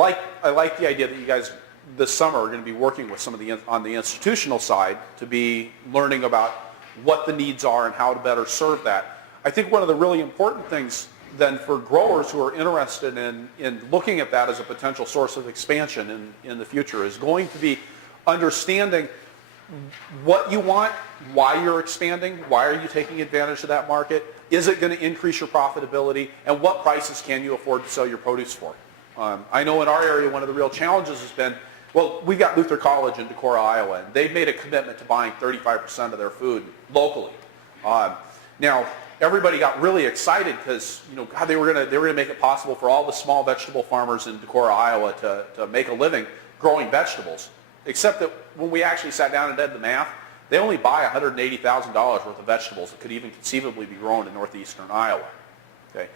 I like the idea that you guys this summer are going to be working with some of the on the institutional side to be learning about what the needs are and how to better serve that. I think one of the really important things then for growers who are interested in looking at that as a potential source of expansion in the future is going to be understanding what you want, why you're expanding, why are you taking advantage of that market, is it going to increase your profitability, and what prices can you afford to sell your produce for. I know in our area one of the real challenges has been, well, we've got Luther College in Decorah, Iowa, and they've made a commitment to buying 35% of their food locally. Now, everybody got really excited because God, they were going to make it possible for all the small vegetable farmers in Decorah, Iowa to make a living growing vegetables. Except that when we actually sat down and did the math, they only buy $180,000 worth of vegetables that could even conceivably be grown in northeastern Iowa. Okay?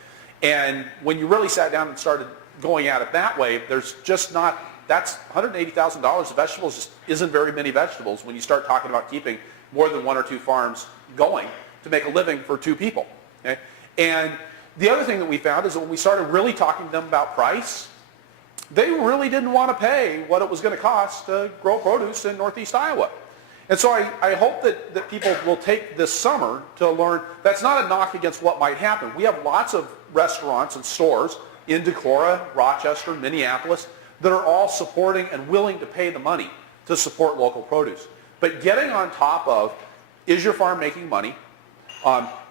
And when you really sat down and started going at it that way, there's just not, that's $180,000 of vegetables just isn't very many vegetables when you start talking about keeping more than one or two farms going to make a living for two people. Okay? And the other thing that we found is that when we started really talking to them about price, they really didn't want to pay what it was going to cost to grow produce in northeast Iowa. And so I hope that people will take this summer to learn that's not a knock against what might happen. We have lots of restaurants and stores in Decorah, Rochester, Minneapolis that are all supporting and willing to pay the money to support local produce. But getting on top of, is your farm making money?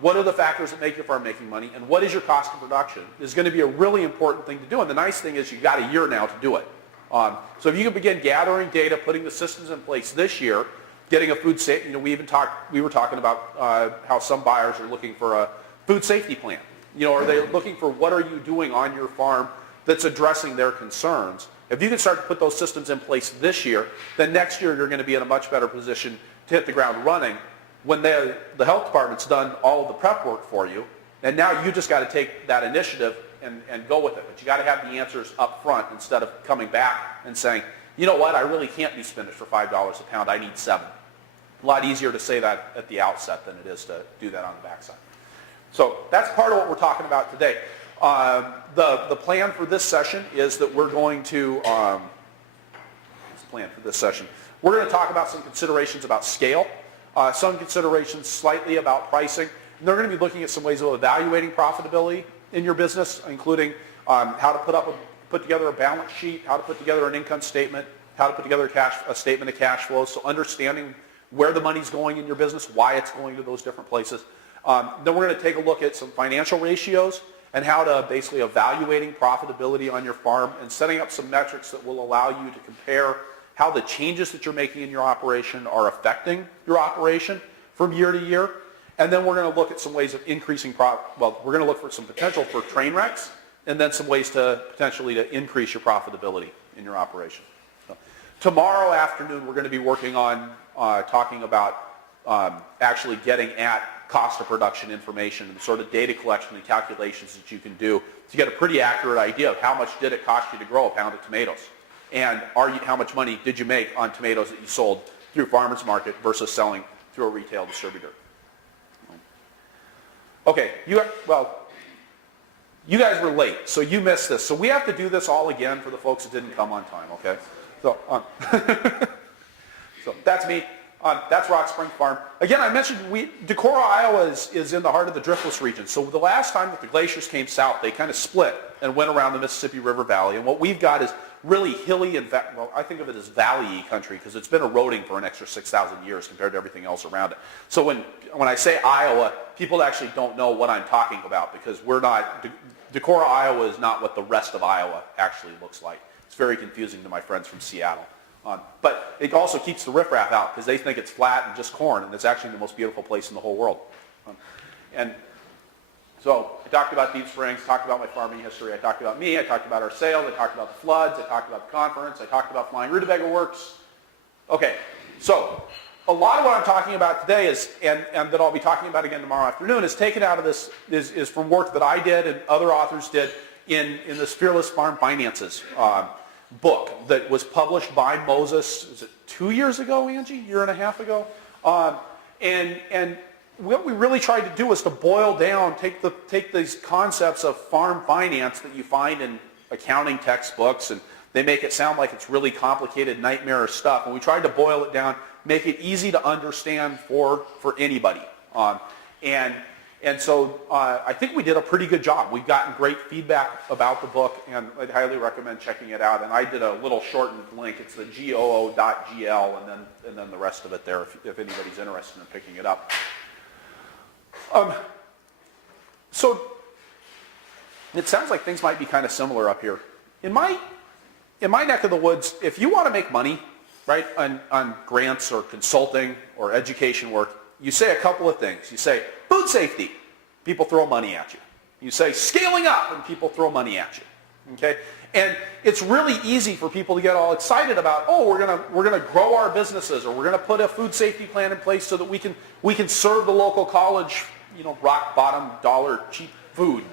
What are the factors that make your farm making money? And what is your cost of production is going to be a really important thing to do. And the nice thing is you've got a year now to do it. So if you can begin gathering data, putting the systems in place this year, getting a food safety, we were talking about how some buyers are looking for a food safety plan. Are they looking for what are you doing on your farm that's addressing their concerns? If you can start to put those systems in place this year, then next year you're going to be in a much better position to hit the ground running when the health department's done all of the prep work for you, and now you just got to take that initiative and go with it. But you got to have the answers up front instead of coming back and saying, you know what, I really can't do spinach for $5 a pound, I need $7. A lot easier to say that at the outset than it is to do that on the backside. So that's part of what we're talking about today. The plan for this session is that we're going to, we're going to talk about some considerations about scale, some considerations slightly about pricing. And they're going to be looking at some ways of evaluating profitability in your business, including how to put together a balance sheet, how to put together an income statement, how to put together a statement of cash flow, so understanding where the money's going in your business, why it's going to those different places. Then we're going to take a look at some financial ratios and how to basically evaluating profitability on your farm and setting up some metrics that will allow you to compare how the changes that you're making in your operation are affecting your operation from year to year. And then we're going to look at some ways of increasing we're going to look for some potential for train wrecks and then some ways to potentially to increase your profitability in your operation. So, tomorrow afternoon we're going to be working on talking about actually getting at cost of production information and the sort of data collection and calculations that you can do to get a pretty accurate idea of how much did it cost you to grow a pound of tomatoes, and how much money did you make on tomatoes that you sold through farmers market versus selling through a retail distributor. Okay, you guys were late, so you missed this. So we have to do this all again for the folks that didn't come on time, okay? So, so that's me. That's Rock Spring Farm. Again, I mentioned Decorah, Iowa is in the heart of the driftless region. So the last time that the glaciers came south, they kind of split and went around the Mississippi River Valley. And what we've got is really hilly and, I think of it as valley-y country because it's been eroding for an extra 6,000 years compared to everything else around it. So when I say Iowa, people actually don't know what I'm talking about because Decorah, Iowa is not what the rest of Iowa actually looks like. It's very confusing to my friends from Seattle. But it also keeps the riffraff out because they think it's flat and just corn, and it's actually the most beautiful place in the whole world. And so I talked about Deep Springs, talked about my farming history, I talked about me, I talked about our sales, I talked about the floods, I talked about the conference, I talked about Flying Rutabaga Works. Okay, so a lot of what I'm talking about today is, and that I'll be talking about again tomorrow afternoon, is taken out of this, is from work that I did and other authors did in this Fearless Farm Finances book that was published by Moses, is it 2 years ago, Angie? Year and a half ago? And what we really tried to do is to boil down, take these concepts of farm finance that you find in accounting textbooks and They make it sound like it's really complicated, nightmarish stuff. And we tried to boil it down, make it easy to understand for anybody. And so I think we did a pretty good job. We've gotten great feedback about the book, and I'd highly recommend checking it out. And I did a little shortened link. It's the goo.gl, and then the rest of it there if anybody's interested in picking it up. So it sounds like things might be kind of similar up here. In my neck of the woods, if you want to make money, right, on grants or consulting or education work, you say a couple of things. You say food safety, people throw money at you. You say scaling up, and people throw money at you. Okay? And it's really easy for people to get all excited about, oh, we're gonna grow our businesses, or we're gonna put a food safety plan in place so that we can serve the local college, rock bottom dollar cheap food,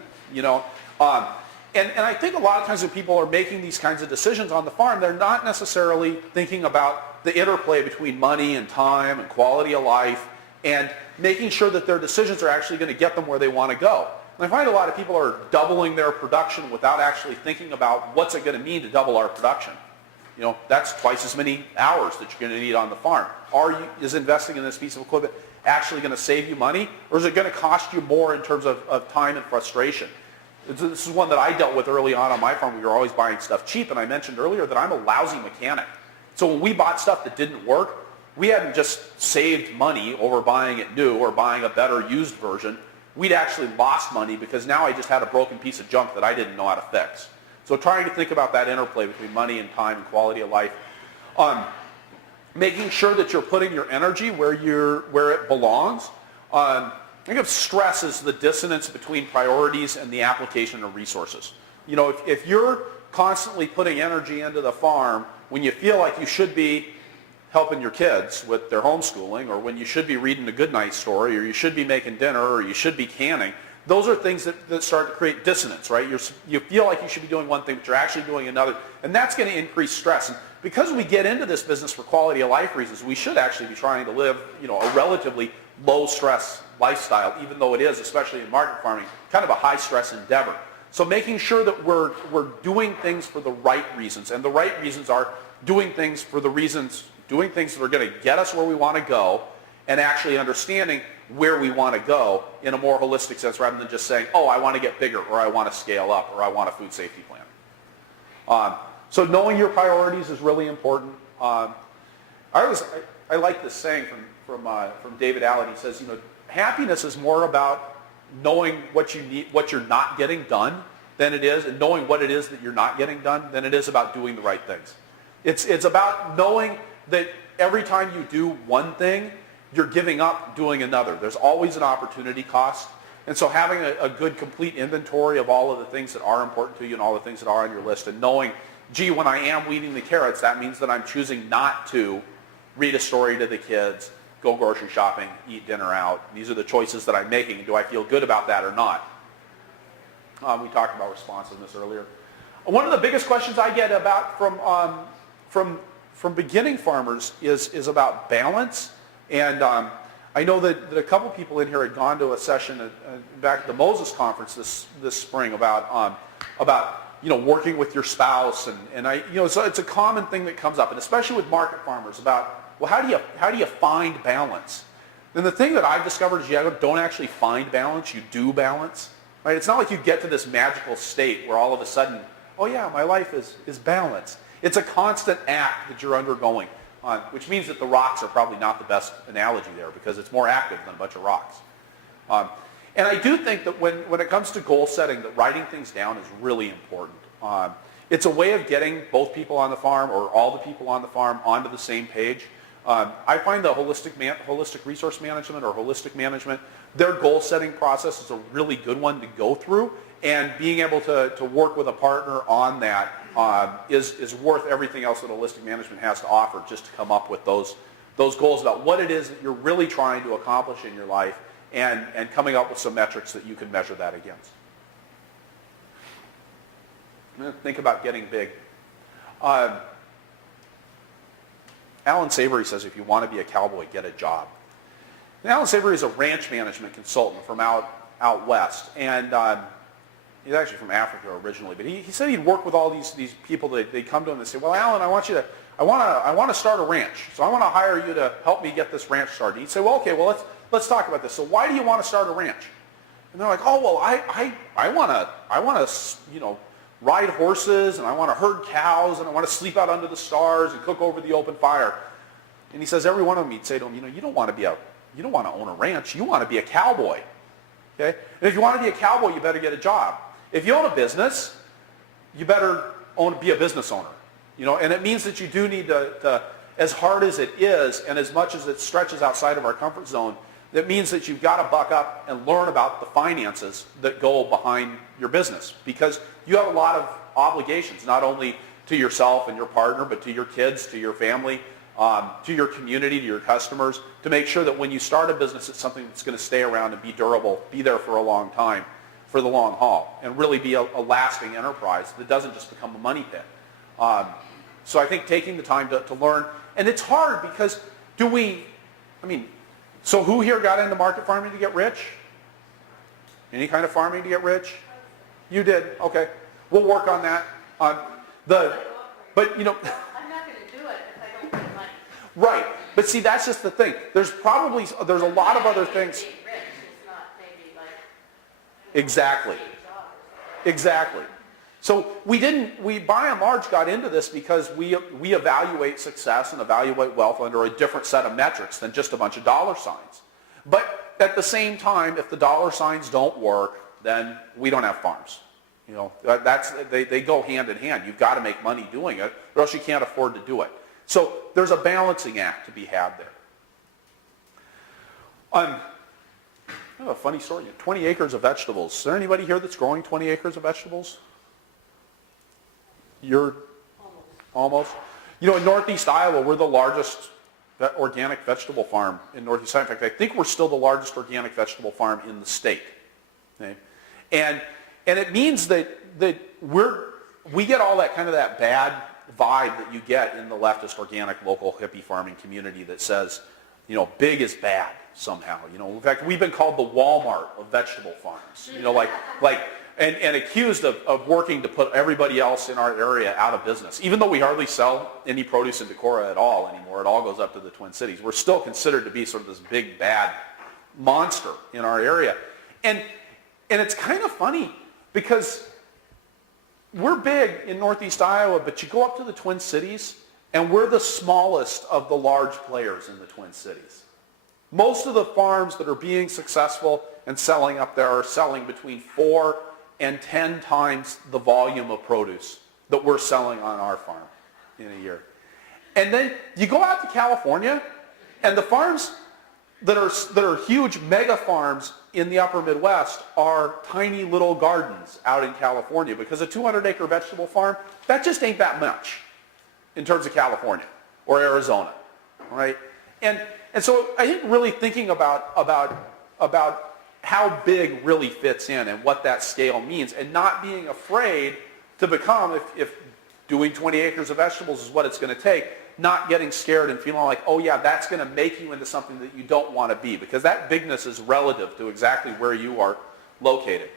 And I think a lot of times when people are making these kinds of decisions on the farm, they're not necessarily thinking about the interplay between money and time and quality of life and making sure that their decisions are actually going to get them where they want to go. And I find a lot of people are doubling their production without actually thinking about what's it going to mean to double our production. That's twice as many hours that you're going to need on the farm. Is investing in this piece of equipment actually going to save you money, or is it going to cost you more in terms of time and frustration? This is one that I dealt with early on my farm. We were always buying stuff cheap, and I mentioned earlier that I'm a lousy mechanic. So when we bought stuff that didn't work, we hadn't just saved money over buying it new or buying a better used version. We'd actually lost money because now I just had a broken piece of junk that I didn't know how to fix. So trying to think about that interplay between money and time and quality of life. Making sure that you're putting your energy where it belongs. I think of stress as the dissonance between priorities and the application of resources. If you're constantly putting energy into the farm when you feel like you should be helping your kids with their homeschooling, or when you should be reading a goodnight story, or you should be making dinner, or you should be canning, those are things that start to create dissonance, right? You feel like you should be doing one thing, but you're actually doing another, and that's going to increase stress. And because we get into this business for quality of life reasons, we should actually be trying to live, a relatively low stress lifestyle, even though it is, especially in market farming, kind of a high stress endeavor. So making sure that we're doing things for the right reasons, and the right reasons are doing things that are going to get us where we want to go, and actually understanding where we want to go in a more holistic sense, rather than just saying, oh, I want to get bigger, or I want to scale up, or I want a food safety plan. So knowing your priorities is really important. I like this saying from David Allen. He says, happiness is more about knowing what you need, what you're not getting done, than it is, and knowing what it is that you're not getting done, than it is about doing the right things. It's about knowing that every time you do one thing, you're giving up doing another. There's always an opportunity cost. And so having a good, complete inventory of all of the things that are important to you and all the things that are on your list, and knowing, gee, when I am weeding the carrots, that means that I'm choosing not to read a story to the kids, go grocery shopping, eat dinner out. These are the choices that I'm making, and do I feel good about that or not? We talked about responsiveness earlier. One of the biggest questions I get about from beginning farmers is about balance. And I know that a couple people in here had gone to a session back at the Moses conference this spring about working with your spouse, and so it's a common thing that comes up, and especially with market farmers, about, well, how do you find balance? And the thing that I've discovered is you don't actually find balance, you do balance. Right? It's not like you get to this magical state where all of a sudden, oh yeah, my life is balanced. It's a constant act that you're undergoing, which means that the rocks are probably not the best analogy there, because it's more active than a bunch of rocks. And I do think that when it comes to goal setting, that writing things down is really important. It's a way of getting both people on the farm, or all the people on the farm, onto the same page. I find the holistic resource management, or holistic management, their goal setting process is a really good one to go through, and being able to work with a partner on that is worth everything else that holistic management has to offer, just to come up with those goals about what it is that you're really trying to accomplish in your life, and coming up with some metrics that you can measure that against. Think about getting big. Alan Savory says, if you want to be a cowboy, get a job. And Alan Savory is a ranch management consultant from out west. And he's actually from Africa originally, but he said he'd work with all these people that they come to him and say, well, Alan, I want to start a ranch, so I want to hire you to help me get this ranch started. He'd say, well, okay, well, let's talk about this. So why do you want to start a ranch? And they're like, oh, well, I want to ride horses, and I want to herd cows, and I want to sleep out under the stars and cook over the open fire. And he says, every one of them, he'd say to him, you don't want to own a ranch, you want to be a cowboy. Okay? And if you want to be a cowboy, you better get a job. If you own a business, you better be a business owner. And it means that you do need to, as hard as it is, and as much as it stretches outside of our comfort zone, that means that you've got to buck up and learn about the finances that go behind your business, because you have a lot of obligations, not only to yourself and your partner, but to your kids, to your family, to your community, to your customers, to make sure that when you start a business, it's something that's going to stay around and be durable, be there for a long time, for the long haul, and really be a lasting enterprise that doesn't just become a money pit. So I think taking the time to learn, and it's hard because so who here got into market farming to get rich? Any kind of farming to get rich? You did, okay. We'll work on that. But I'm not going to do it if I don't get money. Right, but see, that's just the thing. There's a lot of other things. Being rich is not maybe like Exactly. Exactly. So we by and large got into this because we evaluate success and evaluate wealth under a different set of metrics than just a bunch of dollar signs. But at the same time, if the dollar signs don't work, then we don't have farms. They go hand in hand. You've got to make money doing it, or else you can't afford to do it. So there's a balancing act to be had there. I have a funny story. 20 acres of vegetables. Is there anybody here that's growing 20 acres of vegetables? You're almost. In Northeast Iowa, we're the largest organic vegetable farm in Northeast Iowa. In fact, I think we're still the largest organic vegetable farm in the state. Okay? And it means that we get all that kind of that bad vibe that you get in the leftist organic local hippie farming community that says, big is bad somehow. In fact, we've been called the Walmart of vegetable farms. And accused of working to put everybody else in our area out of business. Even though we hardly sell any produce in Decorah at all anymore, it all goes up to the Twin Cities. We're still considered to be sort of this big bad monster in our area. And it's kind of funny because we're big in Northeast Iowa, but you go up to the Twin Cities and we're the smallest of the large players in the Twin Cities. Most of the farms that are being successful and selling up there are selling between 4 and 10 times the volume of produce that we're selling on our farm in a year. And then you go out to California, and the farms that are huge mega farms in the upper Midwest are tiny little gardens out in California, because a 200-acre vegetable farm, that just ain't that much in terms of California or Arizona, right? And so I think really thinking about how big really fits in and what that scale means, and not being afraid to become, if doing 20 acres of vegetables is what it's going to take, not getting scared and feeling like, oh yeah, that's going to make you into something that you don't want to be, because that bigness is relative to exactly where you are located.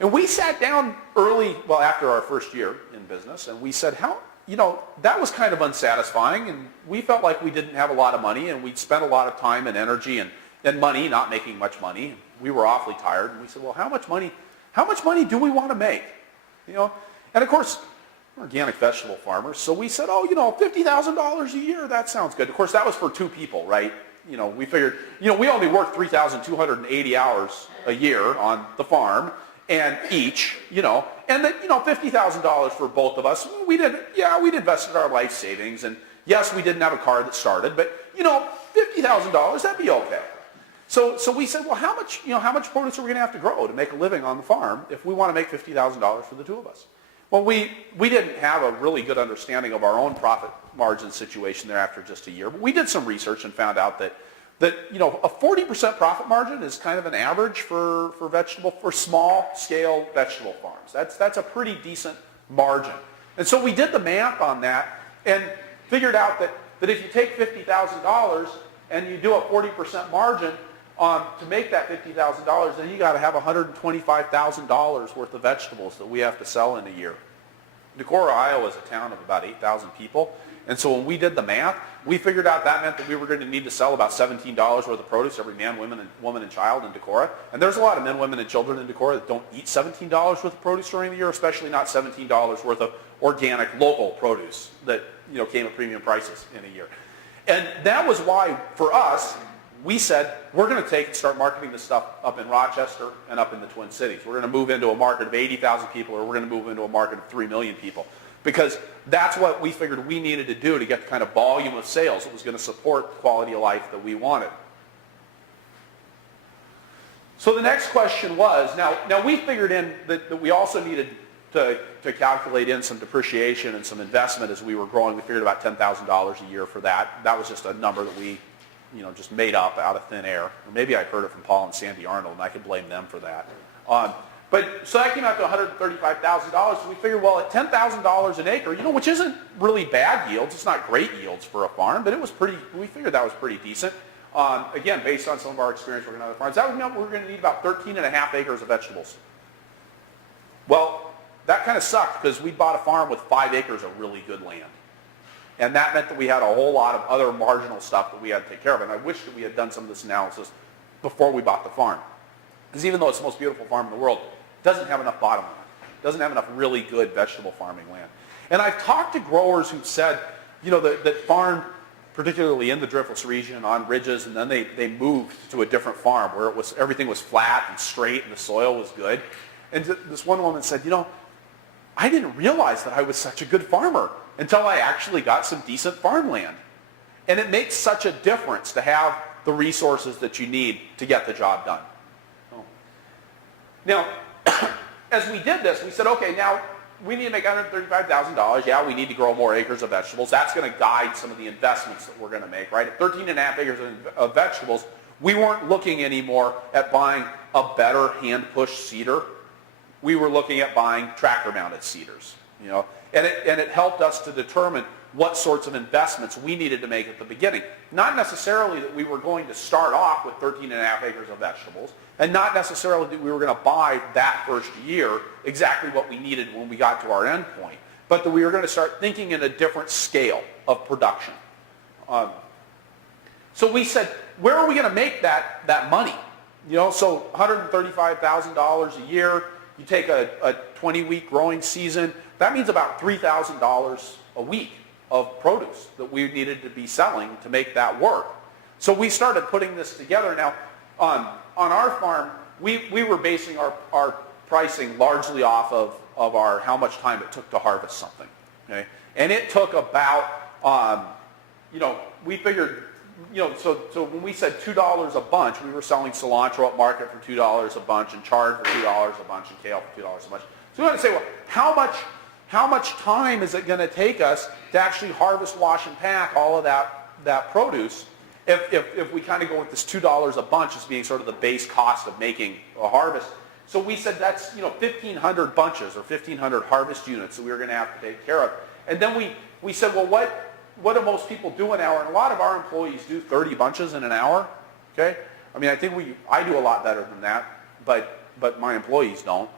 And we sat down early, after our first year in business, and we said, that was kind of unsatisfying, and we felt like we didn't have a lot of money, and we'd spent a lot of time and energy and money not making much money. We were awfully tired, and we said, well, how much money do we want to make? And of course, we're organic vegetable farmers, so we said, $50,000 a year, that sounds good. Of course, that was for 2 people, right? We figured, we only worked 3,280 hours a year on the farm, and each, and then, $50,000 for both of us. We'd invested our life savings, and yes, we didn't have a car that started, but, $50,000, that'd be okay. So we said, well, how much produce are we going to have to grow to make a living on the farm if we want to make $50,000 for the 2 of us? Well, we didn't have a really good understanding of our own profit margin situation there after just a year, but we did some research and found out that a 40% profit margin is kind of an average for small scale vegetable farms. That's a pretty decent margin. And so we did the math on that and figured out that if you take $50,000 and you do a 40% margin To make that $50,000, then you got to have $125,000 worth of vegetables that we have to sell in a year. Decorah, Iowa is a town of about 8,000 people. And so when we did the math, we figured out that meant that we were going to need to sell about $17 worth of produce every man, woman, and child in Decorah. And there's a lot of men, women, and children in Decorah that don't eat $17 worth of produce during the year, especially not $17 worth of organic, local produce that came at premium prices in a year. And that was why, for us, we said, we're going to take and start marketing this stuff up in Rochester and up in the Twin Cities. We're going to move into a market of 80,000 people, or we're going to move into a market of 3 million people. Because that's what we figured we needed to do to get the kind of volume of sales that was going to support the quality of life that we wanted. So the next question was, now we figured in that we also needed to calculate in some depreciation and some investment as we were growing. We figured about $10,000 a year for that. That was just a number that we just made up out of thin air. Or maybe I heard it from Paul and Sandy Arnold, and I could blame them for that. So that came out to $135,000. So we figured, well, at $10,000 an acre, which isn't really bad yields. It's not great yields for a farm, but we figured that was pretty decent. Again, based on some of our experience working on other farms, that would mean we're going to need about 13.5 acres of vegetables. Well, that kind of sucked because we bought a farm with 5 acres of really good land. And that meant that we had a whole lot of other marginal stuff that we had to take care of. And I wish that we had done some of this analysis before we bought the farm. Because even though it's the most beautiful farm in the world, it doesn't have enough bottom land. It doesn't have enough really good vegetable farming land. And I've talked to growers who've said, that farmed particularly in the Driftless region on ridges, and then they moved to a different farm where everything was flat and straight and the soil was good. And this one woman said, I didn't realize that I was such a good farmer until I actually got some decent farmland. And it makes such a difference to have the resources that you need to get the job done. Now, as we did this, we said, okay, now we need to make $135,000. Yeah, we need to grow more acres of vegetables. That's going to guide some of the investments that we're going to make, right? At 13.5 acres of vegetables, we weren't looking anymore at buying a better hand-pushed seeder. We were looking at buying tractor-mounted seeders, and it helped us to determine what sorts of investments we needed to make at the beginning. Not necessarily that we were going to start off with 13.5 acres of vegetables, and not necessarily that we were going to buy that first year exactly what we needed when we got to our end point, but that we were going to start thinking in a different scale of production. So we said, where are we going to make that money? So $135,000 a year. You take a 20-week growing season, that means about $3,000 a week of produce that we needed to be selling to make that work. So we started putting this together. Now, on our farm, we were basing our pricing largely off of how much time it took to harvest something. Okay? And it took about, we figured, so when we said $2 a bunch, we were selling cilantro at market for $2 a bunch, and chard for $2 a bunch, and kale for $2 a bunch. So we want to say, well, how much time is it going to take us to actually harvest, wash, and pack all of that produce if we kind of go with this $2 a bunch as being sort of the base cost of making a harvest? So we said that's 1,500 bunches or 1,500 harvest units that we were going to have to take care of. And then we said, well, what do most people do an hour? And a lot of our employees do 30 bunches in an hour. Okay, I mean, I do a lot better than that, but my employees don't.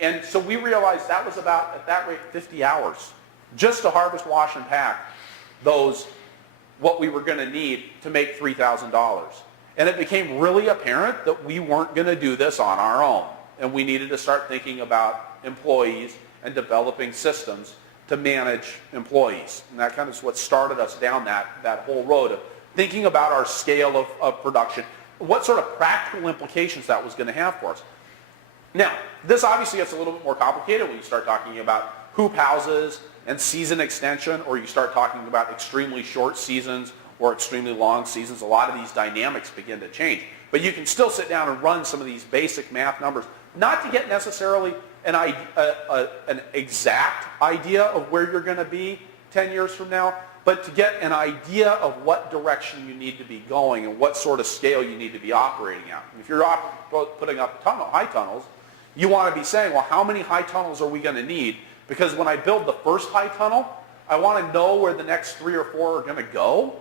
And so we realized that was about, at that rate, 50 hours just to harvest, wash, and pack what we were going to need to make $3,000. And it became really apparent that we weren't going to do this on our own, and we needed to start thinking about employees and developing systems to manage employees. And that kind of is what started us down that whole road of thinking about our scale of production, what sort of practical implications that was going to have for us. Now, this obviously gets a little bit more complicated when you start talking about hoop houses and season extension, or you start talking about extremely short seasons or extremely long seasons. A lot of these dynamics begin to change. But you can still sit down and run some of these basic math numbers, not to get necessarily an exact idea of where you're going to be 10 years from now, but to get an idea of what direction you need to be going and what sort of scale you need to be operating at. And if you're putting up high tunnels, you want to be saying, well, how many high tunnels are we going to need? Because when I build the first high tunnel, I want to know where the next 3 or 4 are going to go,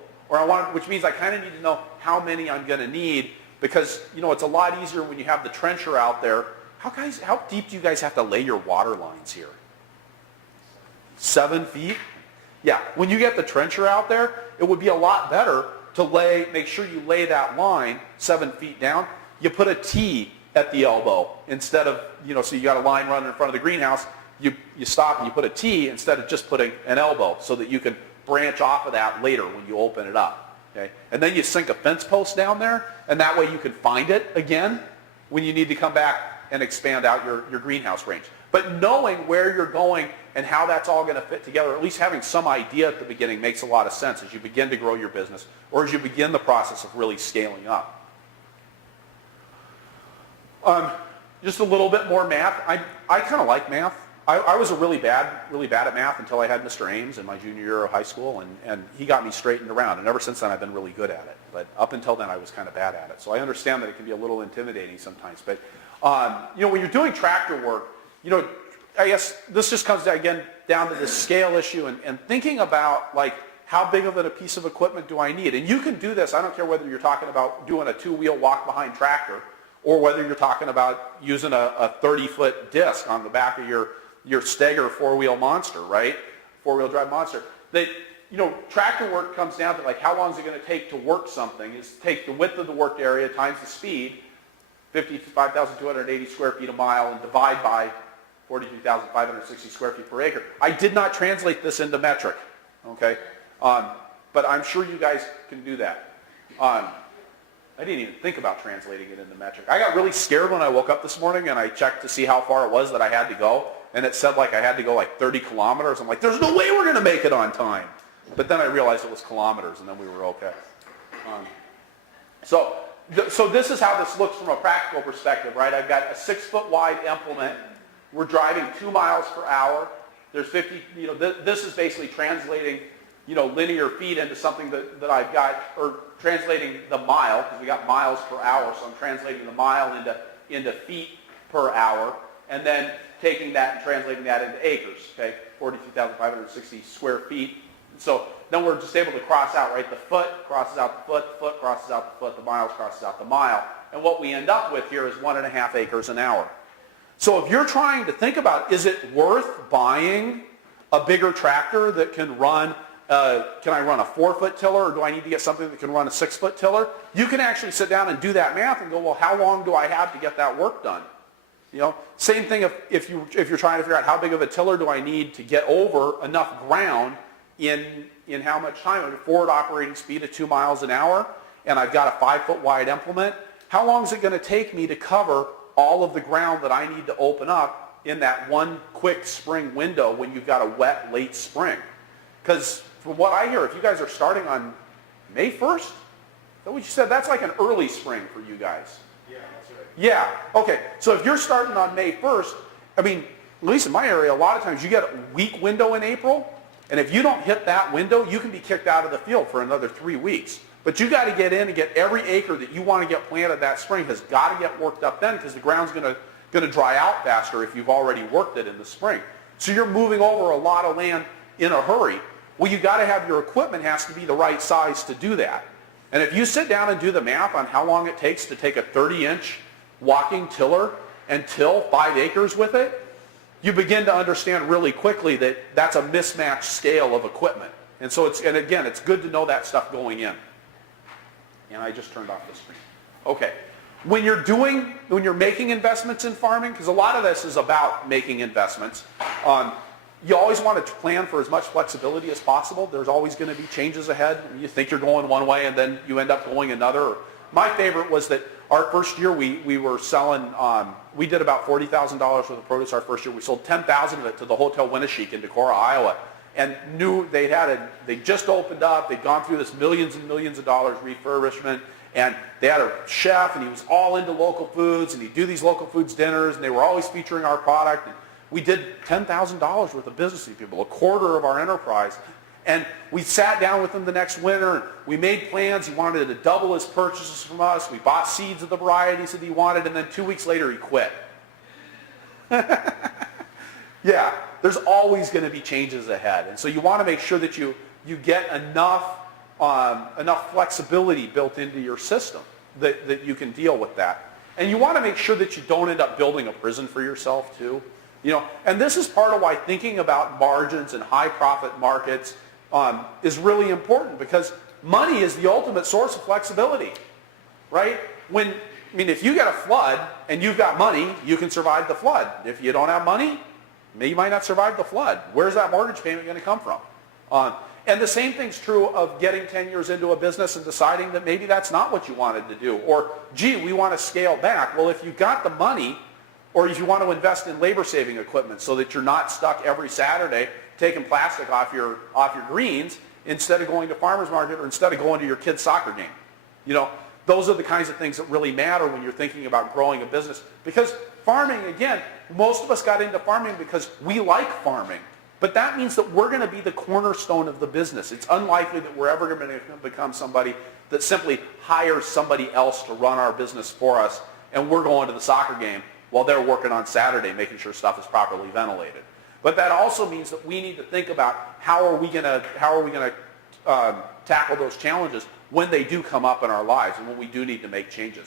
which means I kind of need to know how many I'm going to need because, it's a lot easier when you have the trencher out there. How deep do you guys have to lay your water lines here? 7 feet? Yeah, when you get the trencher out there, it would be a lot better to make sure you lay that line 7 feet down. You put a T at the elbow instead of, so you got a line running in front of the greenhouse, you stop and you put a T instead of just putting an elbow so that you can branch off of that later when you open it up. Okay? And then you sink a fence post down there, and that way you can find it again when you need to come back and expand out your greenhouse range. But knowing where you're going and how that's all going to fit together, or at least having some idea at the beginning, makes a lot of sense as you begin to grow your business or as you begin the process of really scaling up. Just a little bit more math. I kind of like math. I was really bad at math until I had Mr. Ames in my junior year of high school, and he got me straightened around. And ever since then, I've been really good at it. But up until then, I was kind of bad at it. So I understand that it can be a little intimidating sometimes. But when you're doing tractor work, I guess this just comes again down to the scale issue and thinking about like how big of a piece of equipment do I need? And you can do this. I don't care whether you're talking about doing a 2-wheel walk-behind tractor or whether you're talking about using a 30-foot disc on the back of your Steger 4-wheel monster, right? 4-wheel drive monster. Tractor work comes down to like how long is it going to take to work something? Is take the width of the worked area times the speed, 55,280 square feet a mile, and divide by 42,560 square feet per acre. I did not translate this into metric, okay? But I'm sure you guys can do that. I didn't even think about translating it into metric. I got really scared when I woke up this morning and I checked to see how far it was that I had to go, and it said like I had to go like 30 kilometers. I'm like, there's no way we're going to make it on time. But then I realized it was kilometers, and then we were okay. So this is how this looks from a practical perspective, right? I've got a 6-foot wide implement. We're driving 2 miles per hour. There's 50, this is basically translating, linear feet into something that I've got, or translating the mile, because we got miles per hour, so I'm translating the mile into feet per hour, and then taking that and translating that into acres, okay? 42,560 square feet. So then we're just able to cross out, right? The foot crosses out the foot crosses out the foot, the miles crosses out the mile. And what we end up with here is 1.5 acres an hour. So if you're trying to think about, is it worth buying a bigger tractor that can run, can I run a 4-foot tiller, or do I need to get something that can run a 6-foot tiller? You can actually sit down and do that math and go, well, how long do I have to get that work done? Same thing if you're trying to figure out how big of a tiller do I need to get over enough ground in how much time. At a forward operating speed of 2 miles an hour, and I've got a 5-foot wide implement, how long is it going to take me to cover all of the ground that I need to open up in that one quick spring window when you've got a wet late spring? Because from what I hear, if you guys are starting on May 1st, is that what you said? That's like an early spring for you guys. Yeah, that's right. Yeah, okay. So if you're starting on May 1st, I mean, at least in my area, a lot of times you get a week window in April, and if you don't hit that window, you can be kicked out of the field for another 3 weeks. But you got to get in and get every acre that you want to get planted that spring has got to get worked up then, because the ground's going to dry out faster if you've already worked it in the spring. So you're moving over a lot of land in a hurry. Well, you got to have your equipment has to be the right size to do that. And if you sit down and do the math on how long it takes to take a 30-inch walking tiller and till 5 acres with it, you begin to understand really quickly that that's a mismatched scale of equipment. And so again, it's good to know that stuff going in. And I just turned off the screen. Okay. When you're making investments in farming, because a lot of this is about making investments, you always want to plan for as much flexibility as possible. There's always going to be changes ahead. You think you're going one way and then you end up going another. My favorite was that our first year we were selling, we did about $40,000 worth of produce our first year. We sold 10,000 of it to the Hotel Winneshiek in Decorah, Iowa. And knew they just opened up, they'd gone through this millions and millions of dollars refurbishment, and they had a chef, and he was all into local foods, and he'd do these local foods dinners, and they were always featuring our product. And we did $10,000 worth of business to people, a quarter of our enterprise. And we sat down with him the next winter, and we made plans. He wanted to double his purchases from us. We bought seeds of the varieties that he wanted, and then 2 weeks later he quit. Yeah, there's always going to be changes ahead. And so you want to make sure that you get enough flexibility built into your system. that you can deal with that. And you want to make sure that you don't end up building a prison for yourself too. And this is part of why thinking about margins and high profit markets is really important, because money is the ultimate source of flexibility, right? If you get a flood and you've got money, you can survive the flood. If you don't have money, you might not survive the flood. Where's that mortgage payment going to come from? And the same thing's true of getting 10 years into a business and deciding that maybe that's not what you wanted to do. Or, gee, we want to scale back. Well, if you've got the money, or if you want to invest in labor-saving equipment so that you're not stuck every Saturday taking plastic off your greens instead of going to farmer's market or instead of going to your kid's soccer game. Those are the kinds of things that really matter when you're thinking about growing a business. Because farming, again, most of us got into farming because we like farming. But that means that we're going to be the cornerstone of the business. It's unlikely that we're ever going to become somebody that simply hires somebody else to run our business for us, and we're going to the soccer game while they're working on Saturday making sure stuff is properly ventilated. But that also means that we need to think about how are we going to tackle those challenges when they do come up in our lives and when we do need to make changes.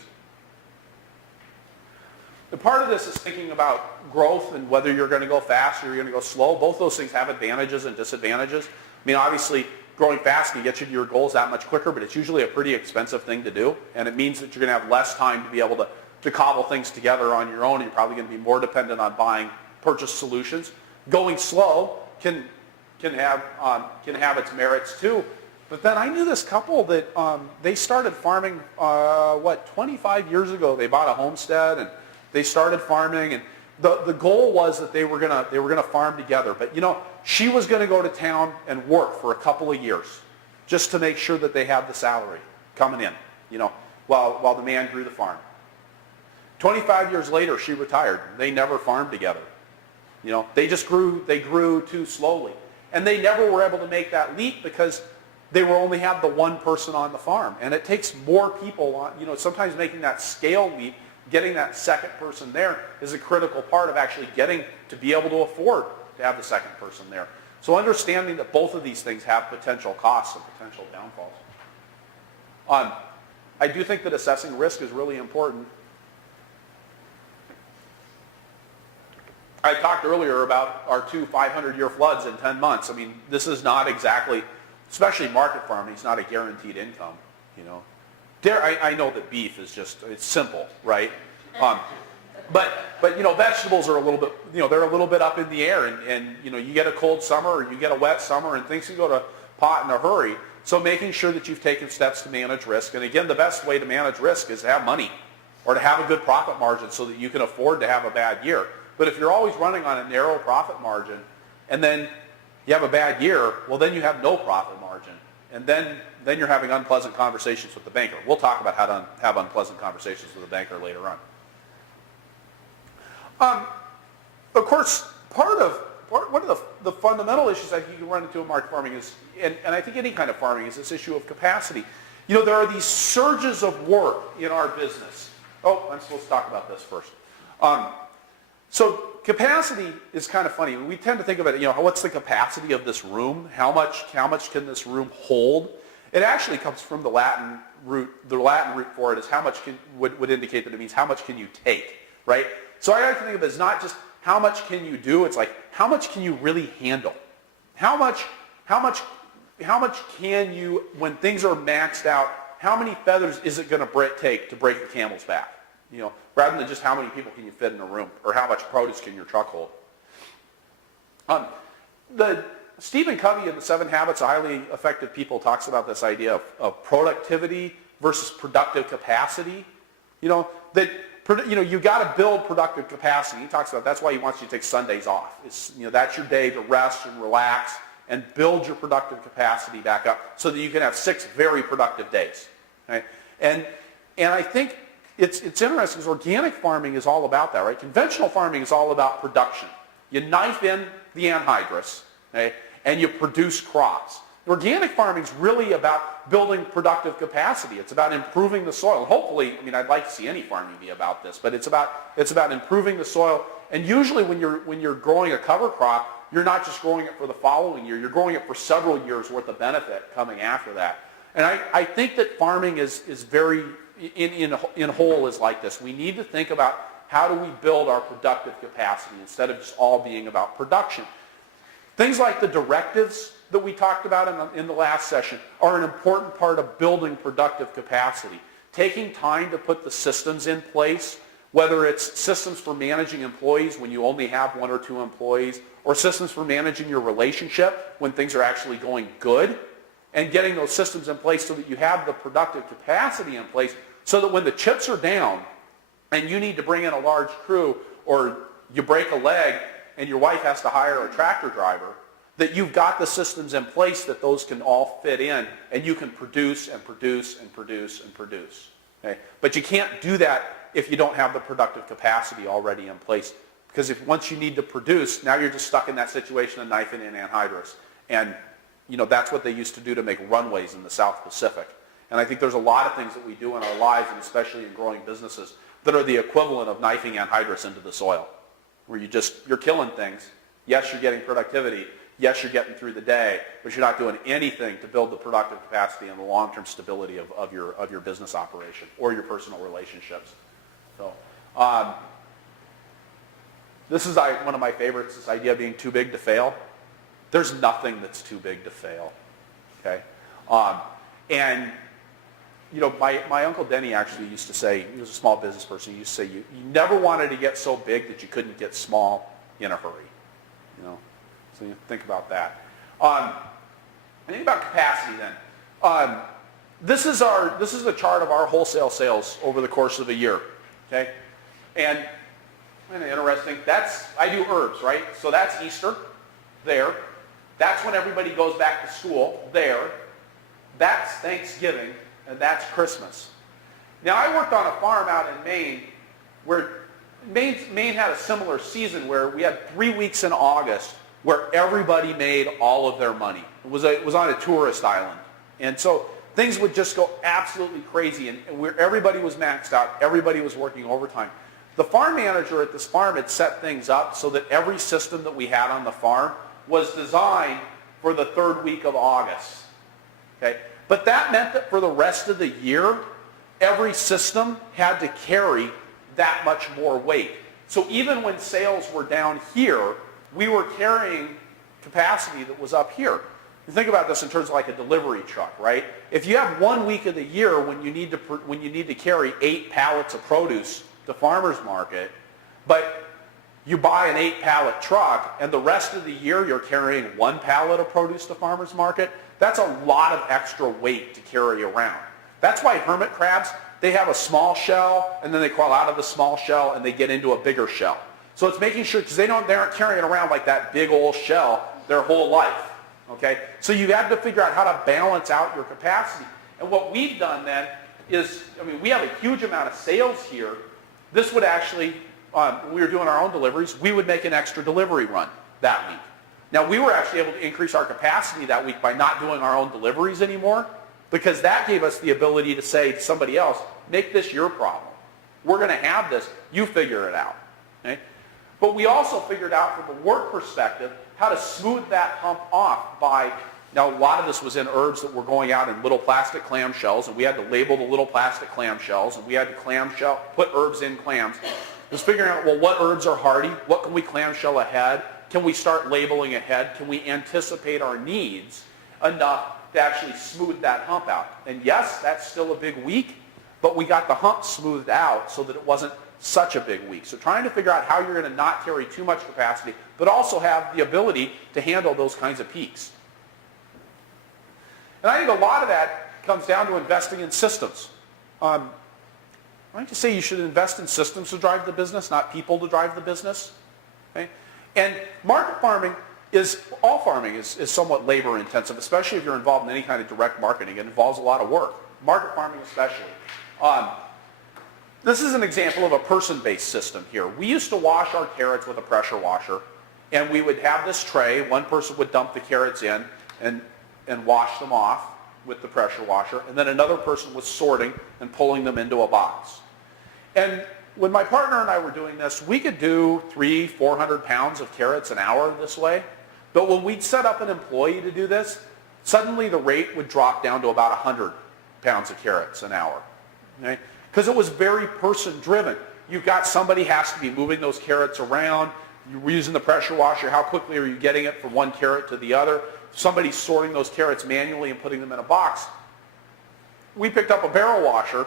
The part of this is thinking about growth and whether you're going to go fast or you're going to go slow. Both those things have advantages and disadvantages. Obviously, growing fast can get you to your goals that much quicker, but it's usually a pretty expensive thing to do, and it means that you're going to have less time to be able to cobble things together on your own, and you're probably going to be more dependent on buying purchase solutions. Going slow can have its merits too. But then I knew this couple that they started farming 25 years ago. They bought a homestead and they started farming, and the goal was that they were gonna farm together. But she was going to go to town and work for a couple of years just to make sure that they had the salary coming in, while the man grew the farm. 25 years later, she retired. They never farmed together. They grew too slowly. And they never were able to make that leap because they only had the one person on the farm. And it takes more people on, sometimes making that scale leap, getting that second person there is a critical part of actually getting to be able to afford to have the second person there. So understanding that both of these things have potential costs and potential downfalls. I do think that assessing risk is really important. I talked earlier about our two 500-year floods in 10 months. This is not exactly, especially market farming, it's not a guaranteed income, I know that beef is it's simple, right? But vegetables are a little bit, they're a little bit up in the air, and you get a cold summer or you get a wet summer and things can go to pot in a hurry. So making sure that you've taken steps to manage risk. And again, the best way to manage risk is to have money or to have a good profit margin so that you can afford to have a bad year. But if you're always running on a narrow profit margin and then you have a bad year, well, then you have no profit margin. And then you're having unpleasant conversations with the banker. We'll talk about how to have unpleasant conversations with the banker later on. Of course, one of the fundamental issues I think you run into in market farming is, and I think any kind of farming, is this issue of capacity. There are these surges of work in our business. Oh, I'm supposed to talk about this first. So capacity is kind of funny. We tend to think of it, what's the capacity of this room? How much can this room hold? It actually comes from the Latin root. The Latin root for it is how much would indicate that it means how much can you take, right? So I like to think of it as not just how much can you do, it's like how much can you really handle? How much can you, when things are maxed out, how many feathers is it going to take to break the camel's back? Rather than just how many people can you fit in a room or how much produce can your truck hold. Stephen Covey in the 7 Habits of Highly Effective People talks about this idea of productivity versus productive capacity. You got to build productive capacity. He talks about that's why he wants you to take Sundays off. That's your day to rest and relax and build your productive capacity back up so that you can have 6 very productive days. Right? And I think it's interesting because organic farming is all about that, right? Conventional farming is all about production. You knife in the anhydrous, okay, and you produce crops. Organic farming is really about building productive capacity. It's about improving the soil. Hopefully, I'd like to see any farming be about this, but it's about improving the soil. And usually when you're growing a cover crop, you're not just growing it for the following year. You're growing it for several years worth of benefit coming after that. And I think that farming is very in whole is like this. We need to think about how do we build our productive capacity instead of just all being about production. Things like the directives that we talked about in the last session are an important part of building productive capacity. Taking time to put the systems in place, whether it's systems for managing employees when you only have 1 or 2 employees, or systems for managing your relationship when things are actually going good, and getting those systems in place so that you have the productive capacity in place so that when the chips are down and you need to bring in a large crew or you break a leg and your wife has to hire a tractor driver, that you've got the systems in place that those can all fit in and you can produce and produce and produce and produce. Okay? But you can't do that if you don't have the productive capacity already in place. Because if once you need to produce, now you're just stuck in that situation of knifing in anhydrous. And that's what they used to do to make runways in the South Pacific. And I think there's a lot of things that we do in our lives, and especially in growing businesses, that are the equivalent of knifing anhydrous into the soil, where you're killing things. Yes, you're getting productivity. Yes, you're getting through the day, but you're not doing anything to build the productive capacity and the long-term stability of your business operation or your personal relationships. So this is one of my favorites, this idea of being too big to fail. There's nothing that's too big to fail. Okay? And my Uncle Denny actually used to say, he was a small business person, he used to say, you never wanted to get so big that you couldn't get small in a hurry. So you think about that. Think about capacity then. This is a chart of our wholesale sales over the course of a year. Okay? And kind of interesting, I do herbs, right? So that's Easter, there. That's when everybody goes back to school, there. That's Thanksgiving, and that's Christmas. Now, I worked on a farm out in Maine where Maine had a similar season where we had 3 weeks in August where everybody made all of their money. It was on a tourist island. And so things would just go absolutely crazy, and everybody was maxed out. Everybody was working overtime. The farm manager at this farm had set things up so that every system that we had on the farm was designed for the 3rd week of August. Okay? But that meant that for the rest of the year, every system had to carry that much more weight. So even when sales were down here, we were carrying capacity that was up here. You think about this in terms of like a delivery truck, right? If you have 1 week of the year when you need to carry 8 pallets of produce to farmers market, but you buy an 8-pallet truck and the rest of the year you're carrying 1 pallet of produce to farmers market, that's a lot of extra weight to carry around. That's why hermit crabs, they have a small shell and then they crawl out of the small shell and they get into a bigger shell. So it's making sure, because they aren't carrying around like that big old shell their whole life. Okay? So you have to figure out how to balance out your capacity. And what we've done then is, we have a huge amount of sales here. This would actually, when we were doing our own deliveries, we would make an extra delivery run that week. Now, we were actually able to increase our capacity that week by not doing our own deliveries anymore, because that gave us the ability to say to somebody else, make this your problem. We're going to have this. You figure it out. Okay? But we also figured out from a work perspective how to smooth that hump off by, now a lot of this was in herbs that were going out in little plastic clamshells, and we had to label the little plastic clamshells, and we had to put herbs in clams. Just figuring out, well, what herbs are hardy? What can we clamshell ahead? Can we start labeling ahead? Can we anticipate our needs enough to actually smooth that hump out? And yes, that's still a big week, but we got the hump smoothed out so that it wasn't such a big week. So trying to figure out how you're going to not carry too much capacity, but also have the ability to handle those kinds of peaks. And I think a lot of that comes down to investing in systems. I like to say you should invest in systems to drive the business, not people to drive the business. Okay? And market farming all farming is somewhat labor intensive, especially if you're involved in any kind of direct marketing. It involves a lot of work. Market farming especially. This is an example of a person-based system here. We used to wash our carrots with a pressure washer, and we would have this tray. One person would dump the carrots in and wash them off with the pressure washer, and then another person was sorting and pulling them into a box. And when my partner and I were doing this, we could do 300-400 pounds of carrots an hour this way. But when we'd set up an employee to do this, suddenly the rate would drop down to about 100 pounds of carrots an hour. okay? Because it was very person-driven. You've got somebody has to be moving those carrots around. You're using the pressure washer. How quickly are you getting it from one carrot to the other? Somebody's sorting those carrots manually and putting them in a box. We picked up a barrel washer,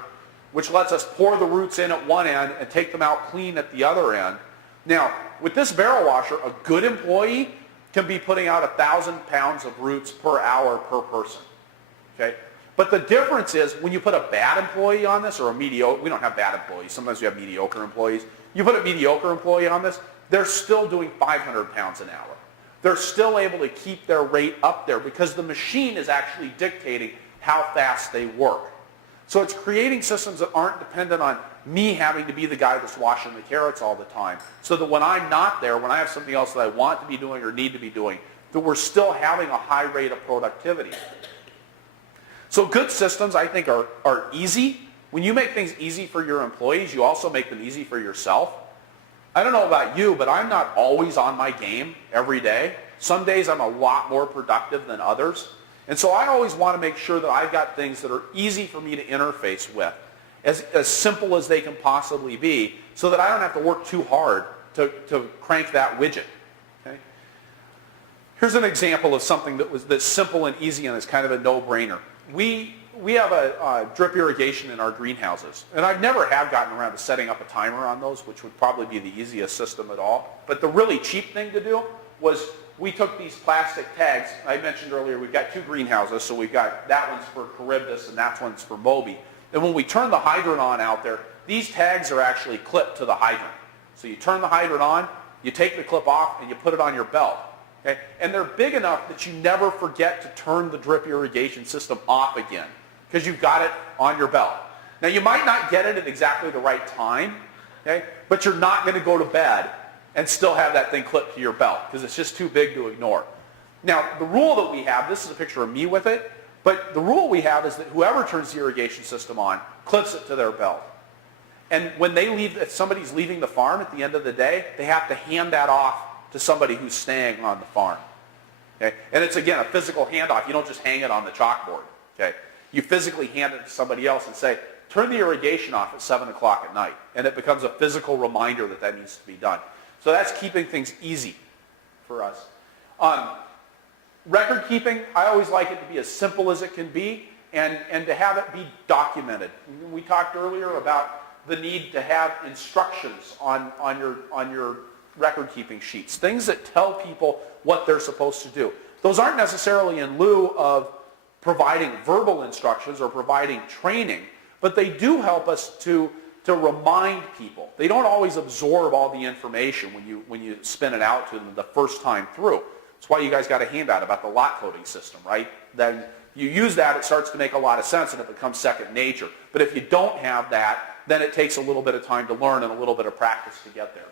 which lets us pour the roots in at one end and take them out clean at the other end. Now, with this barrel washer, a good employee can be putting out 1,000 pounds of roots per hour per person. Okay? But the difference is when you put a bad employee on this, or a mediocre, we don't have bad employees, sometimes we have mediocre employees. You put a mediocre employee on this, they're still doing 500 pounds an hour. They're still able to keep their rate up there because the machine is actually dictating how fast they work. So it's creating systems that aren't dependent on me having to be the guy that's washing the carrots all the time. So that when I'm not there, when I have something else that I want to be doing or need to be doing, that we're still having a high rate of productivity. So good systems, I think, are easy. When you make things easy for your employees, you also make them easy for yourself. I don't know about you, but I'm not always on my game every day. Some days I'm a lot more productive than others. And so I always want to make sure that I've got things that are easy for me to interface with, as simple as they can possibly be, so that I don't have to work too hard to crank that widget. Okay? Here's an example of something that's simple and easy and is kind of a no-brainer. We have a drip irrigation in our greenhouses, and I've never have gotten around to setting up a timer on those, which would probably be the easiest system at all. But the really cheap thing to do was we took these plastic tags. I mentioned earlier we've got two greenhouses, so we've got that one's for Charybdis and that one's for Moby. And when we turn the hydrant on out there, these tags are actually clipped to the hydrant. So you turn the hydrant on, you take the clip off, and you put it on your belt. Okay? And they're big enough that you never forget to turn the drip irrigation system off again because you've got it on your belt. Now you might not get it at exactly the right time, okay? But you're not going to go to bed and still have that thing clipped to your belt because it's just too big to ignore. Now the rule that we have, this is a picture of me with it, but the rule we have is that whoever turns the irrigation system on clips it to their belt. And when they leave, if somebody's leaving the farm at the end of the day, they have to hand that off to somebody who's staying on the farm. Okay? And it's, again, a physical handoff. You don't just hang it on the chalkboard. Okay? You physically hand it to somebody else and say, turn the irrigation off at 7 o'clock at night. And it becomes a physical reminder that that needs to be done. So that's keeping things easy for us. Record keeping, I always like it to be as simple as it can be and to have it be documented. We talked earlier about the need to have instructions on your record-keeping sheets, things that tell people what they're supposed to do. Those aren't necessarily in lieu of providing verbal instructions or providing training, but they do help us to remind people. They don't always absorb all the information when you spin it out to them the first time through. That's why you guys got a handout about the lot coding system, right? Then you use that, it starts to make a lot of sense and it becomes second nature. But if you don't have that, then it takes a little bit of time to learn and a little bit of practice to get there.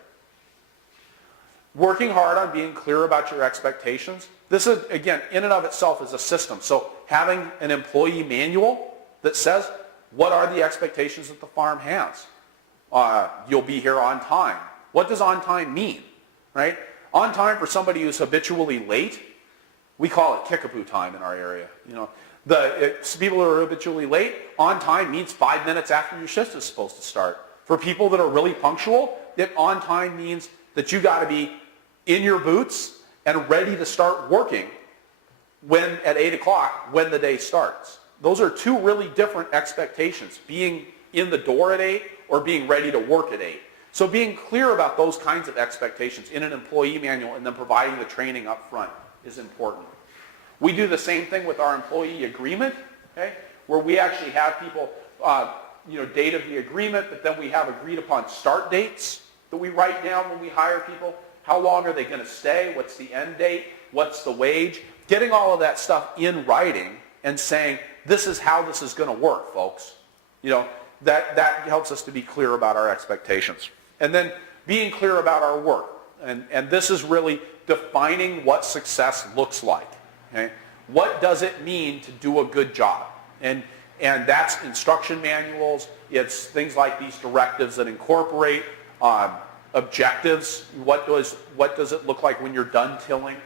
Working hard on being clear about your expectations. This is, again, in and of itself is a system. So having an employee manual that says, what are the expectations that the farm has? You'll be here on time. What does on time mean, right? On time for somebody who's habitually late, we call it kickapoo time in our area. You know, people who are habitually late, on time means 5 minutes after your shift is supposed to start. For people that are really punctual, on time means that you got to be in your boots and ready to start working at 8 o'clock when the day starts. Those are two really different expectations, being in the door at 8 or being ready to work at 8. So being clear about those kinds of expectations in an employee manual and then providing the training up front is important. We do the same thing with our employee agreement, okay, where we actually have people, date of the agreement, but then we have agreed upon start dates that we write down when we hire people. How long are they going to stay? What's the end date? What's the wage? Getting all of that stuff in writing and saying, this is how this is going to work, folks. You know, that helps us to be clear about our expectations. And then being clear about our work. And this is really defining what success looks like. Okay? What does it mean to do a good job? And that's instruction manuals. It's things like these directives that incorporate objectives. What does it look like when you're done tilling?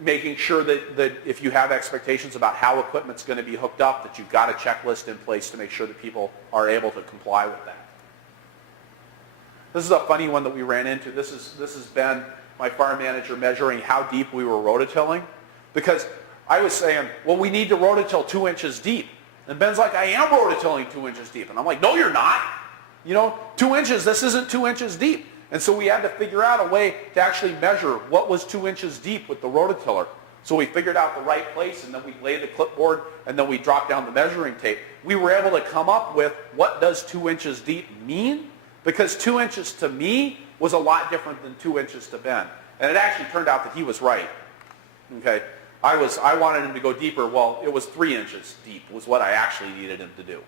making sure that if you have expectations about how equipment's going to be hooked up, that you've got a checklist in place to make sure that people are able to comply with that. This is a funny one that we ran into. This has been my farm manager measuring how deep we were rototilling, because I was saying, well, we need to rototill 2 inches deep. And Ben's like, I am rototilling 2 inches deep. And I'm like, no, you're not. 2 inches, this isn't 2 inches deep. And so we had to figure out a way to actually measure what was 2 inches deep with the rototiller. So we figured out the right place, and then we laid the clipboard, and then we dropped down the measuring tape. We were able to come up with what does 2 inches deep mean, because 2 inches to me was a lot different than 2 inches to Ben. And it actually turned out that he was right. Okay, I wanted him to go deeper. Well, it was 3 inches deep was what I actually needed him to do.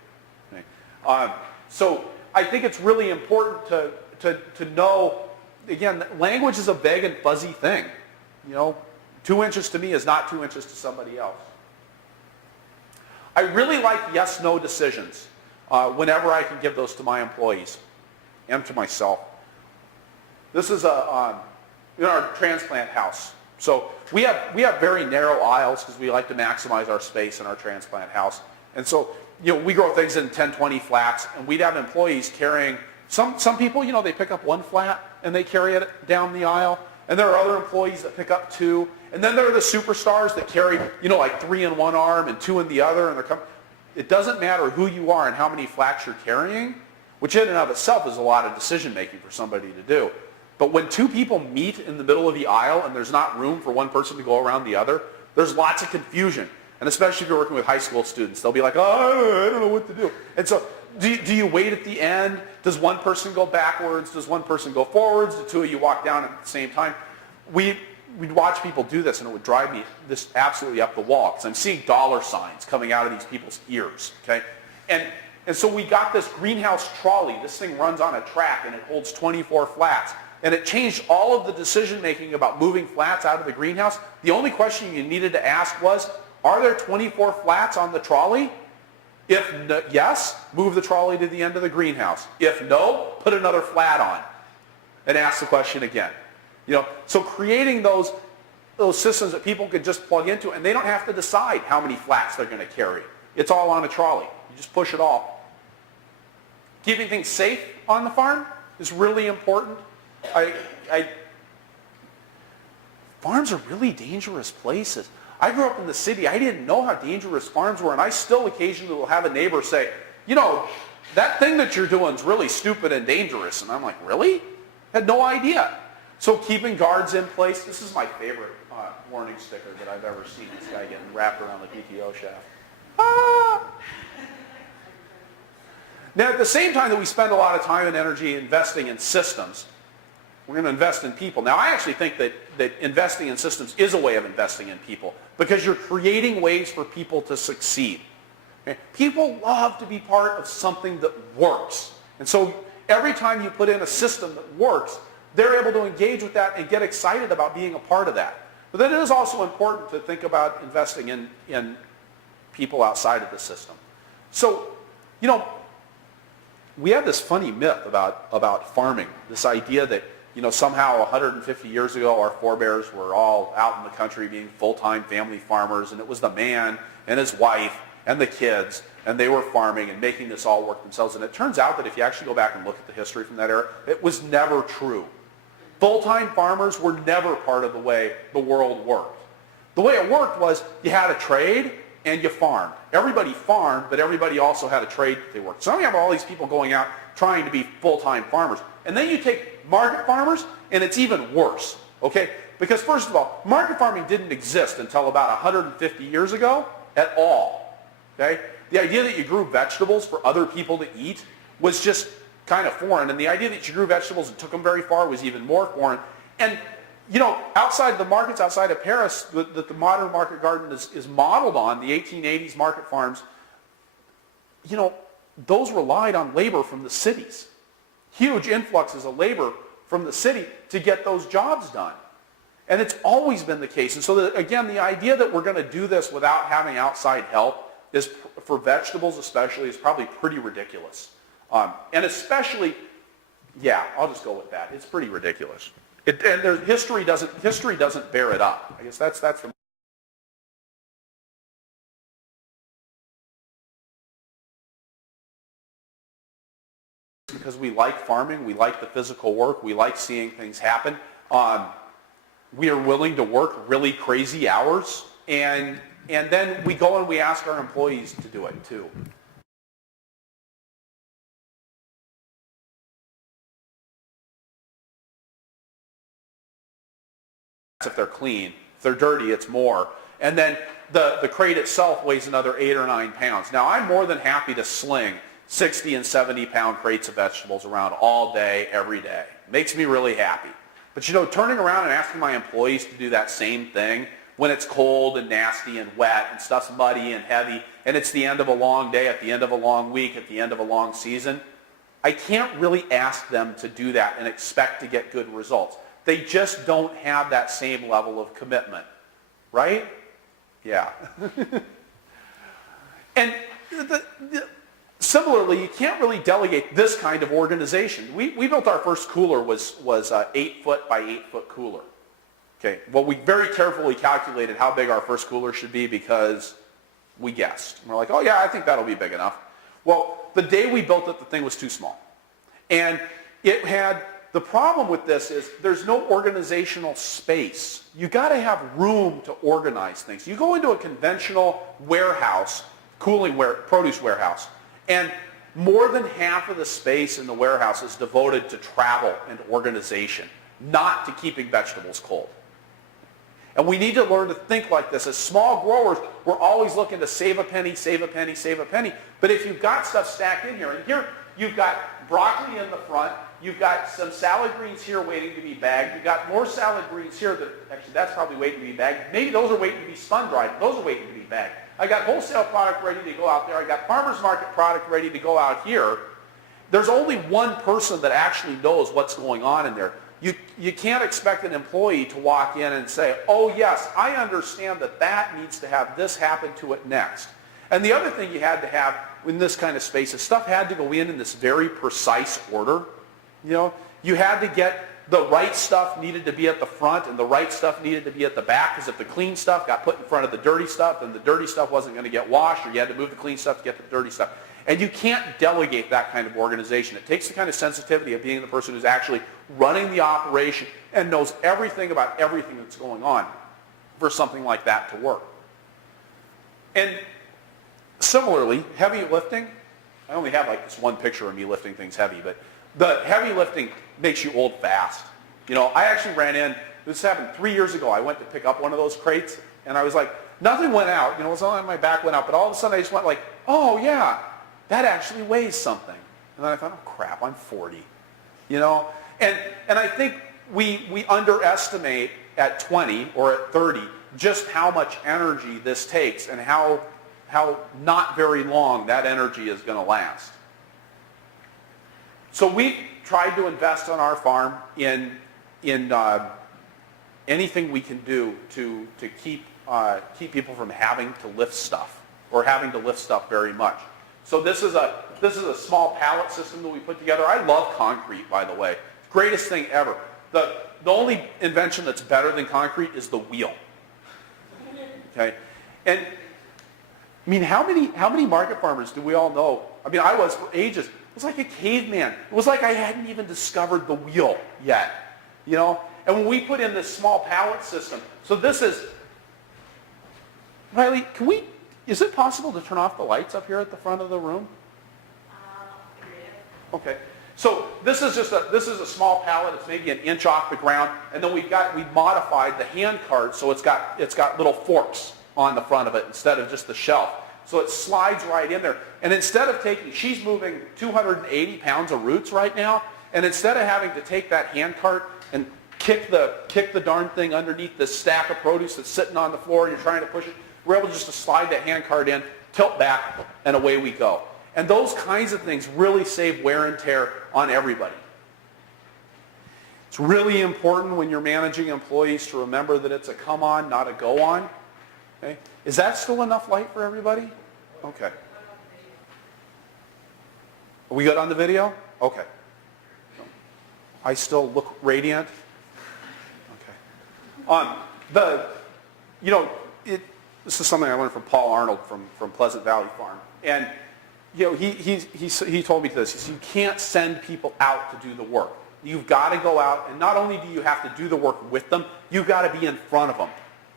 Okay. So I think it's really important to know, again, language is a vague and fuzzy thing. 2 inches to me is not 2 inches to somebody else. I really like yes-no decisions whenever I can give those to my employees and to myself. This is in our transplant house. So we have very narrow aisles because we like to maximize our space in our transplant house. And so, we grow things in 10, 20 flats, and we'd have employees carrying, some people, they pick up 1 flat and they carry it down the aisle. And there are other employees that pick up 2. And then there are the superstars that carry, like 3 in one arm and 2 in the other. And it doesn't matter who you are and how many flats you're carrying, which in and of itself is a lot of decision making for somebody to do. But when 2 people meet in the middle of the aisle and there's not room for one person to go around the other, there's lots of confusion. And especially if you're working with high school students, they'll be like, oh, I don't know what to do. And so do you wait at the end? Does one person go backwards? Does one person go forwards? The 2 of you walk down at the same time? We'd watch people do this, and it would drive me this absolutely up the wall, because I'm seeing dollar signs coming out of these people's ears. Okay? And so we got this greenhouse trolley. This thing runs on a track, and it holds 24 flats. And it changed all of the decision-making about moving flats out of the greenhouse. The only question you needed to ask was, are there 24 flats on the trolley? If no, yes, move the trolley to the end of the greenhouse. If no, put another flat on and ask the question again. So creating those systems that people could just plug into, and they don't have to decide how many flats they're going to carry. It's all on a trolley. You just push it all. Keeping things safe on the farm is really important. Farms are really dangerous places. I grew up in the city. I didn't know how dangerous farms were, and I still occasionally will have a neighbor say, that thing that you're doing is really stupid and dangerous. And I'm like, really? Had no idea. So keeping guards in place. This is my favorite warning sticker that I've ever seen. This guy getting wrapped around the PTO shaft. Ah! Now, at the same time that we spend a lot of time and energy investing in systems, we're going to invest in people. Now, I actually think that investing in systems is a way of investing in people, because you're creating ways for people to succeed. Okay? People love to be part of something that works. And so every time you put in a system that works, they're able to engage with that and get excited about being a part of that. But then it is also important to think about investing in people outside of the system. So, we have this funny myth about farming, this idea that somehow 150 years ago our forebears were all out in the country being full-time family farmers, and it was the man and his wife and the kids, and they were farming and making this all work themselves. And it turns out that if you actually go back and look at the history from that era, it was never true. Full-time farmers were never part of the way the world worked. The way it worked was you had a trade and you farmed. Everybody farmed, but everybody also had a trade that they worked. So now you have all these people going out trying to be full-time farmers. And then you take market farmers, and it's even worse. Okay? Because first of all, market farming didn't exist until about 150 years ago at all. Okay? The idea that you grew vegetables for other people to eat was just kind of foreign. And the idea that you grew vegetables and took them very far was even more foreign. And outside the markets, outside of Paris, that the modern market garden is modeled on, the 1880s market farms, those relied on labor from the cities. Huge influxes of labor from the city to get those jobs done. And it's always been the case. And so, again, the idea that we're going to do this without having outside help is, for vegetables especially, is probably pretty ridiculous. And especially, yeah, I'll just go with that. It's pretty ridiculous. And history doesn't bear it up. I guess that's the because we like farming, we like the physical work, we like seeing things happen. We are willing to work really crazy hours, and then we go and we ask our employees to do it too. If they're clean. If they're dirty, it's more. And then the crate itself weighs another 8 or 9 pounds. Now, I'm more than happy to sling 60 and 70 pound crates of vegetables around all day, every day. Makes me really happy. But you know, turning around and asking my employees to do that same thing when it's cold and nasty and wet and stuff's muddy and heavy and it's the end of a long day, at the end of a long week, at the end of a long season, I can't really ask them to do that and expect to get good results. They just don't have that same level of commitment, right? Yeah. And similarly, you can't really delegate this kind of organization. We built our first cooler was 8 foot by 8 foot cooler. Okay. Well, we very carefully calculated how big our first cooler should be because we guessed. We're like, oh yeah, I think that'll be big enough. Well, the day we built it, the thing was too small. And it had, the problem with this is there's no organizational space. You got to have room to organize things. You go into a conventional warehouse, produce warehouse, and more than half of the space in the warehouse is devoted to travel and organization, not to keeping vegetables cold. And we need to learn to think like this. As small growers, we're always looking to save a penny, save a penny, save a penny. But if you've got stuff stacked in here, and here you've got broccoli in the front, you've got some salad greens here waiting to be bagged, you've got more salad greens here that, actually that's probably waiting to be bagged. Maybe those are waiting to be spun-dried. Those are waiting to be bagged. I got wholesale product ready to go out there. I got farmer's market product ready to go out here. There's only one person that actually knows what's going on in there. You can't expect an employee to walk in and say, oh yes, I understand that that needs to have this happen to it next. And the other thing you had to have in this kind of space is stuff had to go in this very precise order. You know, you had to get the right stuff needed to be at the front and the right stuff needed to be at the back, because if the clean stuff got put in front of the dirty stuff, then the dirty stuff wasn't going to get washed, or you had to move the clean stuff to get the dirty stuff. And you can't delegate that kind of organization. It takes the kind of sensitivity of being the person who's actually running the operation and knows everything about everything that's going on for something like that to work. And similarly, heavy lifting, I only have like this one picture of me lifting things heavy, but the heavy lifting makes you old fast. You know, I actually ran in, this happened 3 years ago, I went to pick up one of those crates, and I was like, nothing went out, you know, it was only my back went out, but all of a sudden I just went like, oh yeah, that actually weighs something. And then I thought, oh crap, I'm 40. You know? And I think we underestimate at 20 or at 30 just how much energy this takes and how not very long that energy is going to last. So we tried to invest on our farm in anything we can do to keep people from having to lift stuff or having to lift stuff very much. So this is a small pallet system that we put together. I love concrete, by the way. Greatest thing ever. The only invention that's better than concrete is the wheel. Okay? And I mean, how many market farmers do we all know? I mean, I was for ages. It was like a caveman. It was like I hadn't even discovered the wheel yet. You know? And when we put in this small pallet system, so this is, Riley, is it possible to turn off the lights up here at the front of the room? Okay. So this is a small pallet. It's maybe an inch off the ground, and then we've modified the hand cart so it's got little forks on the front of it instead of just the shelf. So it slides right in there. And instead of she's moving 280 pounds of roots right now, and instead of having to take that hand cart and kick the darn thing underneath this stack of produce that's sitting on the floor and you're trying to push it, we're able just to slide that hand cart in, tilt back, and away we go. And those kinds of things really save wear and tear on everybody. It's really important when you're managing employees to remember that it's a come on, not a go on. Okay? Is that still enough light for everybody? Okay. Are we good on the video? Okay. I still look radiant? The, you know, this is something I learned from Paul Arnold from Pleasant Valley Farm. And, you know, he told me this. He said, you can't send people out to do the work. You've got to go out, and not only do you have to do the work with them, you've got to be in front of them.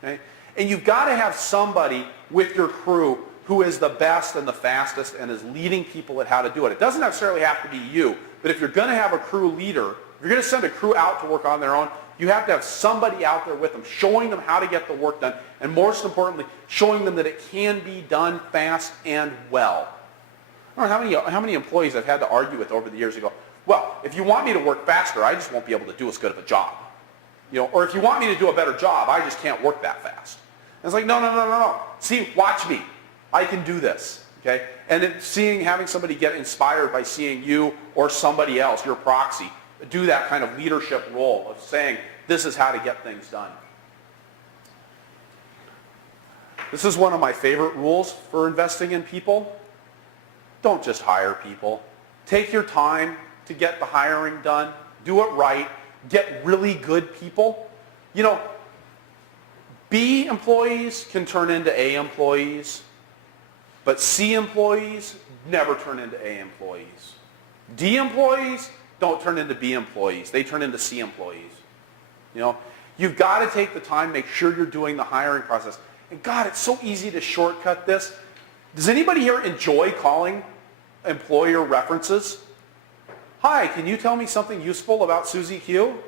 Okay? And you've got to have somebody with your crew who is the best and the fastest and is leading people at how to do it. It doesn't necessarily have to be you, but if you're going to have a crew leader, if you're going to send a crew out to work on their own, you have to have somebody out there with them, showing them how to get the work done, and most importantly, showing them that it can be done fast and well. I don't know how many employees I've had to argue with over the years ago. Well, if you want me to work faster, I just won't be able to do as good of a job. You know, or if you want me to do a better job, I just can't work that fast. And it's like, no. See, watch me. I can do this. Okay? And then having somebody get inspired by seeing you or somebody else, your proxy, do that kind of leadership role of saying, this is how to get things done. This is one of my favorite rules for investing in people. Don't just hire people. Take your time to get the hiring done. Do it right. Get really good people. You know, B employees can turn into A employees, but C employees never turn into A employees. D employees don't turn into B employees. They turn into C employees. You know, you've got to take the time, make sure you're doing the hiring process. And God, it's so easy to shortcut this. Does anybody here enjoy calling employer references? Hi, can you tell me something useful about Susie Q?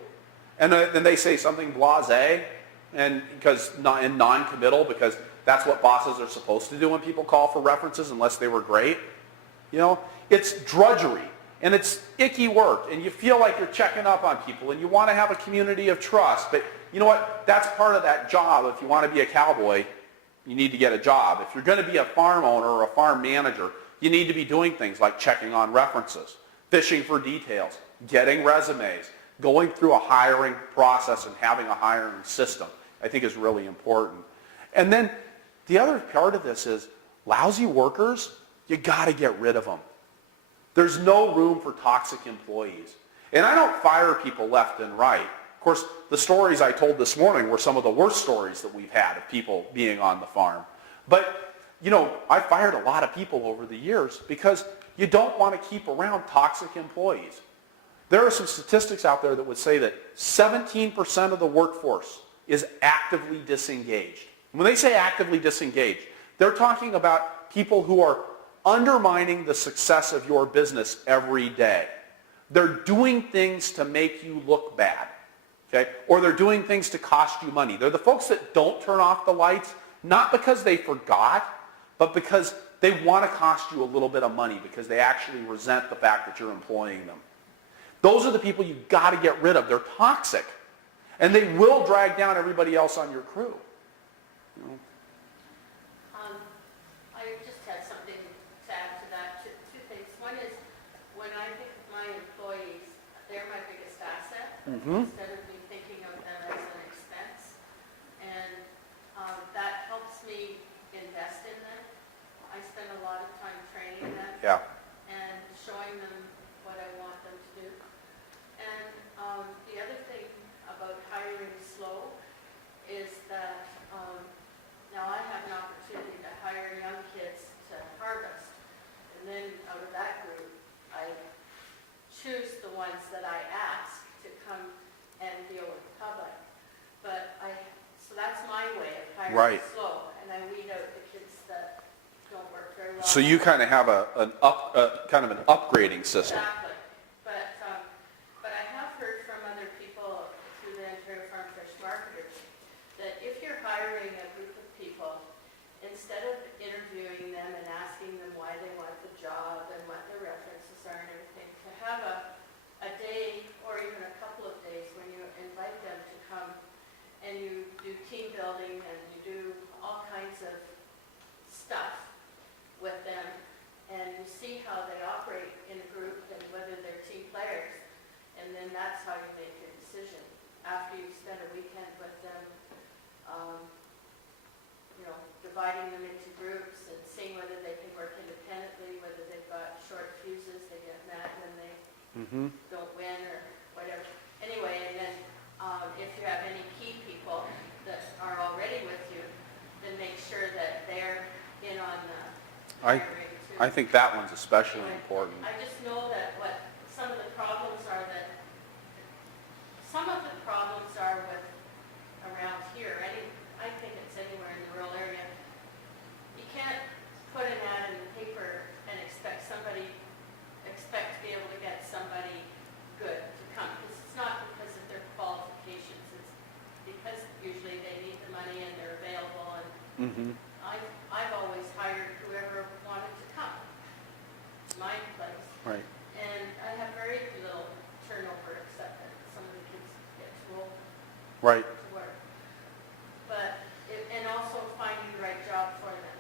And then they say something blasé and non-committal because that's what bosses are supposed to do when people call for references unless they were great. You know, it's drudgery and it's icky work and you feel like you're checking up on people and you want to have a community of trust. But you know what? That's part of that job. If you want to be a cowboy, you need to get a job. If you're going to be a farm owner or a farm manager, you need to be doing things like checking on references, fishing for details, getting resumes, going through a hiring process and having a hiring system, I think is really important. And then the other part of this is lousy workers, you got to get rid of them. There's no room for toxic employees. And I don't fire people left and right. Of course, the stories I told this morning were some of the worst stories that we've had of people being on the farm. But, you know, I fired a lot of people over the years because you don't want to keep around toxic employees. There are some statistics out there that would say that 17% of the workforce is actively disengaged. When they say actively disengaged, they're talking about people who are undermining the success of your business every day. They're doing things to make you look bad, okay? Or they're doing things to cost you money. They're the folks that don't turn off the lights, not because they forgot, but because they want to cost you a little bit of money because they actually resent the fact that you're employing them. Those are the people you've got to get rid of. They're toxic. And they will drag down everybody else on your crew. You know? I just had something to add to that. Two things. One is when I think of my employees, they're my biggest asset. Instead of me thinking of them as an expense. And that helps me invest in them. I spend a lot of time training them. Yeah. And showing them what I want them to do. And the other thing about hiring slow is that now I have an opportunity to hire young kids to harvest. And then out of that group, I choose the ones that I ask to come and deal with the public. So that's my way of hiring slow. And I weed out the kids that don't work very well. So you kind of have kind of an upgrading system. Exactly. But I have heard from other people through the Ontario Farm Fish Marketers that if you're hiring a group of people, instead of interviewing them and asking them why they want the job and what their references are and everything, to have a day or even a couple of days when you invite them to come and you do team building and you do all kinds of stuff with them and you see how they operate in a group and whether they're team players, and then that's how you make your decision. After you've spent a weekend with them, dividing them into groups and seeing whether they can work independently, whether they've got short fuses, they get mad when they don't win or whatever. Anyway, and then if you have any key people, I hiring too. think that one's especially important. I just know that what some of the problems are with around here, I think it's anywhere in the rural area. You can't put an ad in the paper and expect to be able to get somebody good to come. Because it's not because of their qualifications, it's because usually they need the money and they're available. And Mm-hmm. I've always hired whoever wanted to come to my place. Right. And I have very little turnover except that some of the kids get too old Right. to work. But, and also finding the right job for them.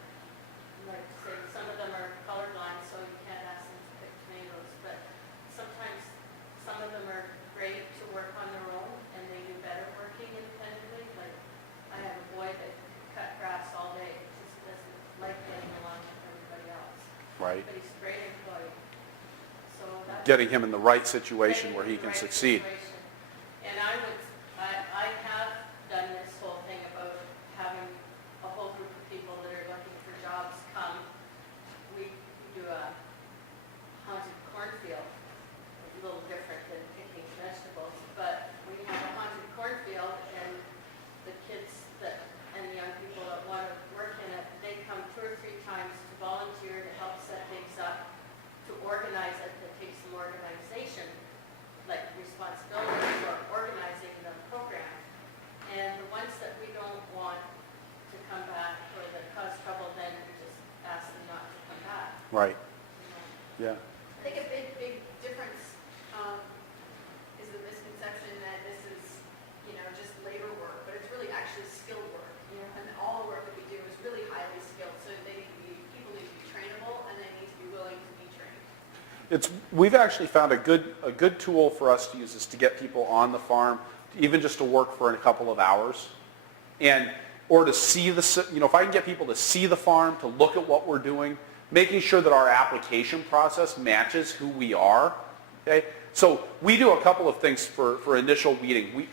Like I say, some of them are colorblind, so you can't ask them to pick tomatoes, but sometimes some of them are great to work on their own and they do better working independently. Like, I have a boy that could cut grass all day, just doesn't like getting along with everybody else. Right. But he's a great employee. So that's Getting him in the right situation where he getting can the right succeed. situation. And I have done this whole thing about having a whole group of people that are looking for jobs come. We do a haunted cornfield, a little different than picking vegetables, but we have a haunted cornfield and the kids and the young people that want to work in it, they come 2 or 3 times to volunteer to help set things up, to organize it. That takes some organization, like responsibility for organizing the program. And the ones that we don't want to come back or that cause trouble, then we just ask them not to come back. Right. You know. Yeah. I think a big difference is the misconception that this is, just labor work, but it's really actually skilled work. Yeah. And all the work that we do is really highly skilled, so people need to be trainable, and they need to be willing to be trained. We've actually found a good tool for us to use is to get people on the farm, even just to work for a couple of hours, or to see if I can get people to see the farm, to look at what we're doing, making sure that our application process matches who we are. Okay, so we do a couple of things for initial weeding.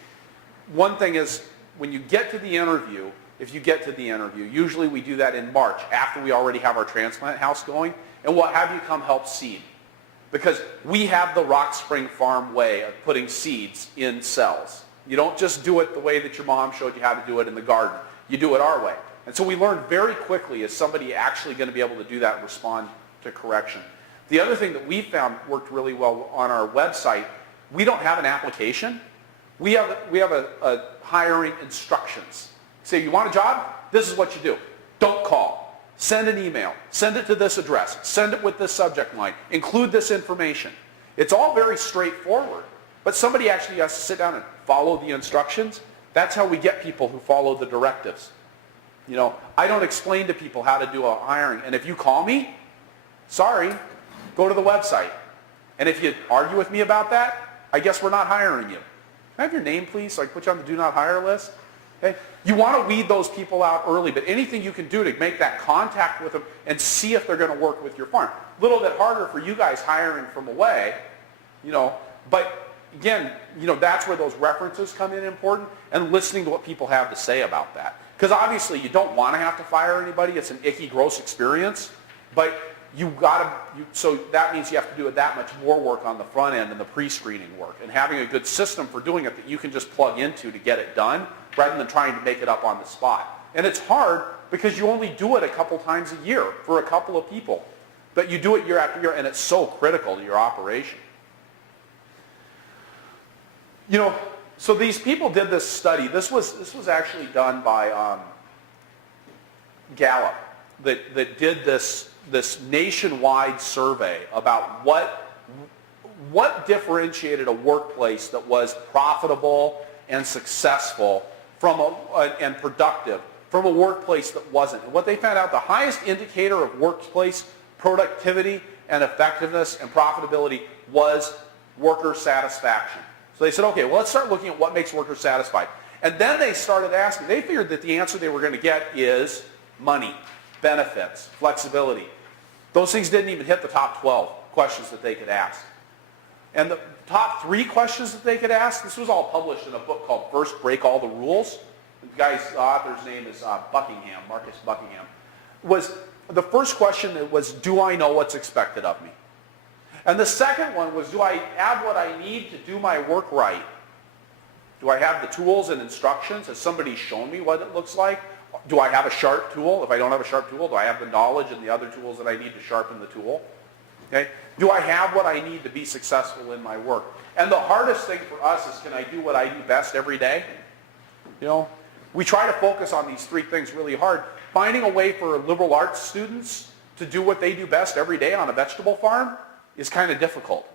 One thing is when you get to the interview, if you get to the interview, usually we do that in March after we already have our transplant house going, and we'll have you come help seed. Because we have the Rock Spring Farm way of putting seeds in cells. You don't just do it the way that your mom showed you how to do it in the garden. You do it our way. And so we learned very quickly, is somebody actually going to be able to do that and respond to correction? The other thing that we found worked really well on our website, we don't have an application. We have a hiring instructions. Say, you want a job? This is what you do. Don't call. Send an email. Send it to this address. Send it with this subject line. Include this information. It's all very straightforward. But somebody actually has to sit down and follow the instructions. That's how we get people who follow the directives. I don't explain to people how to do a hiring. And if you call me, sorry, go to the website. And if you argue with me about that, I guess we're not hiring you. Can I have your name, please, so I can put you on the do not hire list? Okay? You want to weed those people out early, but anything you can do to make that contact with them and see if they're going to work with your farm. A little bit harder for you guys hiring from away, but again, that's where those references come in important, and listening to what people have to say about that. Because obviously you don't want to have to fire anybody. It's an icky, gross experience, but so that means you have to do that much more work on the front end and the pre-screening work, and having a good system for doing it that you can just plug into to get it done, rather than trying to make it up on the spot. And it's hard because you only do it a couple times a year for a couple of people, but you do it year after year, and it's so critical to your operation. So these people did this study. This was actually done by Gallup that did this nationwide survey about what differentiated a workplace that was profitable and successful and productive from a workplace that wasn't. And what they found out, the highest indicator of workplace productivity and effectiveness and profitability was worker satisfaction. So they said, okay, well, let's start looking at what makes workers satisfied. And then they started asking, they figured that the answer they were going to get is money, benefits, flexibility. Those things didn't even hit the top 12 questions that they could ask. And the top 3 questions that they could ask, this was all published in a book called First Break All the Rules. The guy's author's name is Buckingham, Marcus Buckingham. Was the first question was, do I know what's expected of me? And the second one was, do I have what I need to do my work right? Do I have the tools and instructions? Has somebody shown me what it looks like? Do I have a sharp tool? If I don't have a sharp tool, do I have the knowledge and the other tools that I need to sharpen the tool? Okay? Do I have what I need to be successful in my work? And the hardest thing for us is, can I do what I do best every day? You know, we try to focus on these three things really hard. Finding a way for liberal arts students to do what they do best every day on a vegetable farm is kind of difficult.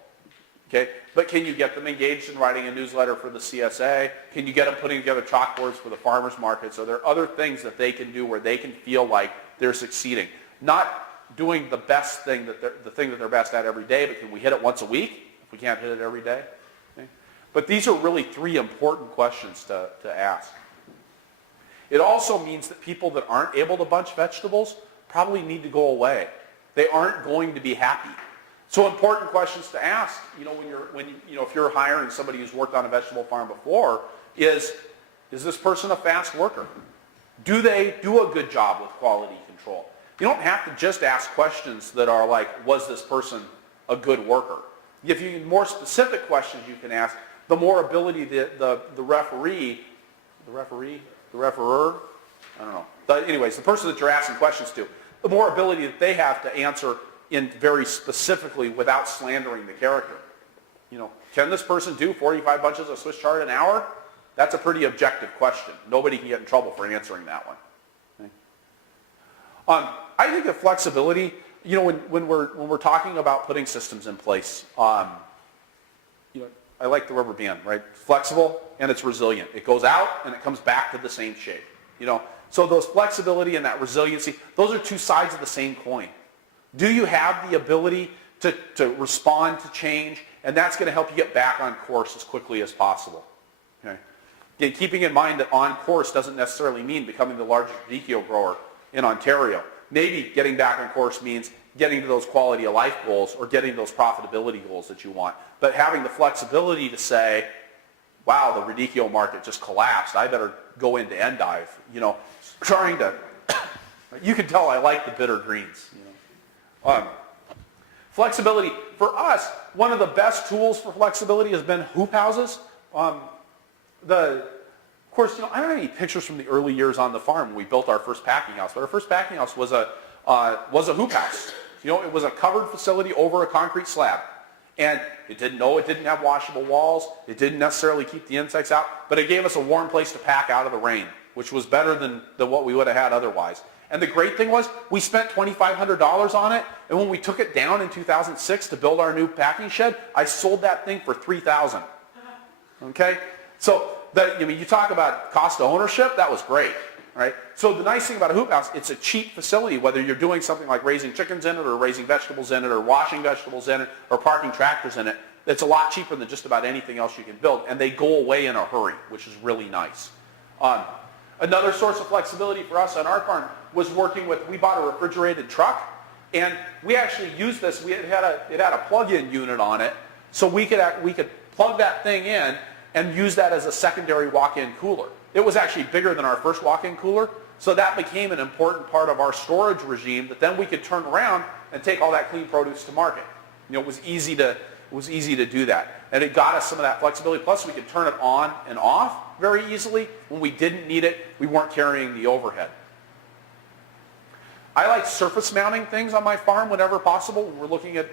Okay? But can you get them engaged in writing a newsletter for the CSA? Can you get them putting together chalkboards for the farmers markets? Are there other things that they can do where they can feel like they're succeeding? Not doing the best thing, the thing that they're best at every day, but can we hit it once a week if we can't hit it every day? Okay? But these are really three important questions to ask. It also means that people that aren't able to bunch vegetables probably need to go away. They aren't going to be happy. So important questions to ask, if you're hiring somebody who's worked on a vegetable farm before, is this person a fast worker? Do they do a good job with quality control? You don't have to just ask questions that are like, was this person a good worker? If you more specific questions you can ask, the more ability the referee, the referer, I don't know. Anyways, the person that you're asking questions to, the more ability that they have to answer in very specifically without slandering the character. Can this person do 45 bunches of Swiss chard an hour? That's a pretty objective question. Nobody can get in trouble for answering that one. Okay? I think of flexibility, when we're talking about putting systems in place, I like the rubber band, right? Flexible and it's resilient. It goes out and it comes back to the same shape. So those flexibility and that resiliency, those are two sides of the same coin. Do you have the ability to respond to change? And that's going to help you get back on course as quickly as possible. Okay? Again, keeping in mind that on course doesn't necessarily mean becoming the largest radicchio grower in Ontario. Maybe getting back on course means getting to those quality of life goals or getting those profitability goals that you want. But having the flexibility to say, wow, the radicchio market just collapsed. I better go into endive. Trying to, you can tell I like the bitter greens. Flexibility. For us, one of the best tools for flexibility has been hoop houses. Of course, I don't have any pictures from the early years on the farm when we built our first packing house, but our first packing house was a hoop house. It was a covered facility over a concrete slab. And it didn't have washable walls. It didn't necessarily keep the insects out, but it gave us a warm place to pack out of the rain, which was better than what we would have had otherwise. And the great thing was, we spent $2,500 on it, and when we took it down in 2006 to build our new packing shed, I sold that thing for $3,000. Okay? So, you talk about cost of ownership, that was great. Right? So the nice thing about a hoop house, it's a cheap facility, whether you're doing something like raising chickens in it, or raising vegetables in it, or washing vegetables in it, or parking tractors in it. It's a lot cheaper than just about anything else you can build, and they go away in a hurry, which is really nice. Another source of flexibility for us on our farm was we bought a refrigerated truck, and we actually used this. It had a plug-in unit on it, so we could plug that thing in and use that as a secondary walk-in cooler. It was actually bigger than our first walk-in cooler, so that became an important part of our storage regime that then we could turn around and take all that clean produce to market. It was easy to do that. And it got us some of that flexibility. Plus, we could turn it on and off very easily. When we didn't need it, we weren't carrying the overhead. I like surface mounting things on my farm whenever possible when we're looking at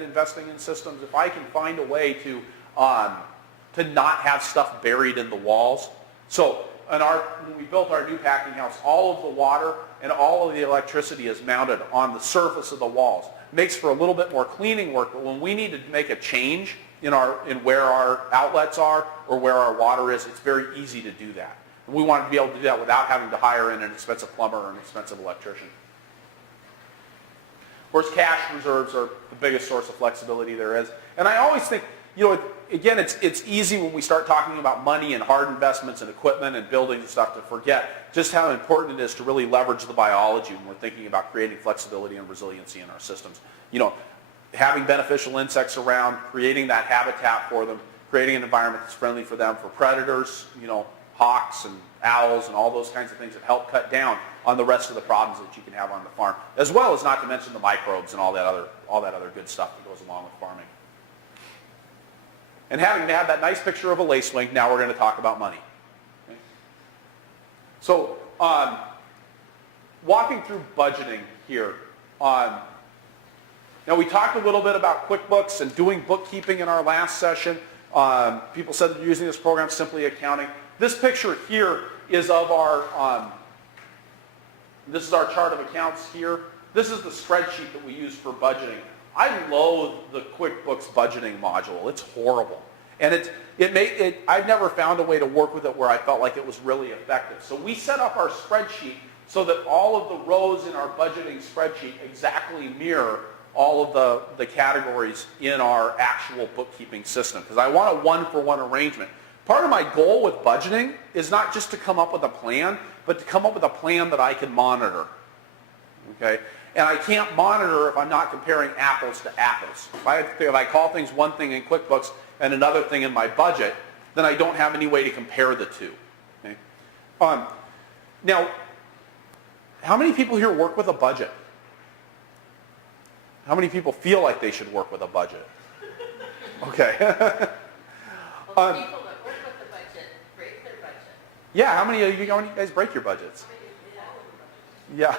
investing in systems. If I can find a way to not have stuff buried in the walls. So when we built our new packing house, all of the water and all of the electricity is mounted on the surface of the walls. Makes for a little bit more cleaning work, but when we need to make a change in where our outlets are or where our water is, it's very easy to do that. And we wanted to be able to do that without having to hire in an expensive plumber or an expensive electrician. Of course, cash reserves are the biggest source of flexibility there is. And I always think, again, it's easy when we start talking about money and hard investments and equipment and buildings and stuff to forget just how important it is to really leverage the biology when we're thinking about creating flexibility and resiliency in our systems. Having beneficial insects around, creating that habitat for them, creating an environment that's friendly for them, for predators, hawks and owls and all those kinds of things that help cut down on the rest of the problems that you can have on the farm, as well as not to mention the microbes and all that other good stuff that goes along with farming. And having to have that nice picture of a lace wing, now we're going to talk about money. Okay? So, walking through budgeting here. Now we talked a little bit about QuickBooks and doing bookkeeping in our last session. People said that they're using this program, Simply Accounting. This picture here is of our, this is our chart of accounts here. This is the spreadsheet that we use for budgeting. I loathe the QuickBooks budgeting module. It's horrible. And I've never found a way to work with it where I felt like it was really effective. So we set up our spreadsheet so that all of the rows in our budgeting spreadsheet exactly mirror all of the categories in our actual bookkeeping system, because I want a one-for-one arrangement. Part of my goal with budgeting is not just to come up with a plan, but to come up with a plan that I can monitor. Okay? And I can't monitor if I'm not comparing apples to apples. If I call things one thing in QuickBooks and another thing in my budget, then I don't have any way to compare the two. Okay? Now, how many people here work with a budget? How many people feel like they should work with a budget? Okay. Well, people that work with the budget break their budget. Yeah, how many of you guys break your budgets? Yeah.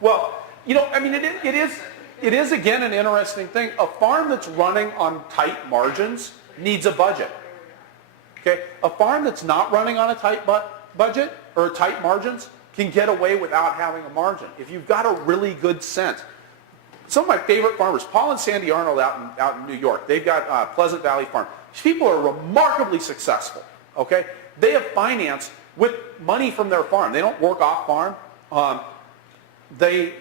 Well, I mean, it is again an interesting thing. A farm that's running on tight margins needs a budget. Okay? A farm that's not running on a tight budget or tight margins can get away without having a margin. If you've got a really good sense. Some of my favorite farmers, Paul and Sandy Arnold out in New York, they've got Pleasant Valley Farm. These people are remarkably successful. Okay? They have financed with money from their farm. They don't work off farm. They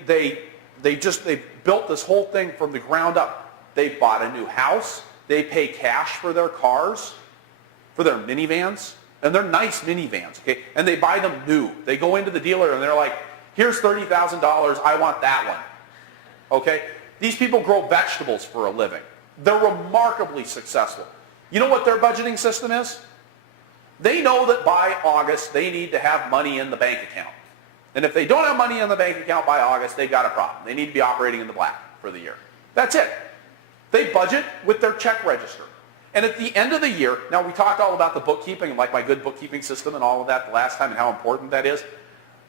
built this whole thing from the ground up. They bought a new house. They pay cash for their cars, for their minivans, and they're nice minivans. Okay, and they buy them new. They go into the dealer and they're like, "Here's $30,000. I want that one." Okay, these people grow vegetables for a living. They're remarkably successful. You know what their budgeting system is? They know that by August they need to have money in the bank account. And if they don't have money in the bank account by August, they've got a problem. They need to be operating in the black for the year. That's it. They budget with their check register. And at the end of the year, now we talked all about the bookkeeping and like my good bookkeeping system and all of that the last time and how important that is.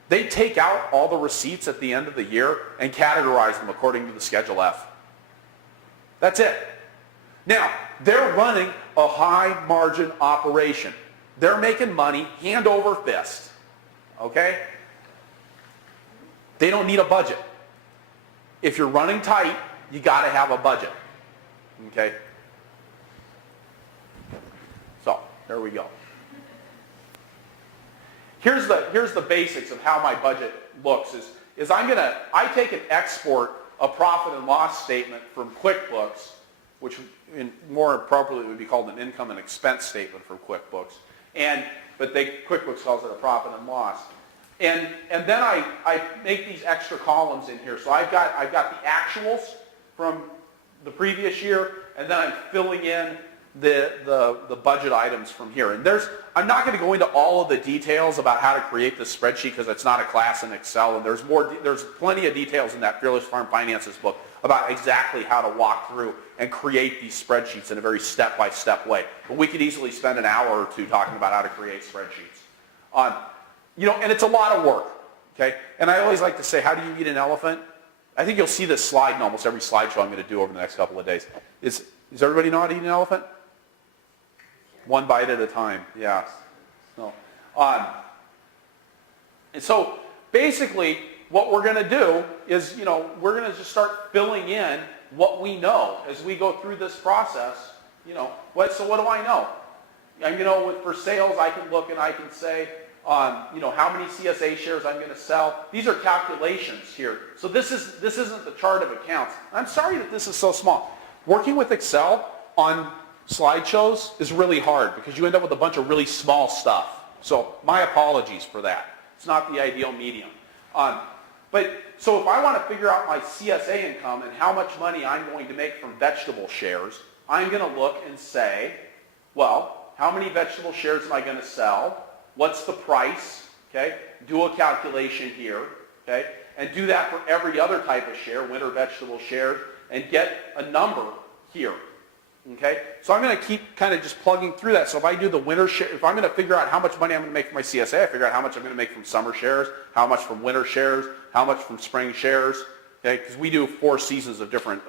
They take out all the receipts at the end of the year and categorize them according to the Schedule F. That's it. Now, they're running a high margin operation. They're making money hand over fist. Okay? They don't need a budget. If you're running tight, you got to have a budget. Okay? So, there we go. Here's the basics of how my budget looks is I take and export a profit and loss statement from QuickBooks, which more appropriately would be called an income and expense statement from QuickBooks. But QuickBooks calls it a profit and loss. And then I make these extra columns in here. So I've got the actuals from the previous year, and then I'm filling in the budget items from here. And I'm not going to go into all of the details about how to create this spreadsheet because it's not a class in Excel, and there's plenty of details in that Fearless Farm Finances book about exactly how to walk through and create these spreadsheets in a very step-by-step way. But we could easily spend an hour or two talking about how to create spreadsheets. And it's a lot of work, okay? And I always like to say, how do you eat an elephant? I think you'll see this slide in almost every slideshow I'm going to do over the next couple of days. Does everybody know how to eat an elephant? One bite at a time, yeah. No. And so basically what we're going to do is, we're going to just start filling in what we know as we go through this process. So what do I know? For sales, I can look and I can say, how many CSA shares I'm going to sell. These are calculations here. So this isn't the chart of accounts. I'm sorry that this is so small. Working with Excel on slideshows is really hard because you end up with a bunch of really small stuff. So my apologies for that. It's not the ideal medium. So if I want to figure out my CSA income and how much money I'm going to make from vegetable shares, I'm going to look and say, well, how many vegetable shares am I going to sell? What's the price? okay? Do a calculation here, okay? And do that for every other type of share, winter vegetable shares, and get a number here, okay? So I'm going to keep kind of just plugging through that. So if I do the winter share, if I'm going to figure out how much money I'm going to make from my CSA, I figure out how much I'm going to make from summer shares, how much from winter shares, how much from spring shares, okay? Because we do 4 seasons of different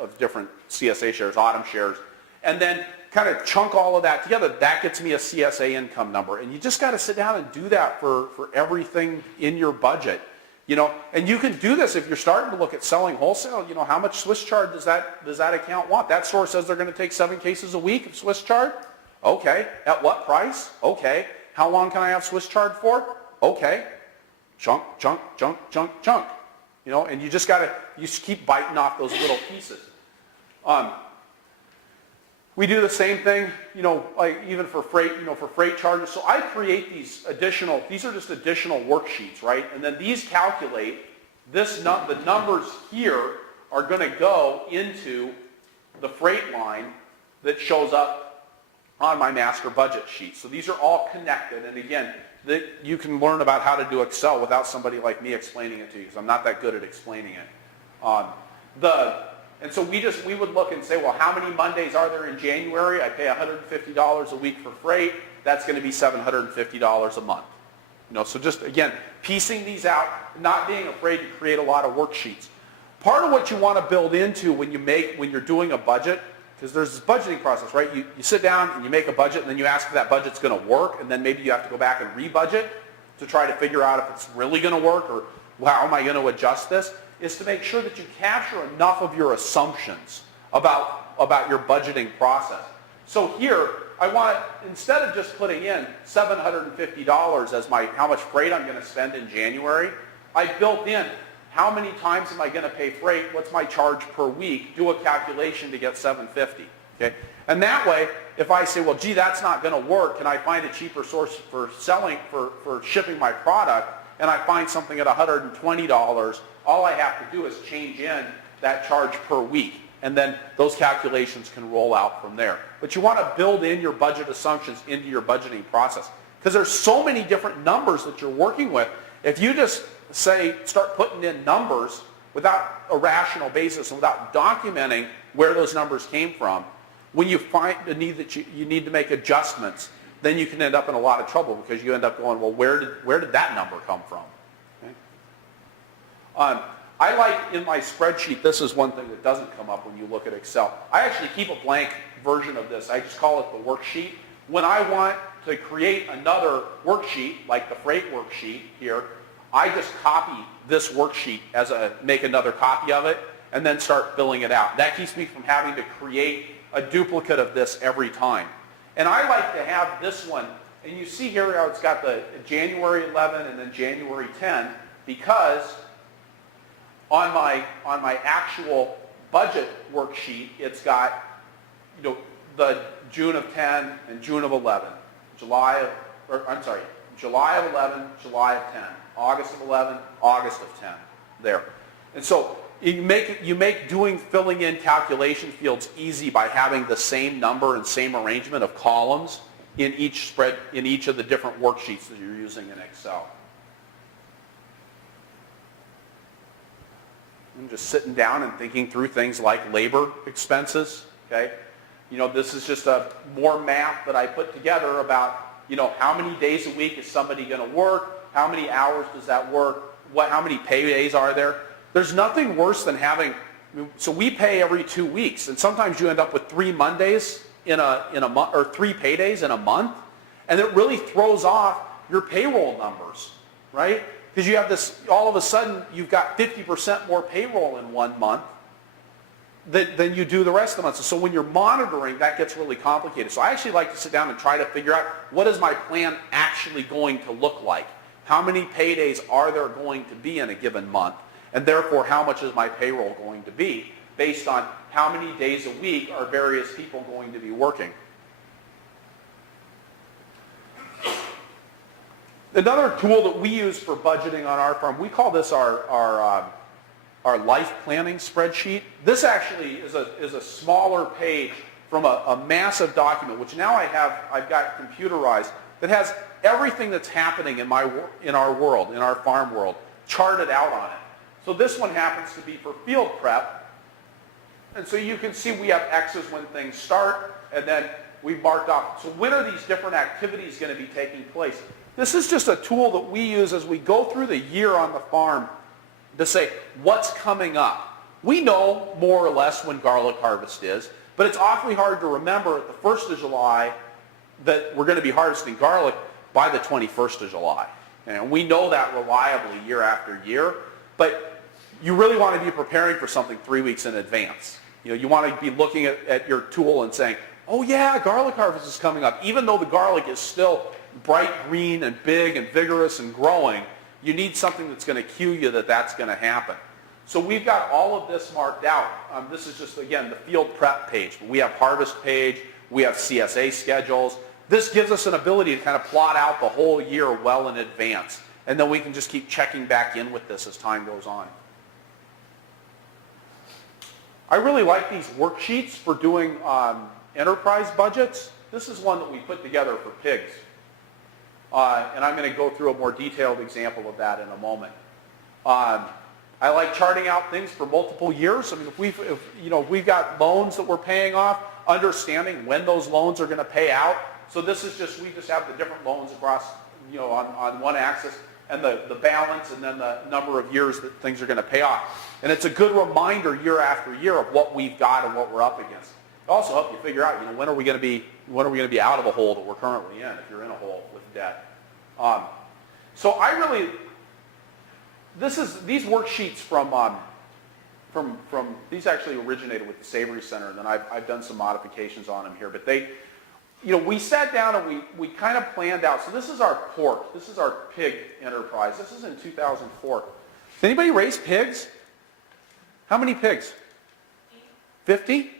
CSA shares, autumn shares, and then kind of chunk all of that together. That gets me a CSA income number. And you just got to sit down and do that for everything in your budget. You know, and you can do this if you're starting to look at selling wholesale. You know, how much Swiss chard does that account want? That store says they're going to take 7 cases a week of Swiss chard. Okay. At what price? Okay. How long can I have Swiss chard for? Okay. Chunk, chunk, chunk, chunk, chunk. You know, and you just keep biting off those little pieces. We do the same thing, you know, like even for freight, you know, for freight charges. So I create these are just additional worksheets, right? And then these calculate the numbers here are going to go into the freight line that shows up on my master budget sheet. So these are all connected. And again, you can learn about how to do Excel without somebody like me explaining it to you, because I'm not that good at explaining it. And so we would look and say, well, how many Mondays are there in January? I pay $150 a week for freight. That's going to be $750 a month. You know, so just, again, piecing these out, not being afraid to create a lot of worksheets. Part of what you want to build into when you're doing a budget, because there's this budgeting process, right? You sit down and you make a budget, and then you ask if that budget's going to work, and then maybe you have to go back and rebudget to try to figure out if it's really going to work, or how am I going to adjust this? Is to make sure that you capture enough of your assumptions about your budgeting process. So here, I want, instead of just putting in $750 as how much freight I'm going to spend in January, I built in how many times am I going to pay freight, what's my charge per week, do a calculation to get $750. Okay? And that way, if I say, well, gee, that's not going to work, can I find a cheaper source for shipping my product, and I find something at $120, all I have to do is change in that charge per week, and then those calculations can roll out from there. But you want to build in your budget assumptions into your budgeting process, because there's so many different numbers that you're working with. If you just start putting in numbers without a rational basis and without documenting where those numbers came from, when you find the need that you need to make adjustments, then you can end up in a lot of trouble, because you end up going, well, where did that number come from? Okay? I like in my spreadsheet, this is one thing that doesn't come up when you look at Excel. I actually keep a blank version of this. I just call it the worksheet. When I want to create another worksheet, like the freight worksheet here, I just copy this worksheet make another copy of it, and then start filling it out. That keeps me from having to create a duplicate of this every time. And I like to have this one, and you see here how it's got the January 11 and then January 10, because on my actual budget worksheet, it's got, you know, the June of 10 and June of 11, July of 11, July of 10, August of 11, August of 10, there. And so you make filling in calculation fields easy by having the same number and same arrangement of columns in each of the different worksheets that you're using in Excel. I'm just sitting down and thinking through things like labor expenses, okay? You know, this is just more math that I put together about, you know, how many days a week is somebody going to work, how many hours does that work, how many pay days are there. There's nothing worse than so we pay every 2 weeks, and sometimes you end up with 3 Mondays in a month, or 3 paydays in a month, and it really throws off your payroll numbers, right? Because you have this, all of a sudden, you've got 50% more payroll in 1 month than you do the rest of the month. So when you're monitoring, that gets really complicated. So I actually like to sit down and try to figure out, what is my plan actually going to look like? How many paydays are there going to be in a given month? And therefore, how much is my payroll going to be, based on how many days a week are various people going to be working? Another tool that we use for budgeting on our farm, we call this our life planning spreadsheet. This actually is a smaller page from a massive document, which now I've got computerized. that has everything that's happening in our world, in our farm world, charted out on it. So this one happens to be for field prep. And so you can see we have X's when things start, and then we've marked off. So when are these different activities going to be taking place? This is just a tool that we use as we go through the year on the farm to say what's coming up. We know more or less when garlic harvest is, but it's awfully hard to remember at the 1st of July that we're going to be harvesting garlic by the 21st of July. And we know that reliably year after year, but you really want to be preparing for something 3 weeks in advance. You want to be looking at your tool and saying, oh yeah, garlic harvest is coming up. Even though the garlic is still bright green and big and vigorous and growing, you need something that's going to cue you that that's going to happen. So we've got all of this marked out. This is just, again, the field prep page. We have harvest page. We have CSA schedules. This gives us an ability to kind of plot out the whole year well in advance. And then we can just keep checking back in with this as time goes on. I really like these worksheets for doing enterprise budgets. This is one that we put together for pigs. And I'm going to go through a more detailed example of that in a moment. I like charting out things for multiple years. I mean, if we've got loans that we're paying off, understanding when those loans are going to pay out. So this is just, we just have the different loans across, on one axis, and the balance, and then the number of years that things are going to pay off. And it's a good reminder year after year of what we've got and what we're up against. It also helps you figure out, when are we going to be out of a hole that we're currently in, if you're in a hole with debt. So I really, these worksheets from these actually originated with the Savory Center, and then I've done some modifications on them here, but we sat down and we kind of planned out. So this is our pork. This is our pig enterprise. This is in 2004. Does anybody raise pigs? How many pigs? 50?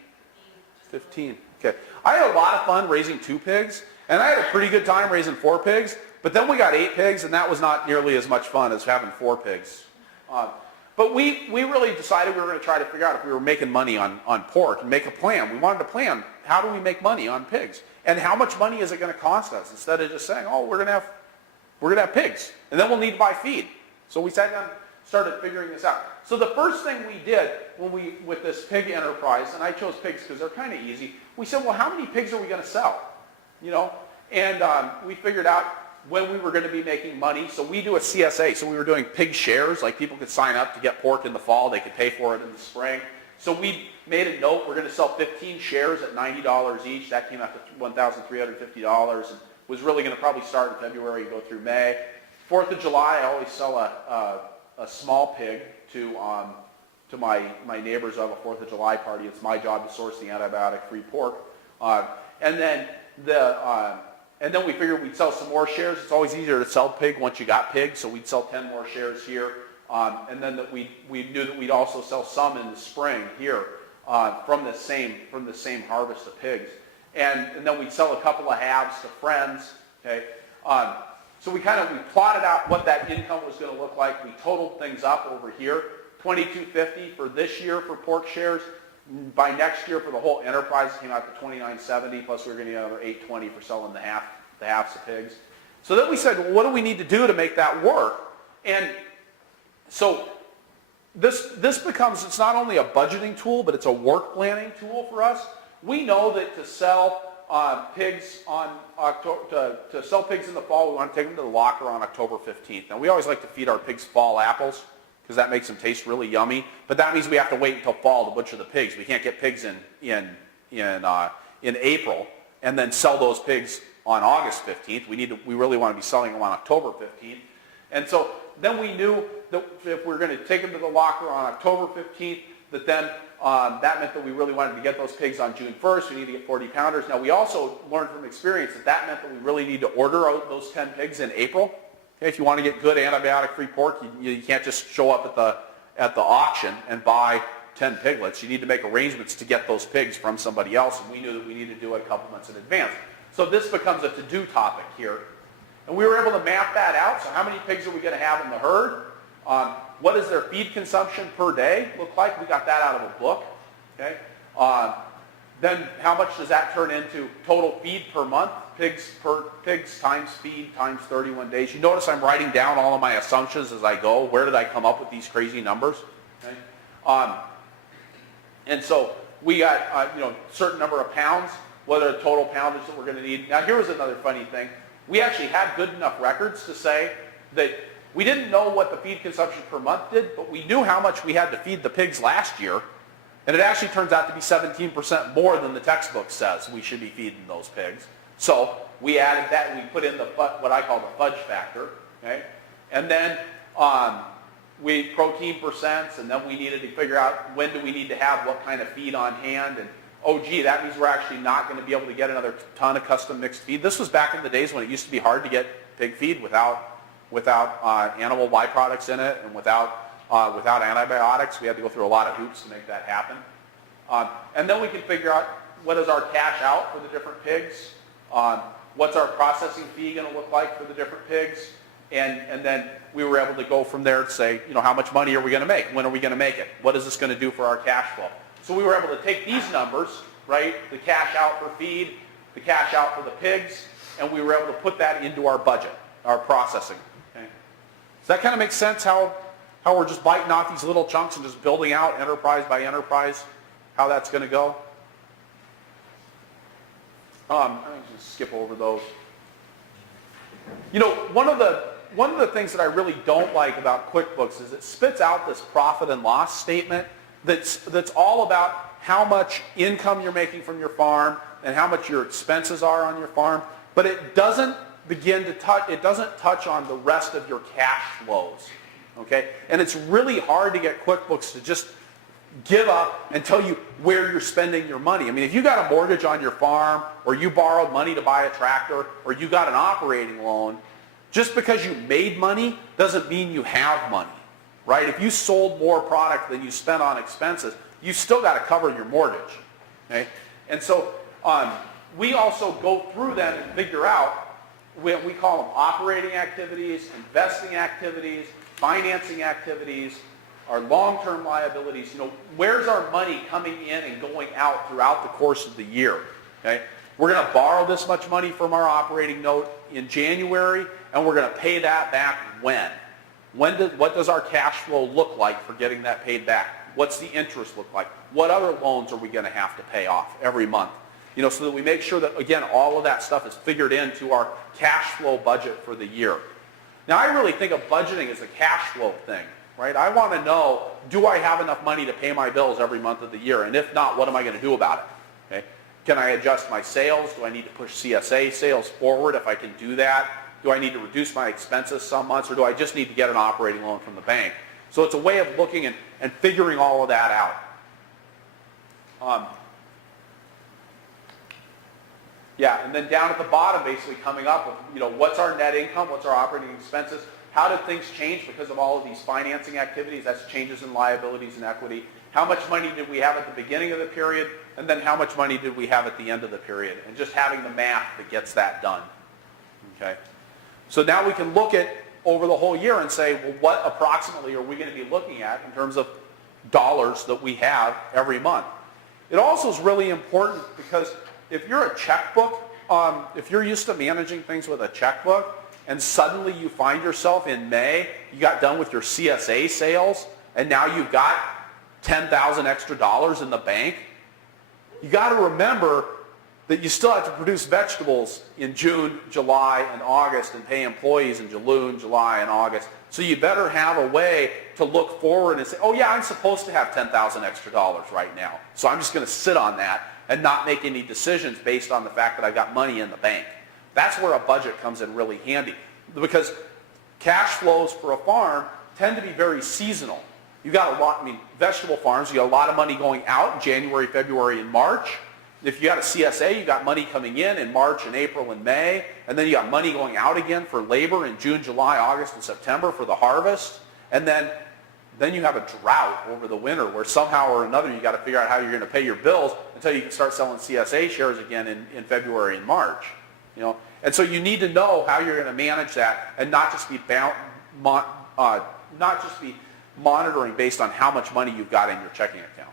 15. Okay. I had a lot of fun raising 2 pigs, and I had a pretty good time raising 4 pigs, but then we got 8 pigs, and that was not nearly as much fun as having 4 pigs. But we really decided we were going to try to figure out if we were making money on pork and make a plan. We wanted to plan, how do we make money on pigs? And how much money is it going to cost us? Instead of just saying, oh, we're going to have pigs, and then we'll need to buy feed. So we sat down and started figuring this out. So the first thing we did with this pig enterprise, and I chose pigs because they're kind of easy, we said, well, how many pigs are we going to sell? And we figured out when we were going to be making money. So we do a CSA. So we were doing pig shares, like people could sign up to get pork in the fall. They could pay for it in the spring. So we made a note. We're going to sell 15 shares at $90 each. That came out to $1,350 and was really going to probably start in February and go through May. 4th of July, I always sell a small pig to my neighbors who have a 4th of July party. It's my job to source the antibiotic-free pork. And then we figured we'd sell some more shares. It's always easier to sell pig once you got pig, so we'd sell 10 more shares here. And then that we knew that we'd also sell some in the spring here from the same harvest of pigs. And then we'd sell a couple of halves to friends. Okay. So we plotted out what that income was going to look like. We totaled things up over here. $2,250 for this year for pork shares. By next year for the whole enterprise, it came out to $2,970, plus we were going to get another $820 for selling the halves of pigs. So then we said, well, what do we need to do to make that work? And so this becomes, it's not only a budgeting tool, but it's a work planning tool for us. We know that to sell pigs to sell pigs in the fall, we want to take them to the locker on October 15th. Now we always like to feed our pigs fall apples, because that makes them taste really yummy. But that means we have to wait until fall to butcher the pigs. We can't get pigs in April and then sell those pigs on August 15th. We really want to be selling them on October 15th. And so then we knew that if we were going to take them to the locker on October 15th, that then that meant that we really wanted to get those pigs on June 1st. We need to get 40 pounders. Now we also learned from experience that meant that we really need to order out those 10 pigs in April. Okay, if you want to get good antibiotic-free pork, you can't just show up at the auction and buy 10 piglets. You need to make arrangements to get those pigs from somebody else, and we knew that we needed to do it a couple months in advance. So this becomes a to-do topic here. And we were able to map that out. So how many pigs are we going to have in the herd? What does their feed consumption per day look like? We got that out of a book. Okay. Then how much does that turn into total feed per month? Pigs times feed times 31 days. You notice I'm writing down all of my assumptions as I go. Where did I come up with these crazy numbers? Okay. And so we got a certain number of pounds, what are the total poundage that we're going to need. Now here was another funny thing. We actually had good enough records to say that we didn't know what the feed consumption per month did, but we knew how much we had to feed the pigs last year. And it actually turns out to be 17% more than the textbook says we should be feeding those pigs. So we added that, and we put in what I call the fudge factor. Okay? And then we protein percents, and then we needed to figure out when do we need to have what kind of feed on hand. And oh gee, that means we're actually not going to be able to get another ton of custom mixed feed. This was back in the days when it used to be hard to get pig feed without animal byproducts in it and without antibiotics. We had to go through a lot of hoops to make that happen. And then we can figure out what is our cash out for the different pigs, what's our processing fee going to look like for the different pigs, and then we were able to go from there to say, how much money are we going to make? When are we going to make it? What is this going to do for our cash flow? So we were able to take these numbers, right, the cash out for feed, the cash out for the pigs, and we were able to put that into our budget, our processing. Okay? Does that kind of make sense how we're just biting off these little chunks and just building out enterprise by enterprise, how that's going to go? I'm going to just skip over those. One of the things that I really don't like about QuickBooks is it spits out this profit and loss statement that's all about how much income you're making from your farm and how much your expenses are on your farm, but it doesn't touch on the rest of your cash flows. Okay? And it's really hard to get QuickBooks to just give up and tell you where you're spending your money. I mean, if you got a mortgage on your farm, or you borrowed money to buy a tractor, or you got an operating loan, just because you made money doesn't mean you have money, right? If you sold more product than you spent on expenses, you still got to cover your mortgage. Okay? And so we also go through them and figure out, we call them operating activities, investing activities, financing activities, our long-term liabilities. Where's our money coming in and going out throughout the course of the year? Okay? We're going to borrow this much money from our operating note in January, and we're going to pay that back when? What does our cash flow look like for getting that paid back? What's the interest look like? What other loans are we going to have to pay off every month? So that we make sure that, again, all of that stuff is figured into our cash flow budget for the year. Now, I really think of budgeting as a cash flow thing, right? I want to know, do I have enough money to pay my bills every month of the year? And if not, what am I going to do about it? Okay? Can I adjust my sales? Do I need to push CSA sales forward if I can do that? Do I need to reduce my expenses some months, or do I just need to get an operating loan from the bank? So it's a way of looking and figuring all of that out. Yeah, and then down at the bottom, basically coming up with, what's our net income, what's our operating expenses, how did things change because of all of these financing activities, that's changes in liabilities and equity, how much money did we have at the beginning of the period, and then how much money did we have at the end of the period, and just having the math that gets that done. Okay? So now we can look at over the whole year and say, well, what approximately are we going to be looking at in terms of dollars that we have every month? It also is really important because if you're a checkbook, if you're used to managing things with a checkbook, and suddenly you find yourself in May, you got done with your CSA sales, and now you've got $10,000 extra dollars in the bank, you got to remember that you still have to produce vegetables in June, July, and August, and pay employees in June, July, and August. So you better have a way to look forward and say, oh yeah, I'm supposed to have $10,000 extra dollars right now, so I'm just going to sit on that and not make any decisions based on the fact that I've got money in the bank. That's where a budget comes in really handy, because cash flows for a farm tend to be very seasonal. You got a lot, vegetable farms, you got a lot of money going out in January, February, and March. If you got a CSA, you got money coming in March and April and May, and then you got money going out again for labor in June, July, August, and September for the harvest. And then you have a drought over the winter where somehow or another you got to figure out how you're going to pay your bills until you can start selling CSA shares again in February and March. And so you need to know how you're going to manage that and not just be monitoring based on how much money you've got in your checking account.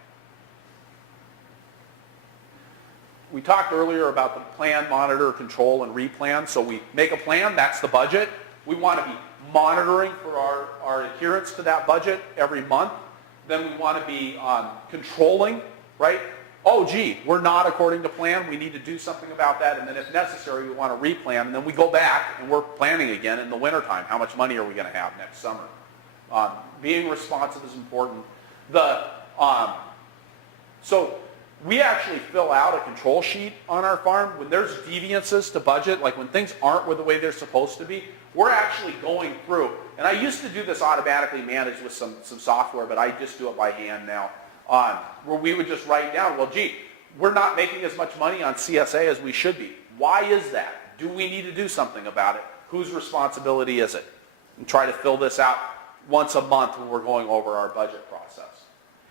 we talked earlier about the plan, monitor, control, and replan. So we make a plan, that's the budget. We want to be monitoring for our adherence to that budget every month. Then we want to be controlling, right? Oh, gee, we're not according to plan. We need to do something about that. And then if necessary, we want to replan. And then we go back and we're planning again in the wintertime. How much money are we going to have next summer? Being responsive is important. So we actually fill out a control sheet on our farm. When there's deviances to budget, like when things aren't the way they're supposed to be, we're actually going through. And I used to do this automatically managed with some software, but I just do it by hand now. Where we would just write down, well, gee, we're not making as much money on CSA as we should be. Why is that? Do we need to do something about it? Whose responsibility is it? And try to fill this out once a month when we're going over our budget process.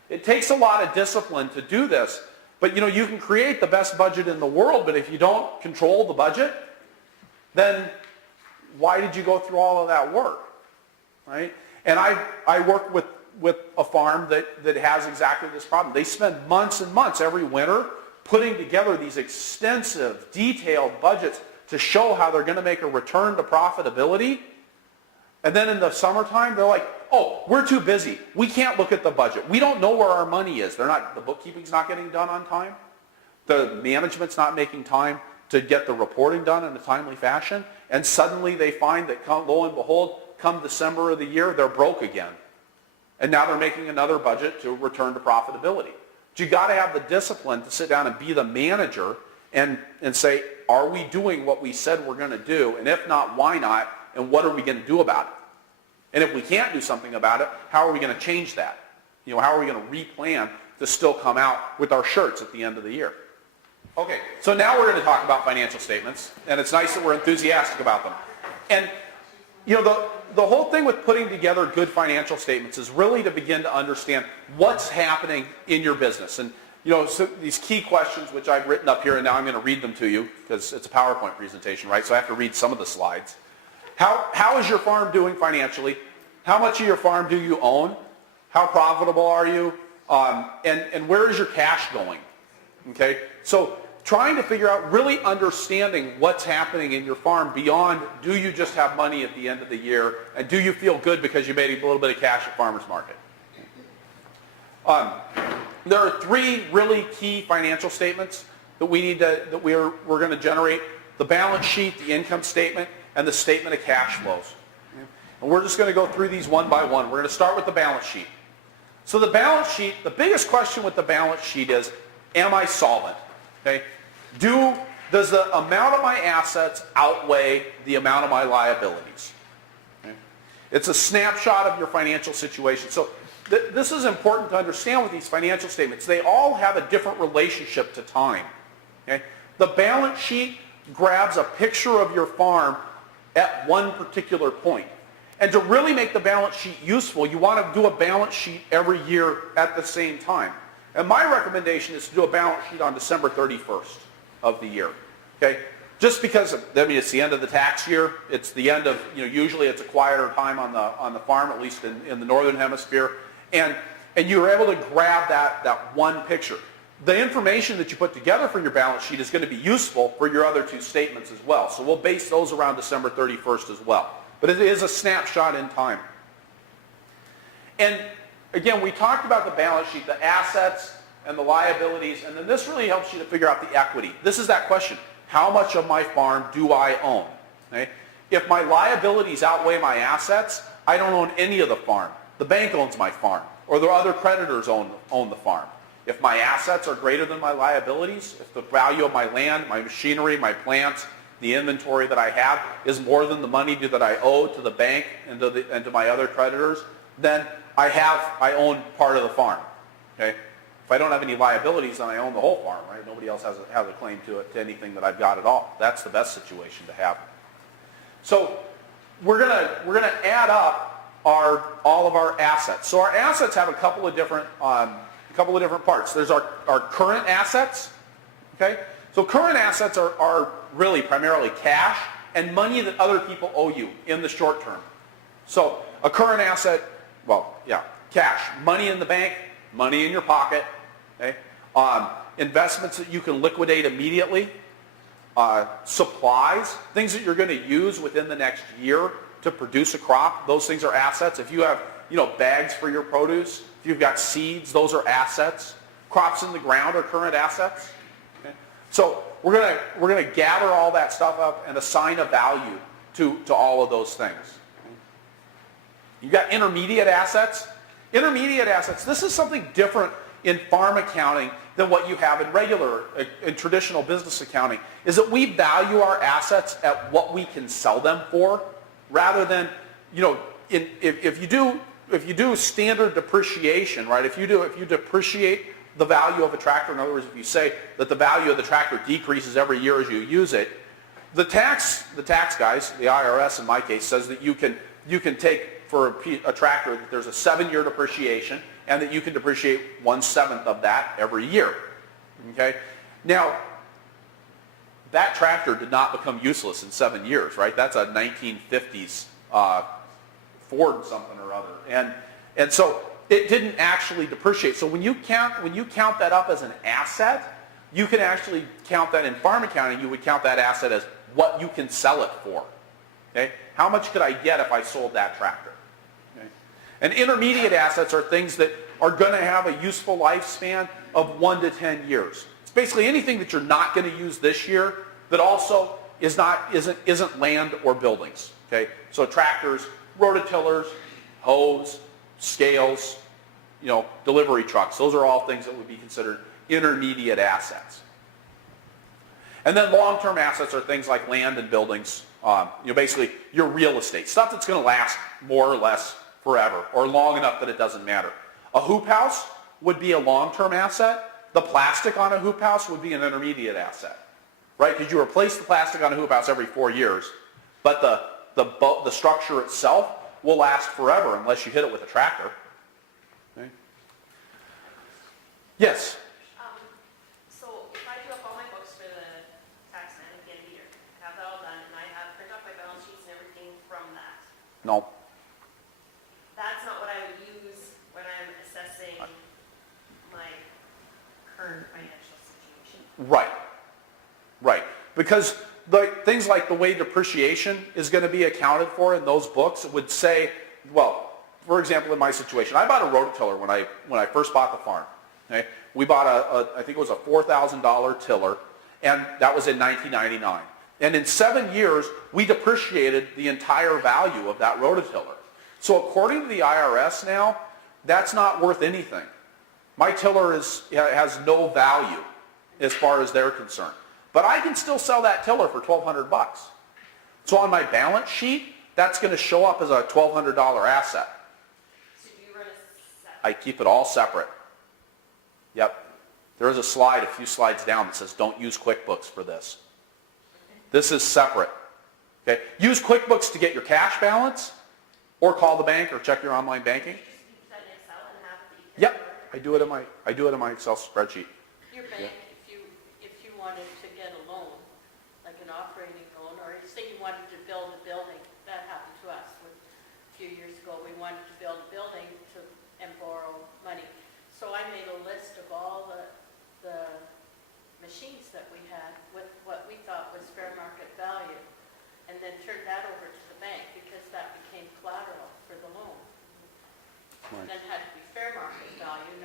It takes a lot of discipline to do this, but you can create the best budget in the world, but if you don't control the budget, then why did you go through all of that work, right? And I work with a farm that has exactly this problem. They spend months and months every winter putting together these extensive, detailed budgets to show how they're going to make a return to profitability. And then in the summertime, they're like, oh, we're too busy. We can't look at the budget. We don't know where our money is. The bookkeeping's not getting done on time. The management's not making time to get the reporting done in a timely fashion. And suddenly they find that, lo and behold, come December of the year, they're broke again. And now they're making another budget to return to profitability. But you got to have the discipline to sit down and be the manager and say, are we doing what we said we're going to do? And if not, why not? And what are we going to do about it? And if we can't do something about it, how are we going to change that? How are we going to replan to still come out with our shirts at the end of the year? Okay, so now we're going to talk about financial statements, and it's nice that we're enthusiastic about them. And the whole thing with putting together good financial statements is really to begin to understand what's happening in your business. And so these key questions, which I've written up here, and now I'm going to read them to you because it's a PowerPoint presentation, right? So I have to read some of the slides. How is your farm doing financially? How much of your farm do you own? How profitable are you? And where is your cash going? Okay, so trying to figure out, really understanding what's happening in your farm beyond, do you just have money at the end of the year, and do you feel good because you made a little bit of cash at farmer's market? There are three really key financial statements that we're going to generate: the balance sheet, the income statement, and the statement of cash flows. And we're just going to go through these one by one. We're going to start with the balance sheet. So the balance sheet, the biggest question with the balance sheet is, am I solvent? Okay? Does the amount of my assets outweigh the amount of my liabilities? Okay? It's a snapshot of your financial situation. So this is important to understand with these financial statements. They all have a different relationship to time. Okay? The balance sheet grabs a picture of your farm at one particular point. And to really make the balance sheet useful, you want to do a balance sheet every year at the same time. And my recommendation is to do a balance sheet on December 31st of the year. Okay? Just because, it's the end of the tax year. It's the end of, usually it's a quieter time on the farm, at least in the northern hemisphere. And you're able to grab that one picture. The information that you put together for your balance sheet is going to be useful for your other two statements as well. So we'll base those around December 31st as well. But it is a snapshot in time. And again, we talked about the balance sheet, the assets and the liabilities, and then this really helps you to figure out the equity. This is that question: how much of my farm do I own? Okay? If my liabilities outweigh my assets, I don't own any of the farm. The bank owns my farm, or the other creditors own the farm. If my assets are greater than my liabilities, if the value of my land, my machinery, my plants, the inventory that I have is more than the money that I owe to the bank and to my other creditors, then I own part of the farm. Okay? If I don't have any liabilities, then I own the whole farm, right? Nobody else has a claim to anything that I've got at all. That's the best situation to have. So we're gonna add up all of our assets. So our assets have a couple of different parts. There's our current assets. Okay? So current assets are really primarily cash and money that other people owe you in the short term. So a current asset, cash, money in the bank, money in your pocket. Okay? investments that you can liquidate immediately, supplies, things that you're going to use within the next year to produce a crop. Those things are assets. If you have, bags for your produce, if you've got seeds, those are assets. Crops in the ground are current assets. Okay? So we're going to gather all that stuff up and assign a value to all of those things. You've got intermediate assets. Intermediate assets, this is something different in farm accounting than what you have in traditional business accounting, is that we value our assets at what we can sell them for, rather than, if you do standard depreciation, right? If you depreciate the value of a tractor, in other words, if you say that the value of the tractor decreases every year as you use it, the tax guys, the IRS in my case, says that you can take for a tractor that there's a 7-year depreciation, and that you can depreciate 1/7 of that every year. Okay? Now, that tractor did not become useless in 7 years, right? That's a 1950s Ford something or other, and so it didn't actually depreciate. So when you count that up as an asset, you can actually count that in farm accounting. You would count that asset as what you can sell it for. Okay? How much could I get if I sold that tractor? Okay? And intermediate assets are things that are going to have a useful lifespan of 1 to 10 years. It's basically anything that you're not going to use this year that also isn't land or buildings. Okay? So tractors, rototillers, hoes, scales, delivery trucks. Those are all things that would be considered intermediate assets. And then long-term assets are things like land and buildings. Basically your real estate, stuff that's going to last more or less forever, or long enough that it doesn't matter. A hoop house would be a long-term asset. The plastic on a hoop house would be an intermediate asset, right? Because you replace the plastic on a hoop house every 4 years, but the structure itself will last forever unless you hit it with a tractor. Okay? Yes? So if I do up all my books for the tax man at the end of the year, have that all done, and I have print off my balance sheets and everything from that, No. that's not what I would use when I'm assessing my current financial situation. Right. Because things like the way depreciation is going to be accounted for in those books would say, well, for example, in my situation, I bought a rototiller when I first bought the farm. Okay? We bought I think it was a $4,000 tiller, and that was in 1999. And in 7 years, we depreciated the entire value of that rototiller. So according to the IRS now, that's not worth anything. My tiller has no value as far as they're concerned. But I can still sell that tiller for $1,200. So on my balance sheet, that's going to show up as a $1,200 asset. So do you run a separate? I keep it all separate. Yep. There is a slide, a few slides down, that says don't use QuickBooks for this. This is separate. Okay? Use QuickBooks to get your cash balance, or call the bank, or check your online banking. Just keep that in Excel and have the. Yep. I do it in my Excel spreadsheet. Your bank, if you wanted to get a loan, like an operating loan, or say you wanted to build a building, that happened to us a few years ago. We wanted to build a building and borrow money. So I made a list of all the machines that we had with what we thought was fair market value, and then turned that over to the bank because that became collateral for the loan. And then had to be fair market value,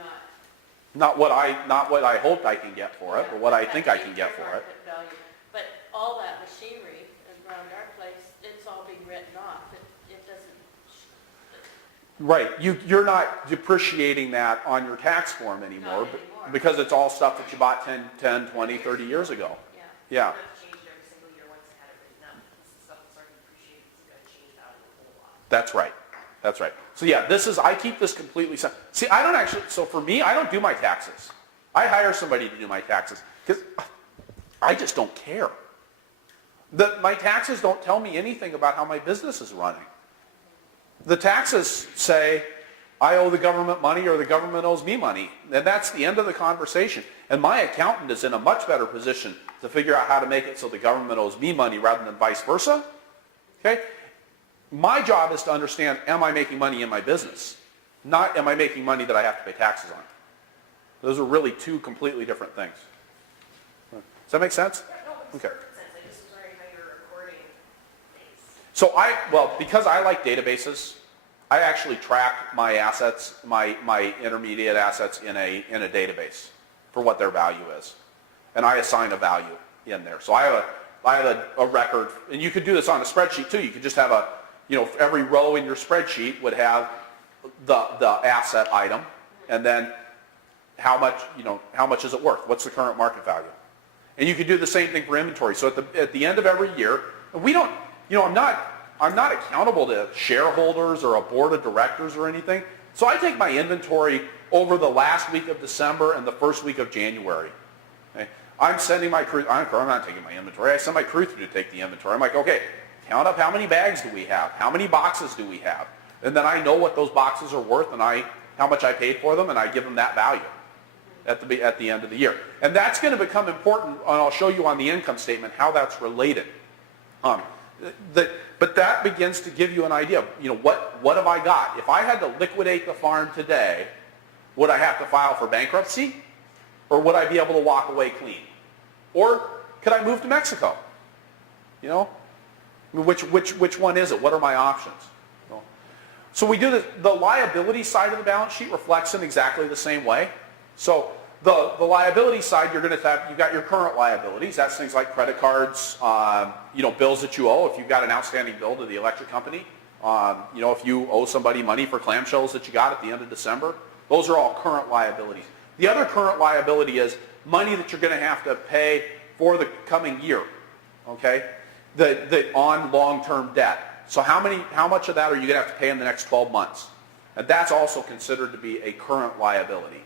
Not what I hoped I can get for it, but what I think I can get for it. fair market value. But all that machinery around our place, it's all being written off. It doesn't. Right. You're not depreciating that on your tax form anymore, Not anymore. because it's all stuff that you bought 10, 20, 30 years ago. Yeah. Yeah. Not changed every single year once I had it written up. This is stuff that's already depreciated, so you gotta change that a whole lot. That's right. So yeah, I keep this completely separate. See, so for me, I don't do my taxes. I hire somebody to do my taxes because I just don't care. My taxes don't tell me anything about how my business is running. The taxes say I owe the government money or the government owes me money, and that's the end of the conversation. And my accountant is in a much better position to figure out how to make it so the government owes me money rather than vice versa. Okay? My job is to understand, am I making money in my business? Not am I making money that I have to pay taxes on. Those are really two completely different things. Does that make sense? Yeah, no, it makes Okay. perfect sense. I just was wondering how you're recording things. So well, because I like databases, I actually track my assets, my intermediate assets in a database for what their value is. And I assign a value in there. So I have a record, and you could do this on a spreadsheet too. You could just have every row in your spreadsheet would have the asset item, and then how much is it worth? What's the current market value? And you could do the same thing for inventory. So at the end of every year, we don't, I'm not accountable to shareholders or a board of directors or anything. So I take my inventory over the last week of December and the first week of January. Okay? I'm sending my crew, I'm not taking my inventory, I send my crew through to take the inventory. I'm like, okay, count up how many bags do we have? How many boxes do we have? And then I know what those boxes are worth and how much I paid for them, and I give them that value at the end of the year. And that's going to become important, and I'll show you on the income statement how that's related. But that begins to give you an idea. What have I got? If I had to liquidate the farm today, would I have to file for bankruptcy? Or would I be able to walk away clean? Or could I move to Mexico? Which one is it? What are my options? So we do the liability side of the balance sheet reflects in exactly the same way. So the liability side, you've got your current liabilities. That's things like credit cards, bills that you owe. If you've got an outstanding bill to the electric company, if you owe somebody money for clamshells that you got at the end of December, those are all current liabilities. The other current liability is money that you're going to have to pay for the coming year, okay? On long-term debt. So how much of that are you going to have to pay in the next 12 months? And that's also considered to be a current liability.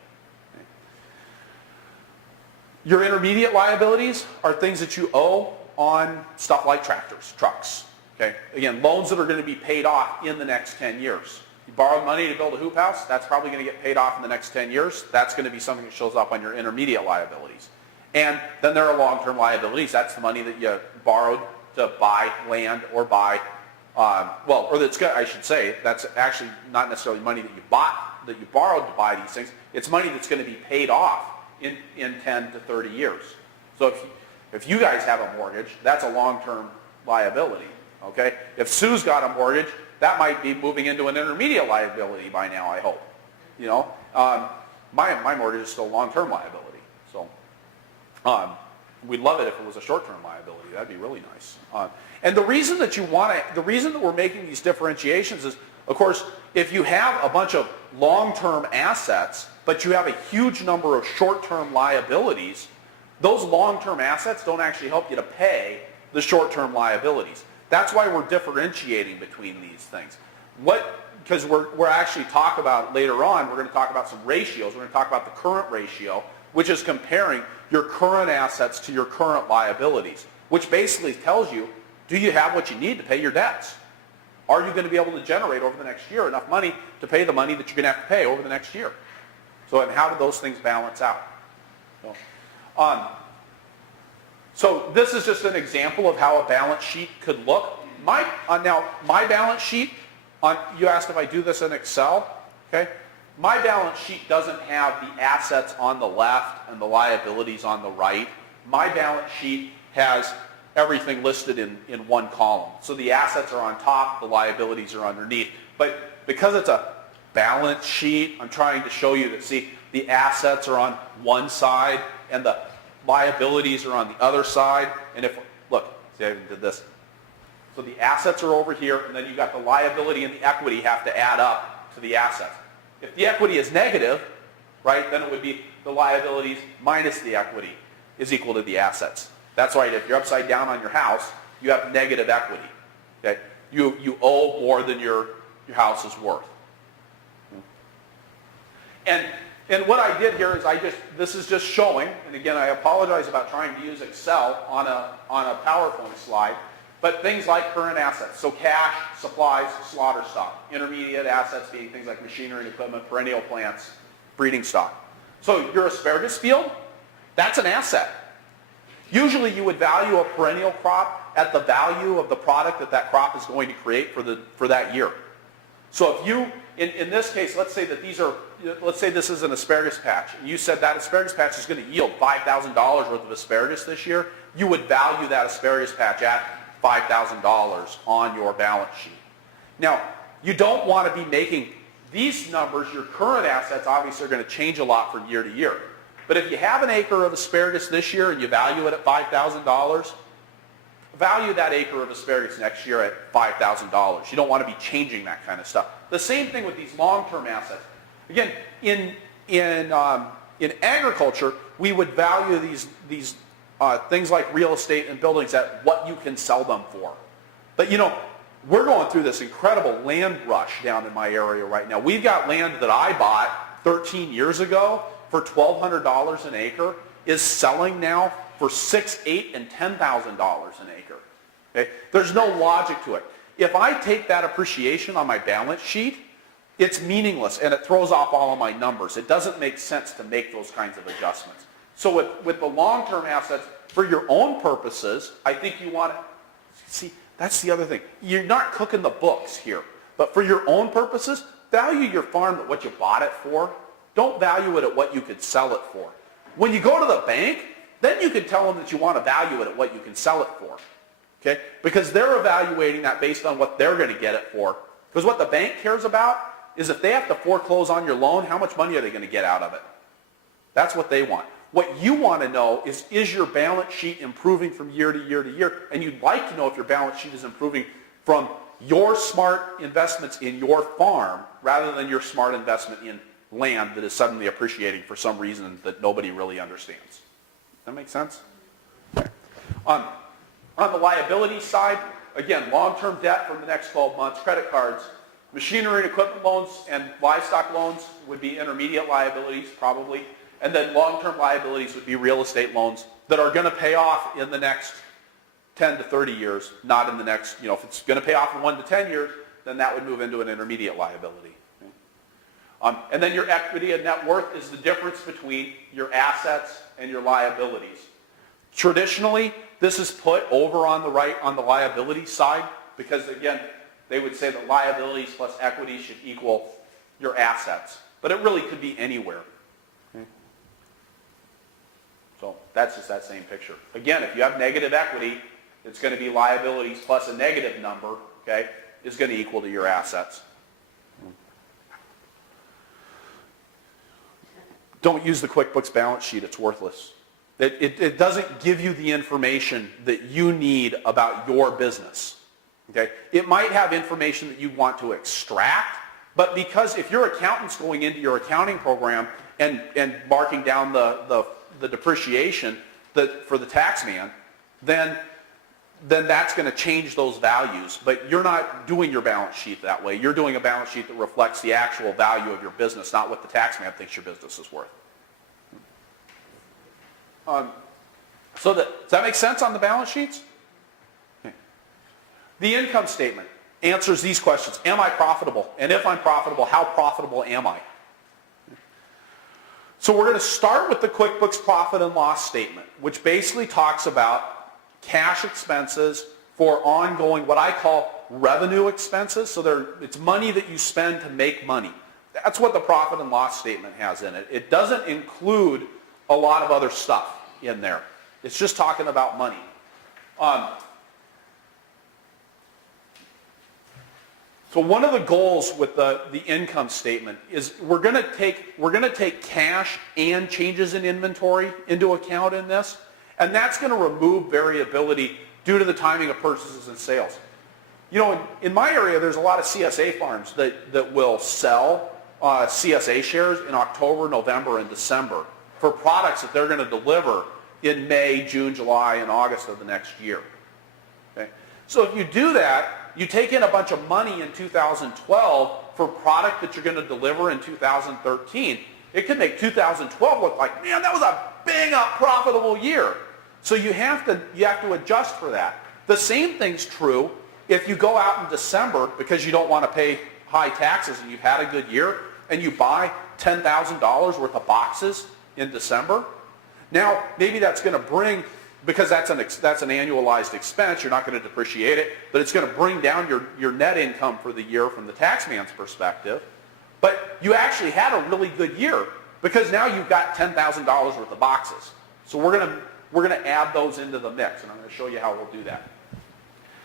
Your intermediate liabilities are things that you owe on stuff like tractors, trucks. Okay? Again, loans that are going to be paid off in the next 10 years. You borrow money to build a hoop house, that's probably going to get paid off in the next 10 years. That's going to be something that shows up on your intermediate liabilities. And then there are long-term liabilities. That's the money that you borrowed to buy land or buy, I should say, that's actually not necessarily money that you borrowed to buy these things. It's money that's going to be paid off in 10 to 30 years. So if you guys have a mortgage, that's a long-term liability. Okay? If Sue's got a mortgage, that might be moving into an intermediate liability by now, I hope. My mortgage is still a long-term liability. So we'd love it if it was a short-term liability. That'd be really nice. And the reason that we're making these differentiations is, of course, if you have a bunch of long-term assets, but you have a huge number of short-term liabilities, those long-term assets don't actually help you to pay the short-term liabilities. That's why we're differentiating between these things. Because we're actually talk about later on, we're going to talk about some ratios. We're going to talk about the current ratio, which is comparing your current assets to your current liabilities, which basically tells you, do you have what you need to pay your debts? Are you going to be able to generate over the next year enough money to pay the money that you're going to have to pay over the next year? And how do those things balance out? So this is just an example of how a balance sheet could look. My balance sheet, you asked if I do this in Excel, okay? My balance sheet doesn't have the assets on the left and the liabilities on the right. My balance sheet has everything listed in one column. So the assets are on top, the liabilities are underneath. But because it's a balance sheet, I'm trying to show you that, see, the assets are on one side and the liabilities are on the other side. And look, see, I even did this. So the assets are over here, and then you've got the liability and the equity have to add up to the assets. If the equity is negative, right, then it would be the liabilities minus the equity is equal to the assets. That's right, if you're upside down on your house, you have negative equity. Okay? You owe more than your house is worth. And what I did here is this is just showing, and again, I apologize about trying to use Excel on a PowerPoint slide, but things like current assets, so cash, supplies, slaughter stock, intermediate assets being things like machinery and equipment, perennial plants, breeding stock. So your asparagus field, that's an asset. Usually you would value a perennial crop at the value of the product that crop is going to create for that year. So if you, in this case, let's say that let's say this is an asparagus patch, and you said that asparagus patch is going to yield $5,000 worth of asparagus this year, you would value that asparagus patch at $5,000 on your balance sheet. Now, you don't want to be making these numbers, your current assets obviously are going to change a lot from year to year. But if you have an acre of asparagus this year and you value it at $5,000, value that acre of asparagus next year at $5,000. You don't want to be changing that kind of stuff. The same thing with these long-term assets. Again, in agriculture, we would value these things like real estate and buildings at what you can sell them for. But you know, we're going through this incredible land rush down in my area right now. We've got land that I bought 13 years ago for $1,200 an acre is selling now for $6,000, $8,000, and $10,000 an acre. Okay? There's no logic to it. If I take that appreciation on my balance sheet, it's meaningless and it throws off all of my numbers. It doesn't make sense to make those kinds of adjustments. So with the long-term assets, for your own purposes, I think you want to, see, that's the other thing. You're not cooking the books here. But for your own purposes, value your farm at what you bought it for. Don't value it at what you could sell it for. When you go to the bank, then you can tell them that you want to value it at what you can sell it for. Okay? Because they're evaluating that based on what they're going to get it for. Because what the bank cares about is if they have to foreclose on your loan, how much money are they going to get out of it? That's what they want. What you want to know is your balance sheet improving from year to year to year? And you'd like to know if your balance sheet is improving from your smart investments in your farm rather than your smart investment in land that is suddenly appreciating for some reason that nobody really understands. That make sense? Okay. On the liability side, again, long-term debt for the next 12 months, credit cards, machinery and equipment loans and livestock loans would be intermediate liabilities probably. And then long-term liabilities would be real estate loans that are going to pay off in the next 10 to 30 years, not in the next, if it's going to pay off in 1 to 10 years, then that would move into an intermediate liability. And then your equity and net worth is the difference between your assets and your liabilities. Traditionally, this is put over on the liability side because, again, they would say that liabilities plus equity should equal your assets. But it really could be anywhere. So that's just that same picture. Again, if you have negative equity, it's going to be liabilities plus a negative number, okay, is going to equal to your assets. Don't use the QuickBooks balance sheet. It's worthless. It doesn't give you the information that you need about your business. Okay? It might have information that you want to extract, but because if your accountant's going into your accounting program and marking down the depreciation for the tax man, then that's going to change those values. But you're not doing your balance sheet that way. You're doing a balance sheet that reflects the actual value of your business, not what the tax man thinks your business is worth. Does that make sense on the balance sheets? Okay. The income statement answers these questions. Am I profitable? And if I'm profitable, how profitable am I? So we're going to start with the QuickBooks profit and loss statement, which basically talks about cash expenses for ongoing, what I call revenue expenses. So it's money that you spend to make money. That's what the profit and loss statement has in it. It doesn't include a lot of other stuff in there. It's just talking about money. So one of the goals with the income statement is we're going to take cash and changes in inventory into account in this, and that's going to remove variability due to the timing of purchases and sales. In my area, there's a lot of CSA farms that will sell CSA shares in October, November, and December for products that they're going to deliver in May, June, July, and August of the next year. Okay? So if you do that, you take in a bunch of money in 2012 for product that you're going to deliver in 2013. It could make 2012 look like, man, that was a bang up profitable year. So you have to adjust for that. The same thing's true if you go out in December because you don't want to pay high taxes and you've had a good year and you buy $10,000 worth of boxes in December. Now, maybe that's going to bring because that's an annualized expense, you're not going to depreciate it, but it's going to bring down your net income for the year from the taxman's perspective. But you actually had a really good year because now you've got $10,000 worth of boxes. So we're going to add those into the mix, and I'm going to show you how we'll do that.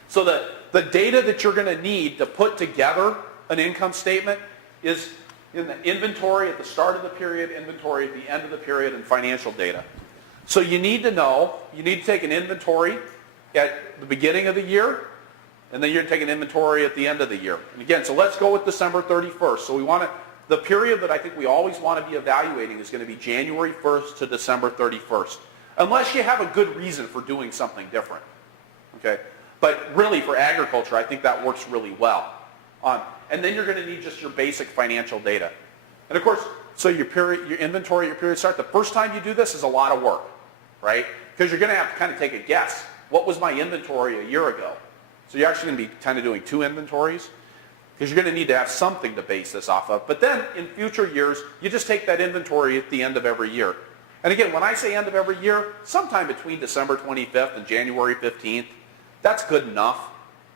So the data that you're going to need to put together an income statement is in the inventory at the start of the period, inventory at the end of the period, and financial data. So you need to take an inventory at the beginning of the year, and then you're going to take an inventory at the end of the year. And again, so let's go with December 31st. So the period that I think we always want to be evaluating is going to be January 1st to December 31st, unless you have a good reason for doing something different. Okay? But really, for agriculture, I think that works really well. And then you're going to need just your basic financial data. And of course, so your inventory, your period start, the first time you do this is a lot of work, right? Because you're going to have to kind of take a guess. What was my inventory a year ago? So you're actually going to be kind of doing 2 inventories, because you're going to need to have something to base this off of. But then in future years, you just take that inventory at the end of every year. And again, when I say end of every year, sometime between December 25th and January 15th, that's good enough.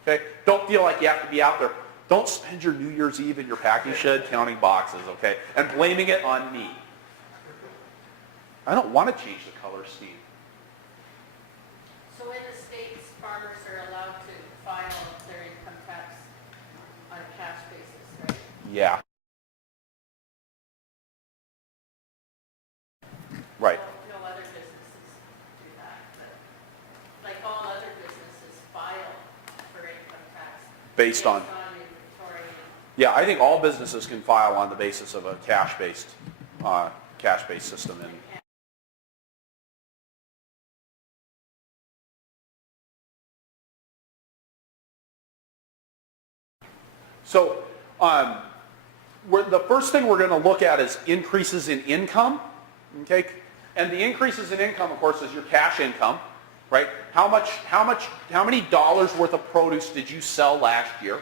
Okay? Don't feel like you have to be out there. Don't spend your New Year's Eve in your packing shed counting boxes, okay? And blaming it on me. I don't want to change the color scheme. So in the States, farmers are allowed to file their income tax on a cash basis, right? Yeah. Right. No other businesses do that, but like all other businesses file for income tax. Based on. Inventory. Yeah, I think all businesses can file on the basis of a cash-based system. And so the first thing we're going to look at is increases in income. Okay, and the increases in income, of course, is your cash income, right? How many dollars worth of produce did you sell last year?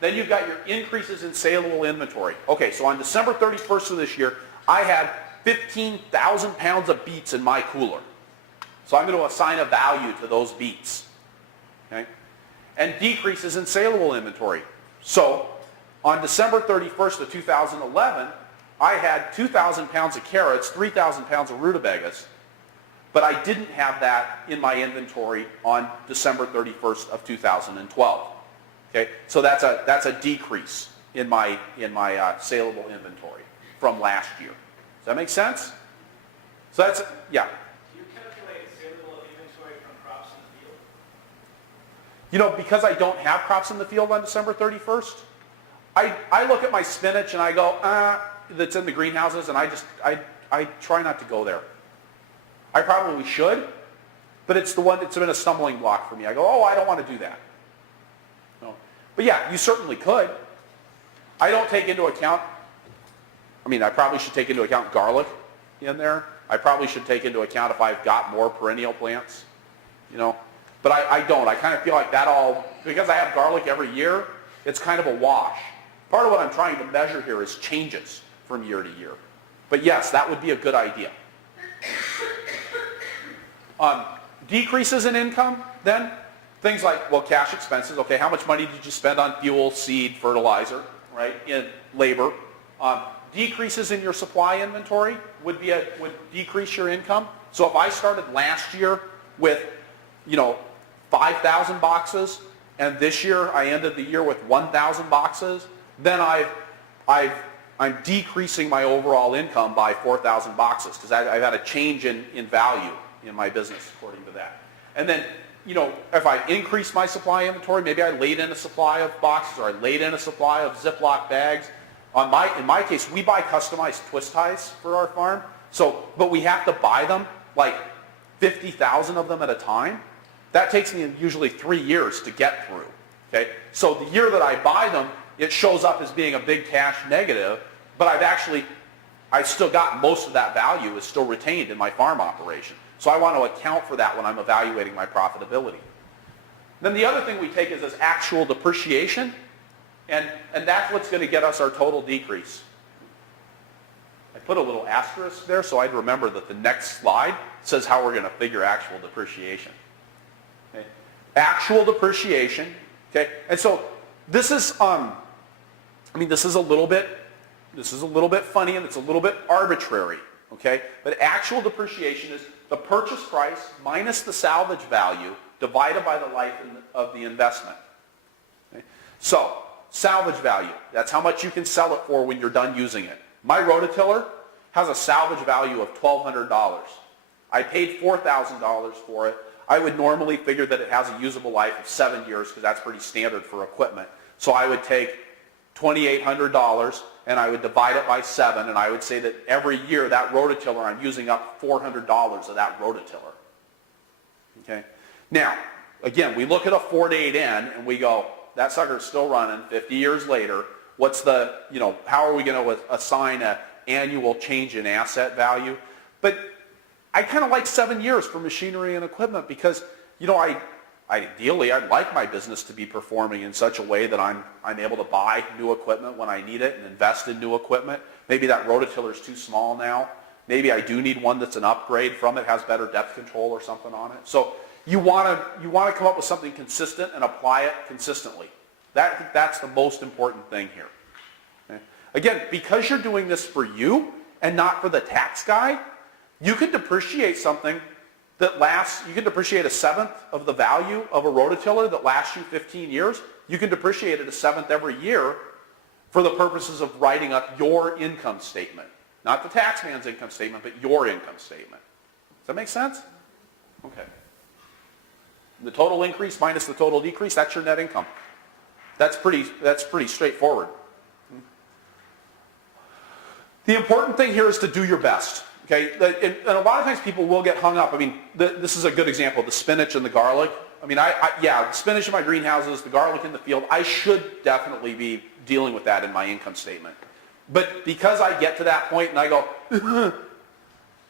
Then you've got your increases in saleable inventory. Okay, so on December 31st of this year, I had 15,000 pounds of beets in my cooler. So I'm going to assign a value to those beets. Okay, and decreases in saleable inventory. So on December 31st of 2011, I had 2,000 pounds of carrots, 3,000 pounds of rutabagas, but I didn't have that in my inventory on December 31st of 2012. Okay, so that's a decrease in my saleable inventory from last year. Does that make sense? So that's, yeah. Do you calculate saleable inventory from crops in the field? You know, because I don't have crops in the field on December 31st, I look at my spinach and I go, that's in the greenhouses, and I try not to go there. I probably should, but it's been a stumbling block for me. I go, oh, I don't want to do that. No. But yeah, you certainly could. I don't take into account, I probably should take into account garlic in there. I probably should take into account if I've got more perennial plants, but I don't. I kind of feel like because I have garlic every year, it's kind of a wash. Part of what I'm trying to measure here is changes from year to year. But yes, that would be a good idea. Decreases in income, then, things like, well, cash expenses. Okay, how much money did you spend on fuel, seed, fertilizer, right, in labor? Decreases in your supply inventory would decrease your income. So if I started last year with, 5,000 boxes, and this year I ended the year with 1,000 boxes, then I'm decreasing my overall income by 4,000 boxes because I've had a change in value in my business according to that. And then, if I increase my supply inventory, maybe I laid in a supply of boxes or I laid in a supply of Ziploc bags. In my case, we buy customized twist ties for our farm. But we have to buy them, like 50,000 of them at a time. That takes me usually 3 years to get through. Okay? So the year that I buy them, it shows up as being a big cash negative, but I've still got most of that value is still retained in my farm operation. So I want to account for that when I'm evaluating my profitability. Then the other thing we take is actual depreciation, and that's what's going to get us our total decrease. I put a little asterisk there so I'd remember that the next slide says how we're going to figure actual depreciation. Okay? Actual depreciation, okay? And so this is, this is a little bit funny and it's a little bit arbitrary, okay? But actual depreciation is the purchase price minus the salvage value divided by the life of the investment. Okay? So, salvage value, that's how much you can sell it for when you're done using it. My rototiller has a salvage value of $1,200. I paid $4,000 for it. I would normally figure that it has a usable life of 7 years because that's pretty standard for equipment. So I would take $2,800 and I would divide it by 7 and I would say that every year that rototiller I'm using up $400 of that rototiller. Okay? Now, again, we look at a Ford 8N and we go, that sucker's still running 50 years later. What's the, how are we going to assign an annual change in asset value? But I kind of like 7 years for machinery and equipment because, ideally I'd like my business to be performing in such a way that I'm able to buy new equipment when I need it and invest in new equipment. Maybe that rototiller is too small now. Maybe I do need one that's an upgrade from it, has better depth control or something on it. So you want to come up with something consistent and apply it consistently. That's the most important thing here. Okay? Again, because you're doing this for you and not for the tax guy, you can depreciate something that lasts, you can depreciate 1/7 of the value of a rototiller that lasts you 15 years. You can depreciate it 1/7 every year for the purposes of writing up your income statement. Not the tax man's income statement, but your income statement. Does that make sense? Okay. The total increase minus the total decrease, that's your net income. That's pretty straightforward. The important thing here is to do your best. Okay, and a lot of times people will get hung up. This is a good example, the spinach and the garlic. The spinach in my greenhouses, the garlic in the field, I should definitely be dealing with that in my income statement. But because I get to that point and I go,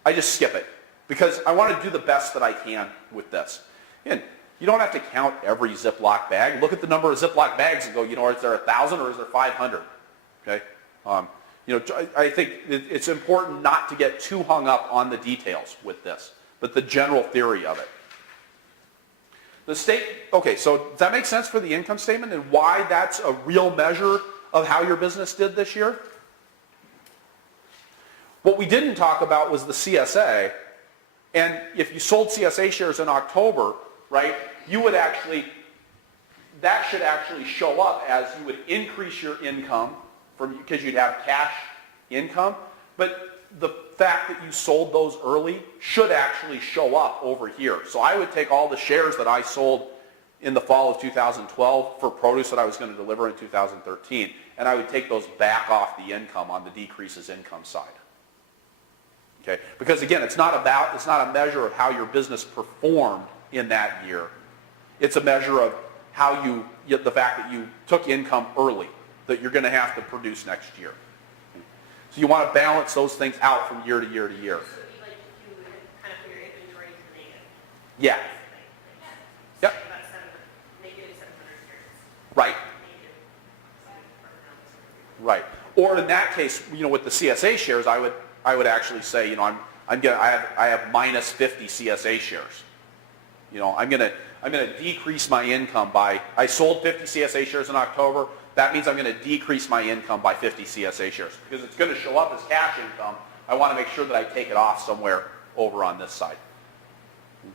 I just skip it. Because I want to do the best that I can with this. And you don't have to count every Ziploc bag. Look at the number of Ziploc bags and go, is there 1,000 or is there 500? Okay? I think it's important not to get too hung up on the details with this, but the general theory of it. Okay, so does that make sense for the income statement and why that's a real measure of how your business did this year? What we didn't talk about was the CSA, and if you sold CSA shares in October, right, that should actually show up as you would increase your income because you'd have cash income, but the fact that you sold those early should actually show up over here. So I would take all the shares that I sold in the fall of 2012 for produce that I was going to deliver in 2013, and I would take those back off the income on the decreases income side. Okay? Because again, it's not a measure of how your business performed in that year. It's a measure of how the fact that you took income early that you're going to have to produce next year. So you want to balance those things out from year to year to year. So it'd be like if you would kind of put your inventory to the negative. Yeah. So Yep. about negative 700 shares. Right. Negative. Right. Or in that case, with the CSA shares, I would actually say, I have minus 50 CSA shares. I'm going to decrease my income by, I sold 50 CSA shares in October. That means I'm going to decrease my income by 50 CSA shares because it's going to show up as cash income. I want to make sure that I take it off somewhere over on this side. Is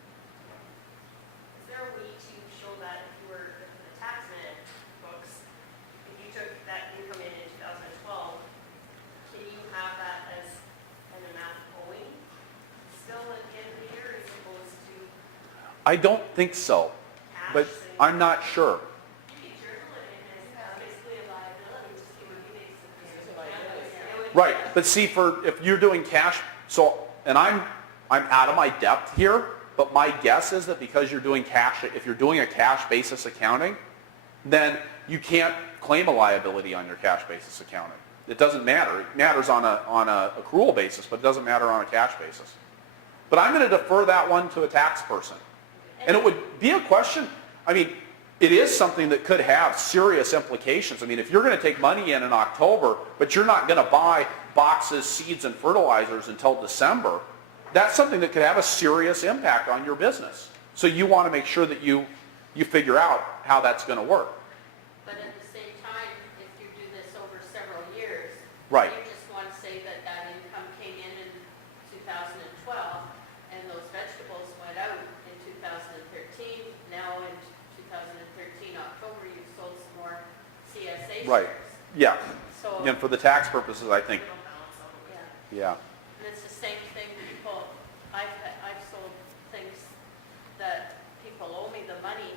there a way to show that if you were in the taxman books, if you took that income in 2012, can you have that as an amount owing still at the end of the year as opposed to I don't think so, cash? but I'm not sure. You can journal it in as basically a liability, just give a rebate. Right, but see, if you're doing cash, and I'm out of my depth here, but my guess is that because you're doing cash, if you're doing a cash basis accounting, then you can't claim a liability on your cash basis accounting. It doesn't matter. It matters on a accrual basis, but it doesn't matter on a cash basis. But I'm going to defer that one to a tax person. And it would be a question, it is something that could have serious implications. If you're going to take money in October, but you're not going to buy boxes, seeds, and fertilizers until December, that's something that could have a serious impact on your business. So you want to make sure that you figure out how that's going to work. But at the same time, if you do this over several years. Right. You just want to say that that income came in 2012, and those vegetables went out in 2013. Now in 2013, October, you sold some more CSA shares. Right. Yeah. So, Again, for the tax purposes, I think, It'll balance out. yeah. yeah. And it's the same thing, people, I've sold things that people owe me the money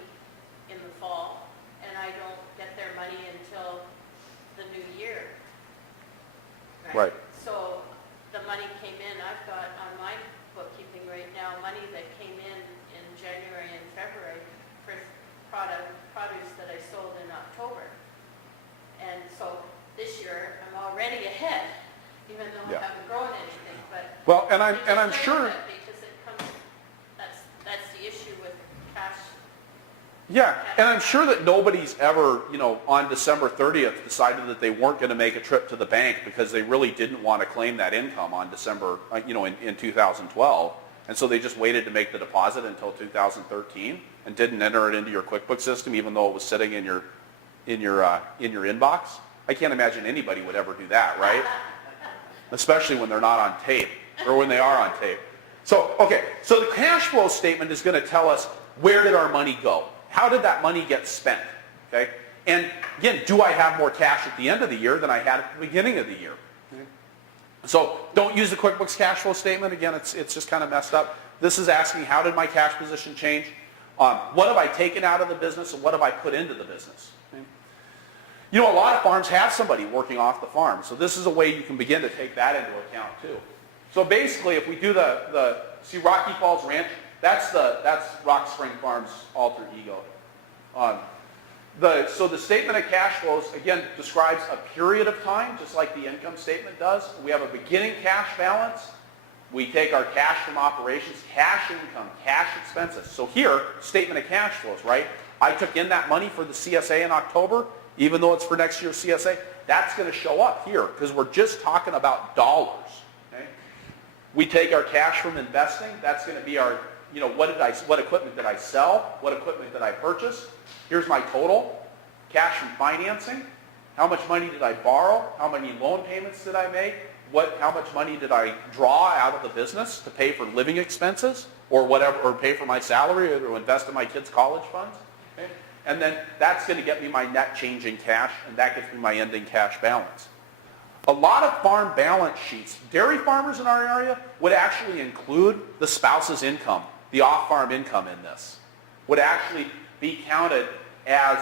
in the fall, and I don't get their money until the new year. Right. So the money came in, I've got on my bookkeeping right now, money that came in January and February for produce that I sold in October. And so this year, I'm already ahead, even though Yeah. I haven't grown anything, but. Well, and I I'm just sure. know that because it comes, that's the issue with cash. Yeah, and I'm sure that nobody's ever, on December 30th decided that they weren't going to make a trip to the bank because they really didn't want to claim that income on December, in 2012. And so they just waited to make the deposit until 2013 and didn't enter it into your QuickBooks system even though it was sitting in your inbox. I can't imagine anybody would ever do that, right? Especially when they're not on tape or when they are on tape. So, okay, so the cash flow statement is going to tell us where did our money go? How did that money get spent? Okay? And again, do I have more cash at the end of the year than I had at the beginning of the year? So don't use the QuickBooks cash flow statement. Again, it's just kind of messed up. This is asking how did my cash position change? What have I taken out of the business and what have I put into the business? Okay? A lot of farms have somebody working off the farm. So this is a way you can begin to take that into account too. So basically, if we do see Rocky Falls Ranch, that's Rock Spring Farms' alter ego. So the statement of cash flows, again, describes a period of time, just like the income statement does. We have a beginning cash balance. We take our cash from operations, cash income, cash expenses. So here, statement of cash flows, right? I took in that money for the CSA in October, even though it's for next year's CSA. That's going to show up here because we're just talking about dollars. Okay? We take our cash from investing. That's going to be our, what equipment did I sell? What equipment did I purchase? Here's my total. Cash from financing. How much money did I borrow? How many loan payments did I make? How much money did I draw out of the business to pay for living expenses or whatever, or pay for my salary or to invest in my kids' college funds? Okay? And then that's going to get me my net change in cash, and that gets me my ending cash balance. A lot of farm balance sheets, dairy farmers in our area would actually include the spouse's income, the off-farm income in this. Would actually be counted as,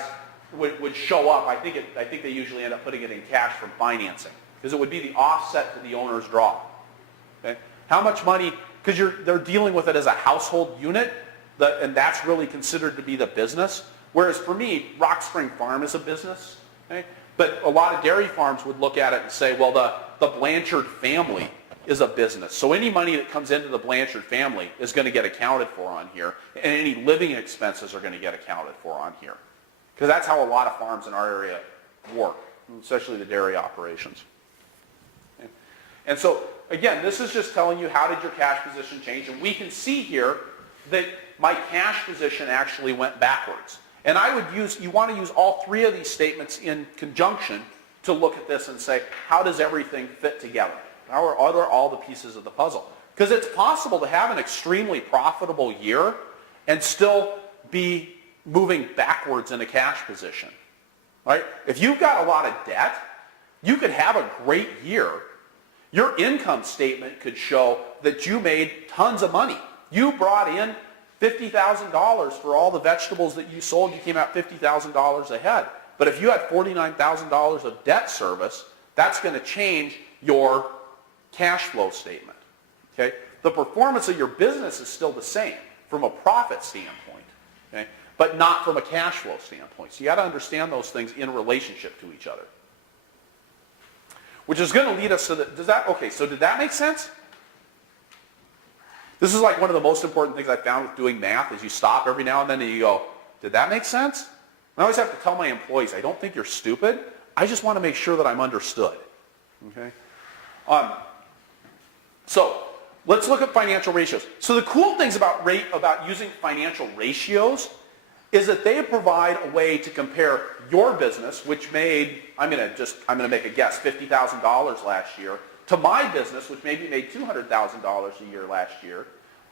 would show up, I think they usually end up putting it in cash from financing, because it would be the offset to the owner's draw. Okay? How much money, because they're dealing with it as a household unit, and that's really considered to be the business. Whereas for me, Rock Spring Farm is a business. Okay? But a lot of dairy farms would look at it and say, well, the Blanchard family is a business. So any money that comes into the Blanchard family is going to get accounted for on here, and any living expenses are going to get accounted for on here. Because that's how a lot of farms in our area work, especially the dairy operations. Okay? And so, again, this is just telling you how did your cash position change, and we can see here that my cash position actually went backwards. And you want to use all three of these statements in conjunction to look at this and say, how does everything fit together? How are all the pieces of the puzzle? Because it's possible to have an extremely profitable year and still be moving backwards in a cash position. Right? If you've got a lot of debt, you could have a great year. Your income statement could show that you made tons of money. You brought in $50,000 for all the vegetables that you sold. You came out $50,000 ahead. But if you had $49,000 of debt service, that's going to change your cash flow statement. Okay? The performance of your business is still the same from a profit standpoint, okay? But not from a cash flow standpoint. So you got to understand those things in relationship to each other. Which is going to lead us to so did that make sense? This is like one of the most important things I found with doing math is you stop every now and then and you go, did that make sense? I always have to tell my employees, I don't think you're stupid. I just want to make sure that I'm understood. Okay? let's look at financial ratios. So the cool things about using financial ratios is that they provide a way to compare your business, which made, I'm going to make a guess, $50,000 last year, to my business, which maybe made $200,000 a year last year,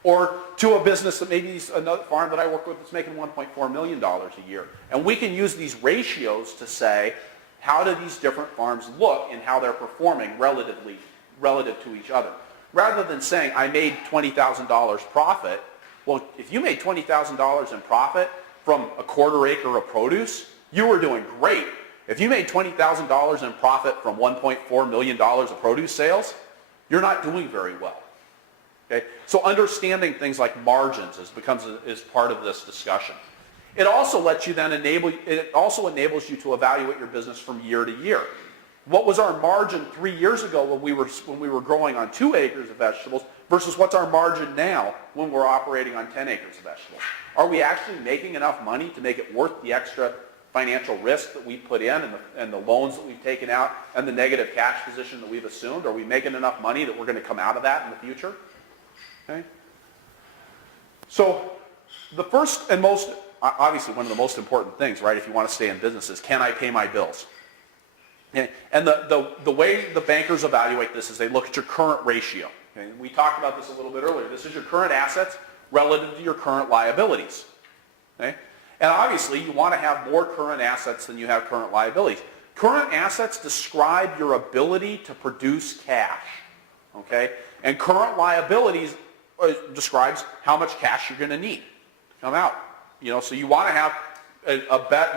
or to a business that maybe is another farm that I work with that's making $1.4 million a year. And we can use these ratios to say, how do these different farms look and how they're performing relative to each other? Rather than saying, I made $20,000 profit, well, if you made $20,000 in profit from a quarter acre of produce, you were doing great. If you made $20,000 in profit from $1.4 million of produce sales, you're not doing very well. Okay? So understanding things like margins is part of this discussion. It also lets you then enables you to evaluate your business from year to year. What was our margin 3 years ago when we were growing on 2 acres of vegetables versus what's our margin now when we're operating on 10 acres of vegetables? Are we actually making enough money to make it worth the extra financial risk that we put in and the loans that we've taken out and the negative cash position that we've assumed? Are we making enough money that we're going to come out of that in the future? Okay. So the first and most, obviously one of the most important things, right, if you want to stay in business is, can I pay my bills? Okay. And the way the bankers evaluate this is they look at your current ratio. Okay. We talked about this a little bit earlier. This is your current assets relative to your current liabilities. Okay. And obviously you want to have more current assets than you have current liabilities. Current assets describe your ability to produce cash. Okay. And current liabilities describes how much cash you're going to need to come out. You know, so you want to have you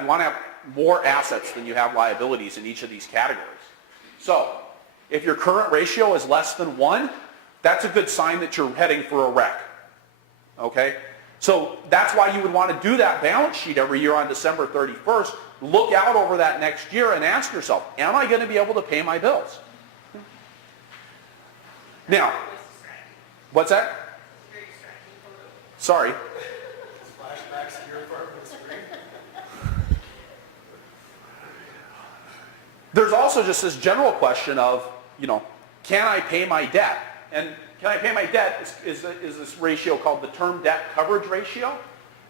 want to have more assets than you have liabilities in each of these categories. So if your current ratio is less than 1, that's a good sign that you're heading for a wreck. Okay? So that's why you would want to do that balance sheet every year on December 31st. Look out over that next year and ask yourself, am I going to be able to pay my bills? Now, what's that? Very distracting photo. Sorry. Flashbacks to your apartment screen. There's also just this general question of, you know, can I pay my debt? And can I pay my debt is this ratio called the term debt coverage ratio.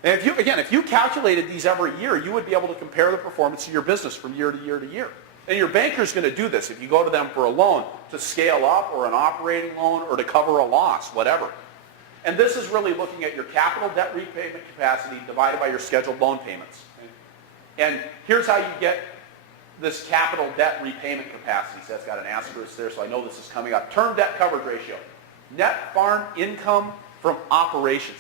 And if you calculated these every year, you would be able to compare the performance of your business from year to year to year. And your banker's going to do this if you go to them for a loan to scale up or an operating loan or to cover a loss, whatever. And this is really looking at your capital debt repayment capacity divided by your scheduled loan payments. And here's how you get this capital debt repayment capacity. So that's got an asterisk there, so I know this is coming up. Term debt coverage ratio. Net farm income from operations.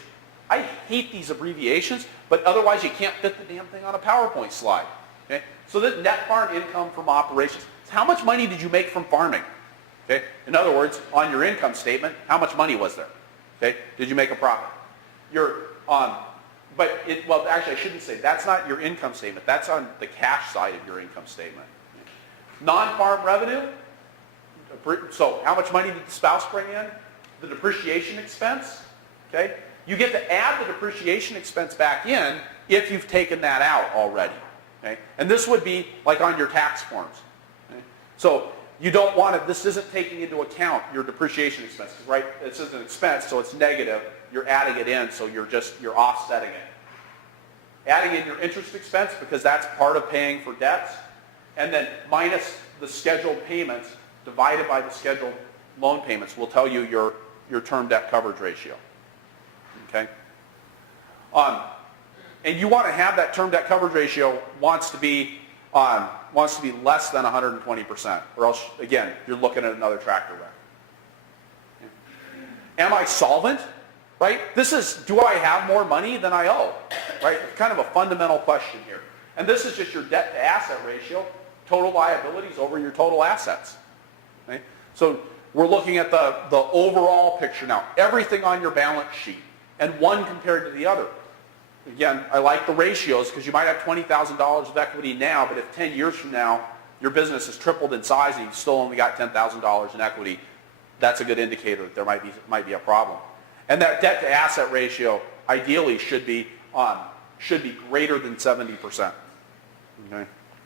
I hate these abbreviations, but otherwise you can't fit the damn thing on a PowerPoint slide. Okay? So this net farm income from operations. How much money did you make from farming? Okay? In other words, on your income statement, how much money was there? Okay? Did you make a profit? Well, actually, I shouldn't say. That's not your income statement. That's on the cash side of your income statement. Non-farm revenue. So how much money did the spouse bring in? The depreciation expense. Okay? You get to add the depreciation expense back in if you've taken that out already. Okay? And this would be like on your tax forms. Okay? So you don't want to, this isn't taking into account your depreciation expenses, right? This is an expense, so it's negative. You're adding it in, so you're offsetting it. Adding in your interest expense, because that's part of paying for debts, and then minus the scheduled payments divided by the scheduled loan payments will tell you your term debt coverage ratio. Okay? And you want to have that term debt coverage ratio wants to be less than 120%, or else, again, you're looking at another tractor wreck. Am I solvent? Right? This is, do I have more money than I owe? Right? Kind of a fundamental question here. And this is just your debt to asset ratio, total liabilities over your total assets. Okay? So we're looking at the overall picture now. Everything on your balance sheet, and one compared to the other. Again, I like the ratios because you might have $20,000 of equity now, but if 10 years from now your business has tripled in size and you've still only got $10,000 in equity, that's a good indicator that there might be a problem. And that debt to asset ratio ideally should be greater than 70%. Okay.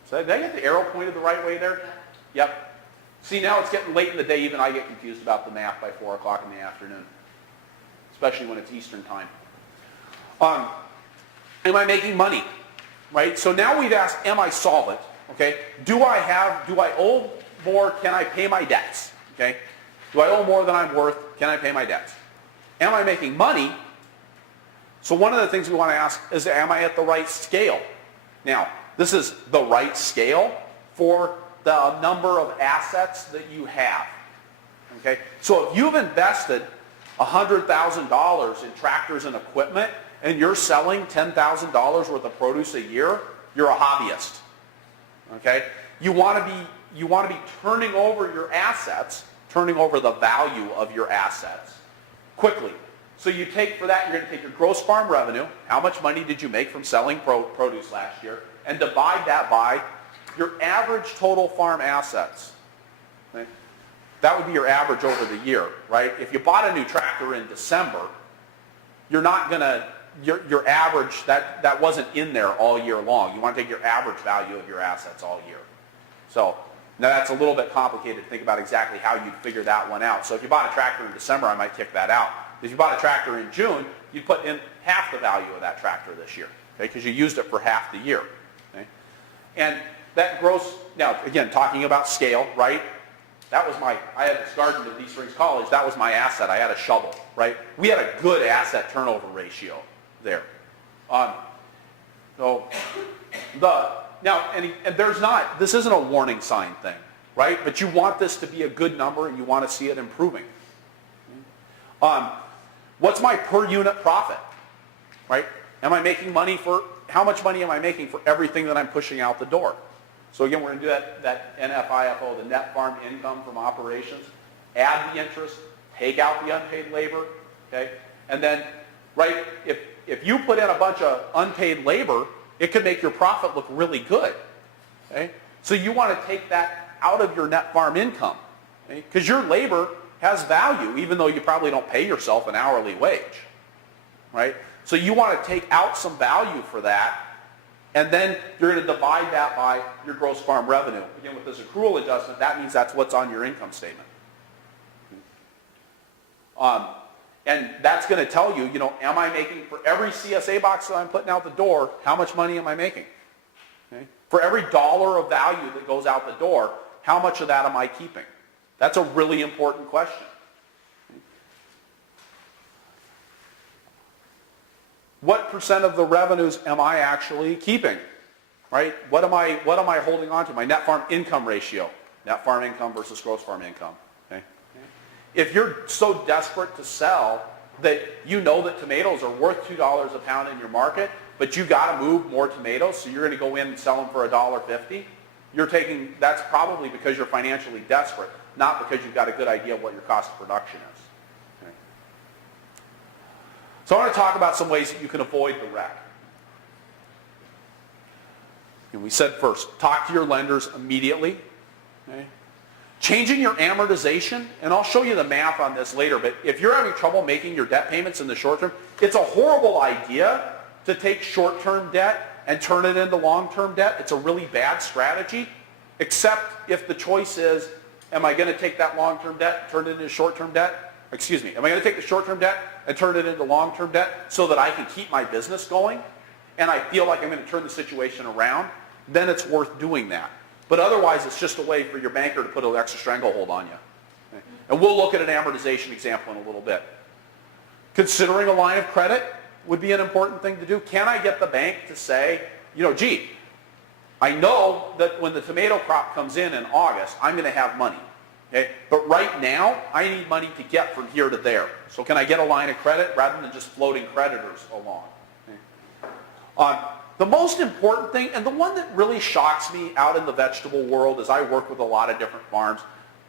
So did I get the arrow pointed the right way there? Yep. See, now it's getting late in the day. Even I get confused about the math by 4 o'clock in the afternoon, especially when it's Eastern time. Am I making money? Right? So now we've asked, am I solvent? Okay? Do I owe more? Can I pay my debts? Okay? Do I owe more than I'm worth? Can I pay my debts? Am I making money? So one of the things we want to ask is, am I at the right scale? Now, this is the right scale for the number of assets that you have. Okay? So if you've invested $100,000 in tractors and equipment and you're selling $10,000 worth of produce a year, you're a hobbyist. Okay? You want to be turning over your assets, turning over the value of your assets quickly. So you take, for that, you're going to take your gross farm revenue, how much money did you make from selling produce last year, and divide that by your average total farm assets. Okay? That would be your average over the year, right? If you bought a new tractor in December, you're not going to, your average, that wasn't in there all year long. You want to take your average value of your assets all year. So now that's a little bit complicated to think about exactly how you'd figure that one out. So if you bought a tractor in December, I might kick that out. If you bought a tractor in June, you'd put in half the value of that tractor this year, okay? Because you used it for half the year. Okay? And that gross, now again, talking about scale, right? That was I had this garden at East Springs College, that was my asset. I had a shovel, right? We had a good asset turnover ratio there. There's not, this isn't a warning sign thing, right? But you want this to be a good number and you want to see it improving. What's my per unit profit, right? Am I making money how much money am I making for everything that I'm pushing out the door? So again, we're going to do that NFIFO, the net farm income from operations, add the interest, take out the unpaid labor, okay? And then, right, if you put in a bunch of unpaid labor, it could make your profit look really good, okay? So you want to take that out of your net farm income, okay? Because your labor has value, even though you probably don't pay yourself an hourly wage, right? So you want to take out some value for that, and then you're going to divide that by your gross farm revenue. Again, with this accrual adjustment, that means that's what's on your income statement. And that's going to tell you, am I making, for every CSA box that I'm putting out the door, how much money am I making? Okay? For every dollar of value that goes out the door, how much of that am I keeping? That's a really important question. What percent of the revenues am I actually keeping? Right? What am I holding on to? My net farm income ratio. Net farm income versus gross farm income. Okay? If you're so desperate to sell that you know that tomatoes are worth $2 a pound in your market, but you got to move more tomatoes, so you're going to go in and sell them for $1.50, that's probably because you're financially desperate, not because you've got a good idea of what your cost of production is. Okay. So I want to talk about some ways that you can avoid the wreck. And we said first, talk to your lenders immediately. Okay. Changing your amortization, and I'll show you the math on this later, but if you're having trouble making your debt payments in the short term, it's a horrible idea to take short-term debt and turn it into long-term debt. It's a really bad strategy, except if the choice is, am I going to take that long-term debt and turn it into short-term debt? Excuse me, am I going to take the short-term debt and turn it into long-term debt so that I can keep my business going and I feel like I'm going to turn the situation around? Then it's worth doing that. But otherwise, it's just a way for your banker to put an extra stranglehold on you. Okay? And we'll look at an amortization example in a little bit. Considering a line of credit would be an important thing to do. Can I get the bank to say, gee, I know that when the tomato crop comes in August, I'm going to have money. Okay? But right now, I need money to get from here to there. So can I get a line of credit rather than just floating creditors along? Okay? The most important thing, and the one that really shocks me out in the vegetable world as I work with a lot of different farms,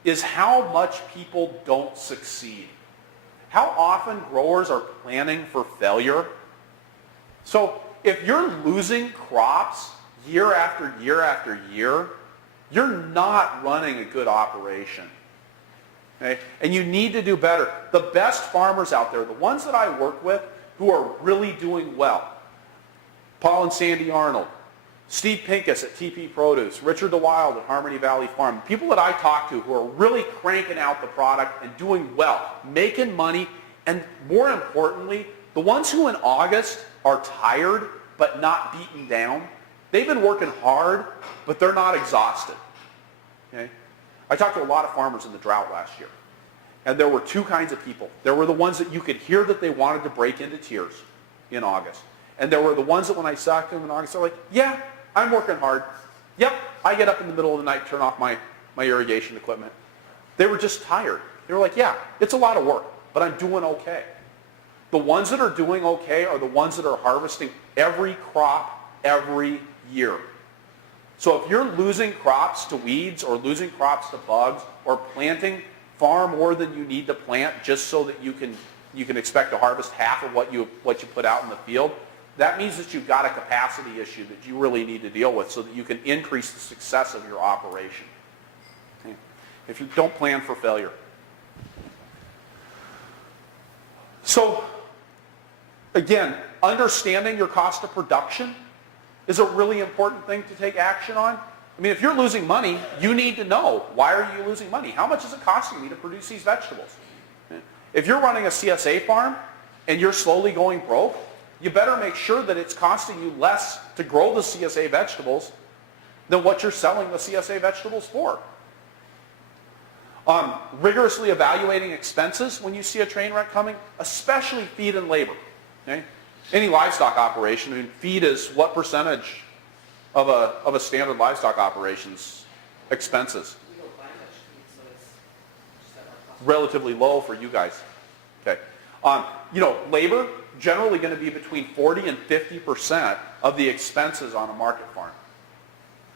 is how much people don't succeed. How often growers are planning for failure. So if you're losing crops year after year after year, you're not running a good operation. Okay? And you need to do better. The best farmers out there, the ones that I work with who are really doing well, Paul and Sandy Arnold, Steve Pincus at TP Produce, Richard DeWild at Harmony Valley Farm, people that I talk to who are really cranking out the product and doing well, making money, and more importantly, the ones who in August are tired but not beaten down, they've been working hard, but they're not exhausted. Okay? I talked to a lot of farmers in the drought last year, and there were two kinds of people. There were the ones that you could hear that they wanted to break into tears in August. And there were the ones that when I talked to them in August, they're like, yeah, I'm working hard. Yep, I get up in the middle of the night, turn off my irrigation equipment. They were just tired. They were like, yeah, it's a lot of work, but I'm doing okay. The ones that are doing okay are the ones that are harvesting every crop every year. So if you're losing crops to weeds or losing crops to bugs or planting far more than you need to plant just so that you can expect to harvest half of what you put out in the field, that means that you've got a capacity issue that you really need to deal with so that you can increase the success of your operation. Okay? If you don't plan for failure. So, again, understanding your cost of production is a really important thing to take action on. I mean, if you're losing money, you need to know, why are you losing money? How much is it costing me to produce these vegetables? If you're running a CSA farm and you're slowly going broke, you better make sure that it's costing you less to grow the CSA vegetables than what you're selling the CSA vegetables for. Rigorously evaluating expenses when you see a train wreck coming, especially feed and labor. Okay? Any livestock operation, I mean, feed is what percentage of a standard livestock operation's expenses? We don't buy much feed, so it's just at our cost. Relatively low for you guys. Okay. Labor, generally going to be between 40 and 50% of the expenses on a market farm.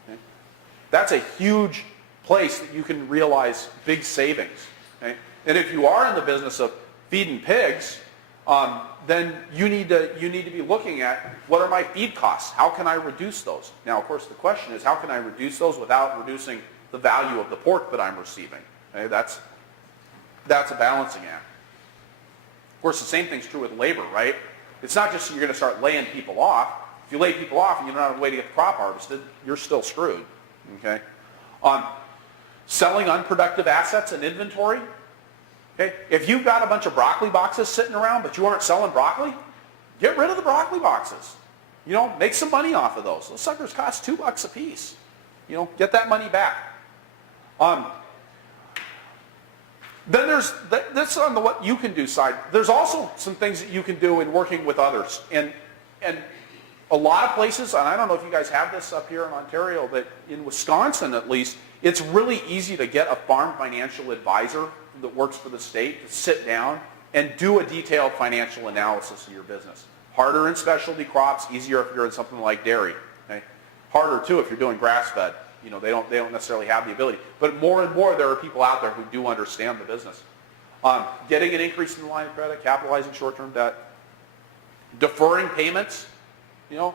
Okay? That's a huge place that you can realize big savings. Okay? And if you are in the business of feeding pigs, then you need to be looking at, what are my feed costs? How can I reduce those? Now, of course, the question is, how can I reduce those without reducing the value of the pork that I'm receiving? Okay? That's a balancing act. Of course, the same thing's true with labor, right? It's not just you're going to start laying people off. If you lay people off and you don't have a way to get the crop harvested, you're still screwed. Okay? Selling unproductive assets and inventory. Okay? If you've got a bunch of broccoli boxes sitting around but you aren't selling broccoli, get rid of the broccoli boxes. Make some money off of those. Those suckers cost $2 a piece. Get that money back. Then there's, that's on the what you can do side. There's also some things that you can do in working with others. And a lot of places, and I don't know if you guys have this up here in Ontario, but in Wisconsin at least, it's really easy to get a farm financial advisor that works for the state to sit down and do a detailed financial analysis of your business. Harder in specialty crops, easier if you're in something like dairy. Okay? Harder too if you're doing grass-fed. They don't necessarily have the ability. But more and more there are people out there who do understand the business. Getting an increase in the line of credit, capitalizing short-term debt, deferring payments. Can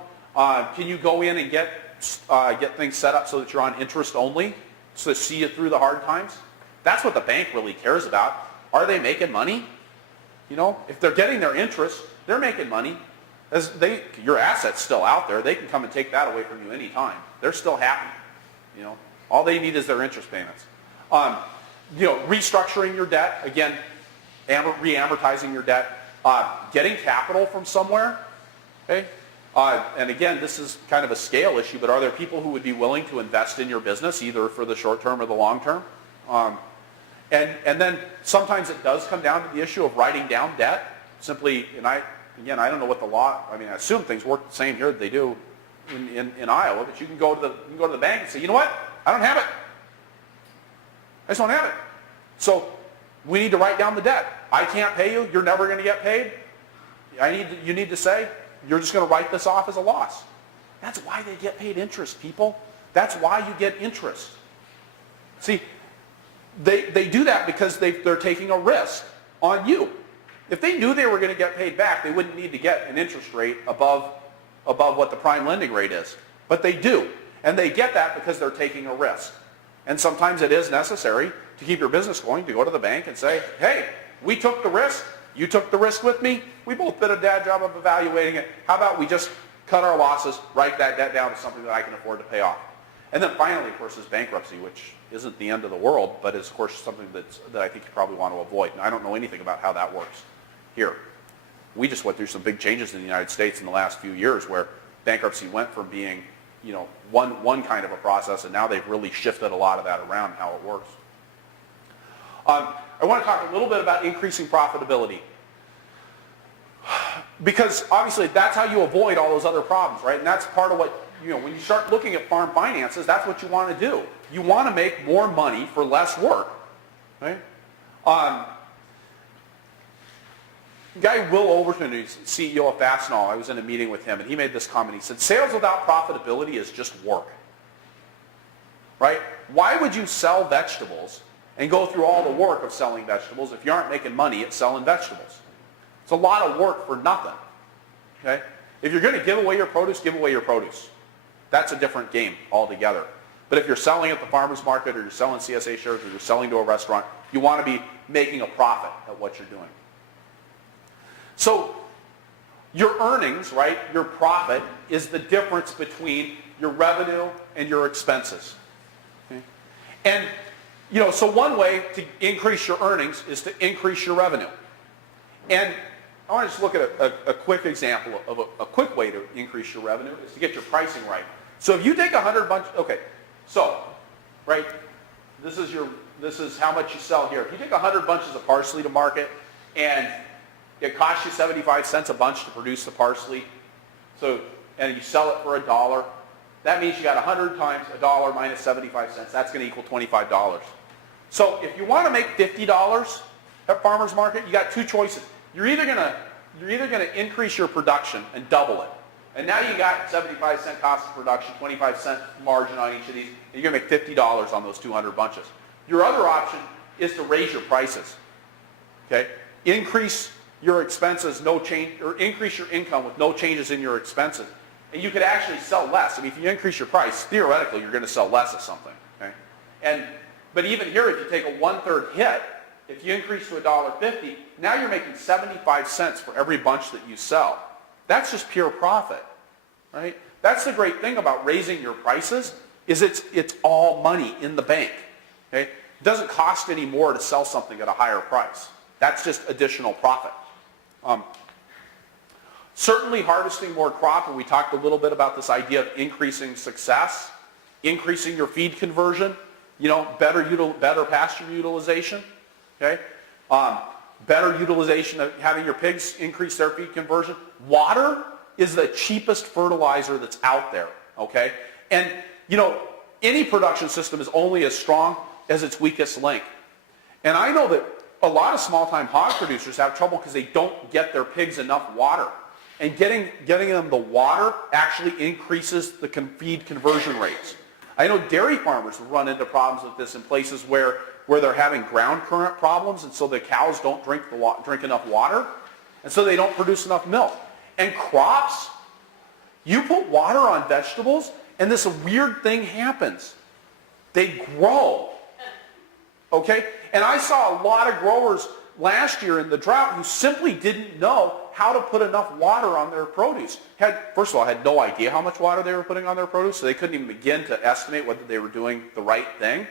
you go in and get things set up so that you're on interest only, so to see you through the hard times? That's what the bank really cares about. Are they making money? If they're getting their interest, they're making money. Your asset's still out there. They can come and take that away from you anytime. They're still happy. All they need is their interest payments. Restructuring your debt, again, re-amortizing your debt, getting capital from somewhere. Okay? And again, this is kind of a scale issue, but are there people who would be willing to invest in your business, either for the short term or the long term? And then sometimes it does come down to the issue of writing down debt. Simply, I don't know what the law, I assume things work the same here that they do in Iowa, but you can go to the bank and say, you know what? I don't have it. I just don't have it. So we need to write down the debt. I can't pay you. You're never going to get paid. You need to say, you're just going to write this off as a loss. That's why they get paid interest, people. That's why you get interest. See, they do that because they're taking a risk on you. If they knew they were going to get paid back, they wouldn't need to get an interest rate above what the prime lending rate is. But they do. And they get that because they're taking a risk. And sometimes it is necessary to keep your business going to go to the bank and say, hey, we took the risk. You took the risk with me. We both did a bad job of evaluating it. How about we just cut our losses, write that debt down to something that I can afford to pay off. And then finally, of course, is bankruptcy, which isn't the end of the world, but is, of course, something that I think you probably want to avoid. And I don't know anything about how that works here. We just went through some big changes in the United States in the last few years where bankruptcy went from being, one kind of a process, and now they've really shifted a lot of that around how it works. I want to talk a little bit about increasing profitability. Because obviously that's how you avoid all those other problems, right? And that's part of what, when you start looking at farm finances, that's what you want to do. You want to make more money for less work, right? Guy Will Overton, who's CEO of Fastenal, I was in a meeting with him, and he made this comment. He said, sales without profitability is just work, right? Why would you sell vegetables and go through all the work of selling vegetables if you aren't making money at selling vegetables? It's a lot of work for nothing, okay? If you're going to give away your produce, give away your produce. That's a different game altogether. But if you're selling at the farmer's market, or you're selling CSA shares, or you're selling to a restaurant, you want to be making a profit at what you're doing. So your earnings, right, your profit, is the difference between your revenue and your expenses. Okay? And, so one way to increase your earnings is to increase your revenue. And I want to just look at a quick example of a quick way to increase your revenue is to get your pricing right. So if you take 100 bunch, okay, so, right, this is how much you sell here. If you take 100 bunches of parsley to market and it costs you 75 cents a bunch to produce the parsley, and you sell it for $1, that means you got 100 times $1 minus 75 cents. That's going to equal $25. So if you want to make $50 at farmer's market, you got two choices. You're either going to increase your production and double it. And now you got 75 cent cost of production, 25 cent margin on each of these, and you're going to make $50 on those 200 bunches. Your other option is to raise your prices. Okay? Increase your expenses, no change, or increase your income with no changes in your expenses. And you could actually sell less. I mean, if you increase your price, theoretically, you're going to sell less of something. Okay? But even here, if you take a 1/3 hit, if you increase to $1.50, now you're making 75 cents for every bunch that you sell. That's just pure profit, right? That's the great thing about raising your prices, is it's all money in the bank. Okay? It doesn't cost any more to sell something at a higher price. That's just additional profit. Certainly harvesting more crop, and we talked a little bit about this idea of increasing success, increasing your feed conversion, better pasture utilization. Okay? Better utilization of having your pigs increase their feed conversion. Water is the cheapest fertilizer that's out there. Okay? And, any production system is only as strong as its weakest link. And I know that a lot of small-time hog producers have trouble because they don't get their pigs enough water. And getting them the water actually increases the feed conversion rates. I know dairy farmers run into problems with this in places where they're having ground current problems, and so the cows don't drink enough water, and so they don't produce enough milk. And crops, you put water on vegetables, and this weird thing happens. They grow. Okay? And I saw a lot of growers last year in the drought who simply didn't know how to put enough water on their produce. First of all, had no idea how much water they were putting on their produce, so they couldn't even begin to estimate whether they were doing the right thing.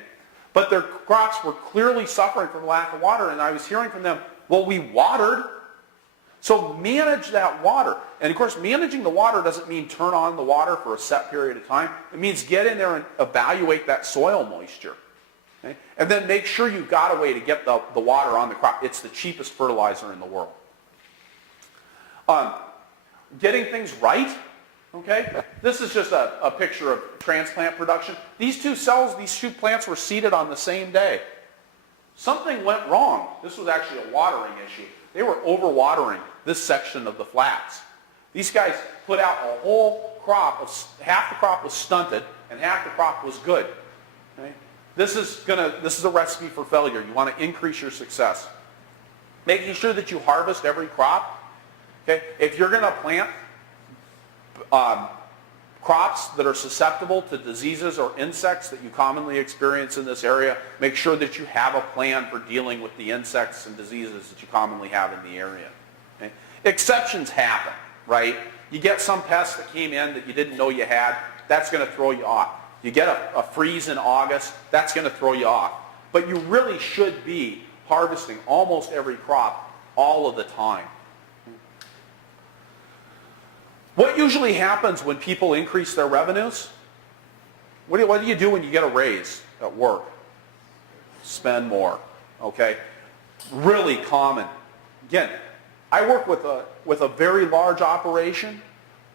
But their crops were clearly suffering from lack of water, and I was hearing from them, well, we watered. So manage that water. And of course, managing the water doesn't mean turn on the water for a set period of time. It means get in there and evaluate that soil moisture. Okay? And then make sure you've got a way to get the water on the crop. It's the cheapest fertilizer in the world. Getting things right. Okay? This is just a picture of transplant production. These two plants were seeded on the same day. Something went wrong. This was actually a watering issue. They were overwatering this section of the flats. These guys put out a whole crop, half the crop was stunted and half the crop was good. Okay? This is a recipe for failure. You want to increase your success. Making sure that you harvest every crop. Okay? If you're going to plant crops that are susceptible to diseases or insects that you commonly experience in this area, make sure that you have a plan for dealing with the insects and diseases that you commonly have in the area. Okay? Exceptions happen, right? You get some pest that came in that you didn't know you had, that's going to throw you off. You get a freeze in August, that's going to throw you off. But you really should be harvesting almost every crop all of the time. What usually happens when people increase their revenues? What do you do when you get a raise at work? Spend more, okay? Really common. Again, I work with a very large operation